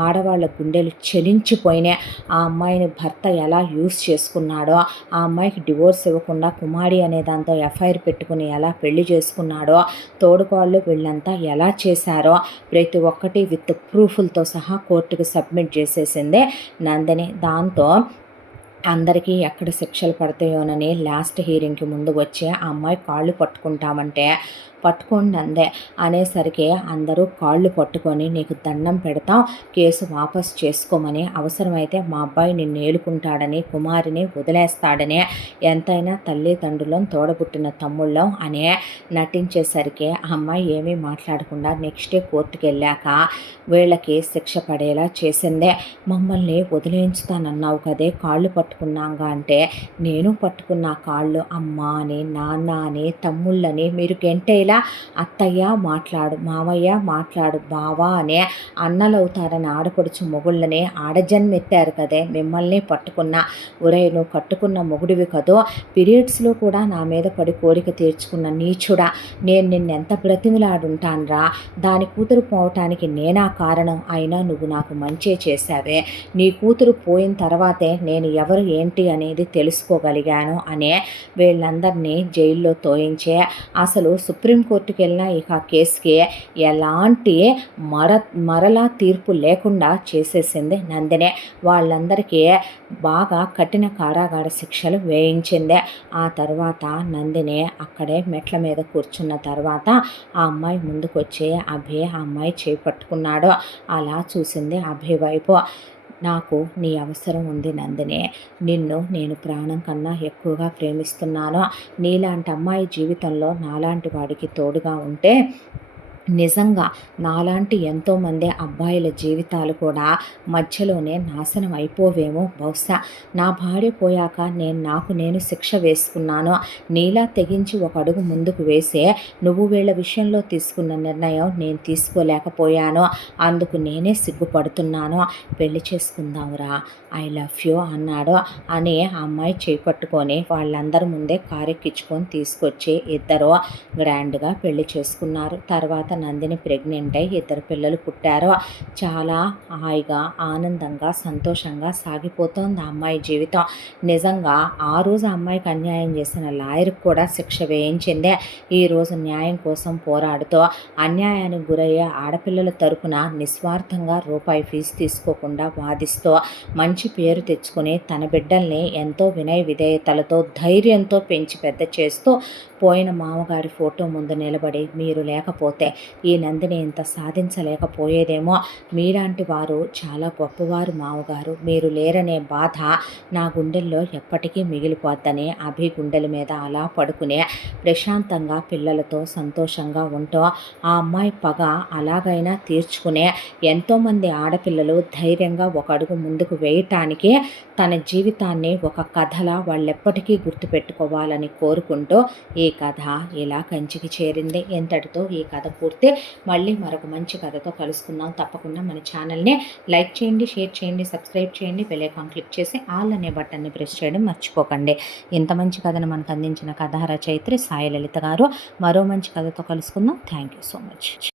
ఆడవాళ్ళ గుండెలు చెలించిపోయినాయి. ఆ అమ్మాయిని భర్త ఎలా యూస్ చేసుకున్నాడో, ఆ అమ్మాయికి డివోర్స్ ఇవ్వకుండా కుమారి అనే దాంతో ఎఫ్ఐఆర్ పెట్టుకుని ఎలా పెళ్లి చేసుకున్నాడో, తోడుకోళ్ళు వీళ్ళంతా ఎలా చేశారో ప్రతి ఒక్కటి విత్ ప్రూఫ్లతో సహా కోర్టుకు సబ్మిట్ చేసేసిందే నందిని. దాంతో అందరికీ ఎక్కడ శిక్షలు పడతాయోనని లాస్ట్ హీరింగ్కి ముందు వచ్చే ఆ అమ్మాయి కాళ్ళు పట్టుకుంటామంటే పట్టుకోండి అందే అనేసరికి అందరూ కాళ్ళు పట్టుకొని నీకు దండం పెడతాం, కేసు వాపస్ చేసుకోమని, అవసరమైతే మా అబ్బాయి నిన్ను ఏలుకుంటాడని, కుమారిని వదిలేస్తాడని, ఎంతైనా తల్లిదండ్రులం తోడబుట్టిన తమ్ముళ్ళం అనే నటించేసరికి ఆ అమ్మాయి ఏమీ మాట్లాడకుండా నెక్స్ట్ డే కోర్టుకు వెళ్ళాక వీళ్ళకి శిక్ష పడేలా చేసిందే. మమ్మల్ని వదిలేయించుతానన్నావు కదే, కాళ్ళు పట్టుకున్నాగా అంటే నేను పట్టుకున్న కాళ్ళు అమ్మ అని, నాన్న అని, తమ్ముళ్ళని మీరు గెంటేలా అత్తయ్య మాట్లాడు, మామయ్య మాట్లాడు, బావా అనే అన్నలవుతారని ఆడపడుచు మొగుళ్ళని ఆడజన్మెత్తారు కదే, మిమ్మల్ని పట్టుకున్న ఒరే నువ్వు కట్టుకున్న మొగుడివి కదో, పీరియడ్స్లో కూడా నా మీద పడి కోరిక తీర్చుకున్న నీచుడా, నేను నిన్నెంత బ్రతిమిలాడుంటాన్రా, దాని కూతురు పోవటానికి నేనా కారణం, అయినా నువ్వు నాకు మంచే చేశావే, నీ కూతురు పోయిన తర్వాతే నేను ఎవరు ఏంటి అనేది తెలుసుకోగలిగాను అనే వీళ్ళందరినీ జైల్లో తోయించే అసలు సుప్రీంకోర్టుకి వెళ్ళినా ఇక ఆ కేసుకి ఎలాంటి మరలా తీర్పు లేకుండా చేసేసింది నందినే. వాళ్ళందరికీ బాగా కఠిన కారాగార శిక్షలు వేయించిందే. ఆ తర్వాత నందిని అక్కడే మెట్ల మీద కూర్చున్న తర్వాత ఆ అమ్మాయి ముందుకొచ్చి అభి ఆ అమ్మాయి చేపట్టుకున్నాడు. అలా చూసింది అభి వైపు. నాకు నీ అవసరం ఉంది నందిని, నిన్ను నేను ప్రాణం కన్నా ఎక్కువగా ప్రేమిస్తున్నాను, నీలాంటి అమ్మాయి జీవితంలో నాలాంటి వాడికి తోడుగా ఉంటే నిజంగా నాలాంటి ఎంతోమంది అబ్బాయిల జీవితాలు కూడా మధ్యలోనే నాశనం అయిపోవేమో బహుశా. నా భార్య పోయాక నేను శిక్ష వేసుకున్నాను, నీలా తెగించి ఒక అడుగు ముందుకు వేసే నువ్వు వీళ్ళ విషయంలో తీసుకున్న నిర్ణయం నేను తీసుకోలేకపోయాను, అందుకు నేనే సిగ్గుపడుతున్నాను, పెళ్లి చేసుకుందాంరా, ఐ లవ్ యూ అన్నాడు అని ఆ అమ్మాయి చేపట్టుకొని వాళ్ళందరి ముందే కారెక్కించుకొని తీసుకొచ్చి ఇద్దరు గ్రాండ్గా పెళ్లి చేసుకున్నారు. తర్వాత నందిని ప్రెగ్నెంట్ అయి 2 పిల్లలు పుట్టారు. చాలా హాయిగా ఆనందంగా సంతోషంగా సాగిపోతోంది ఆ అమ్మాయి జీవితం. నిజంగా ఆ రోజు ఆ అమ్మాయికి అన్యాయం చేసిన లాయర్కి కూడా శిక్ష వేయించిందే. ఈరోజు న్యాయం కోసం పోరాడుతూ అన్యాయానికి గురయ్యే ఆడపిల్లల తరపున నిస్వార్థంగా రూపాయి ఫీజు తీసుకోకుండా వాదిస్తూ మంచి పేరు తెచ్చుకుని తన బిడ్డల్ని ఎంతో వినయ విధేయతలతో ధైర్యంతో పెంచి పెద్ద చేస్తూ పోయిన మామగారి ఫోటో ముందు నిలబడి మీరు లేకపోతే ఈ నందిని ఇంత సాధించలేకపోయేదేమో. మీలాంటి వారు చాలా గొప్పవారు మావగారు. మీరు లేరనే బాధ నా గుండెల్లో ఎప్పటికీ మిగిలిపోద్దని అభి గుండెల మీద అలా పడుకునే ప్రశాంతంగా పిల్లలతో సంతోషంగా ఉంటూ ఆ అమ్మాయి పగ అలాగైనా తీర్చుకునే ఎంతోమంది ఆడపిల్లలు ధైర్యంగా ఒక అడుగు ముందుకు వేయటానికి తన జీవితాన్ని ఒక కథలా వాళ్ళెప్పటికీ గుర్తుపెట్టుకోవాలని కోరుకుంటూ ఈ కథ ఇలా కంచికి చేరింది. ఎంతటితో ఈ కథ పూర్తి. మళ్ళీ మరొక మంచి కథతో కలుసుకుందాం. తప్పకుండా మన ఛానల్ని లైక్ చేయండి, షేర్ చేయండి, సబ్స్క్రైబ్ చేయండి, బెల్ ఐకాన్ క్లిక్ చేసి ఆల్ అనే బటన్ని ప్రెస్ చేయడం మర్చిపోకండి. ఇంత మంచి కథను మనకు అందించిన కథా రచయిత్రి సాయి లలిత గారు. మరో మంచి కథతో కలుసుకుందాం. Thank you so much.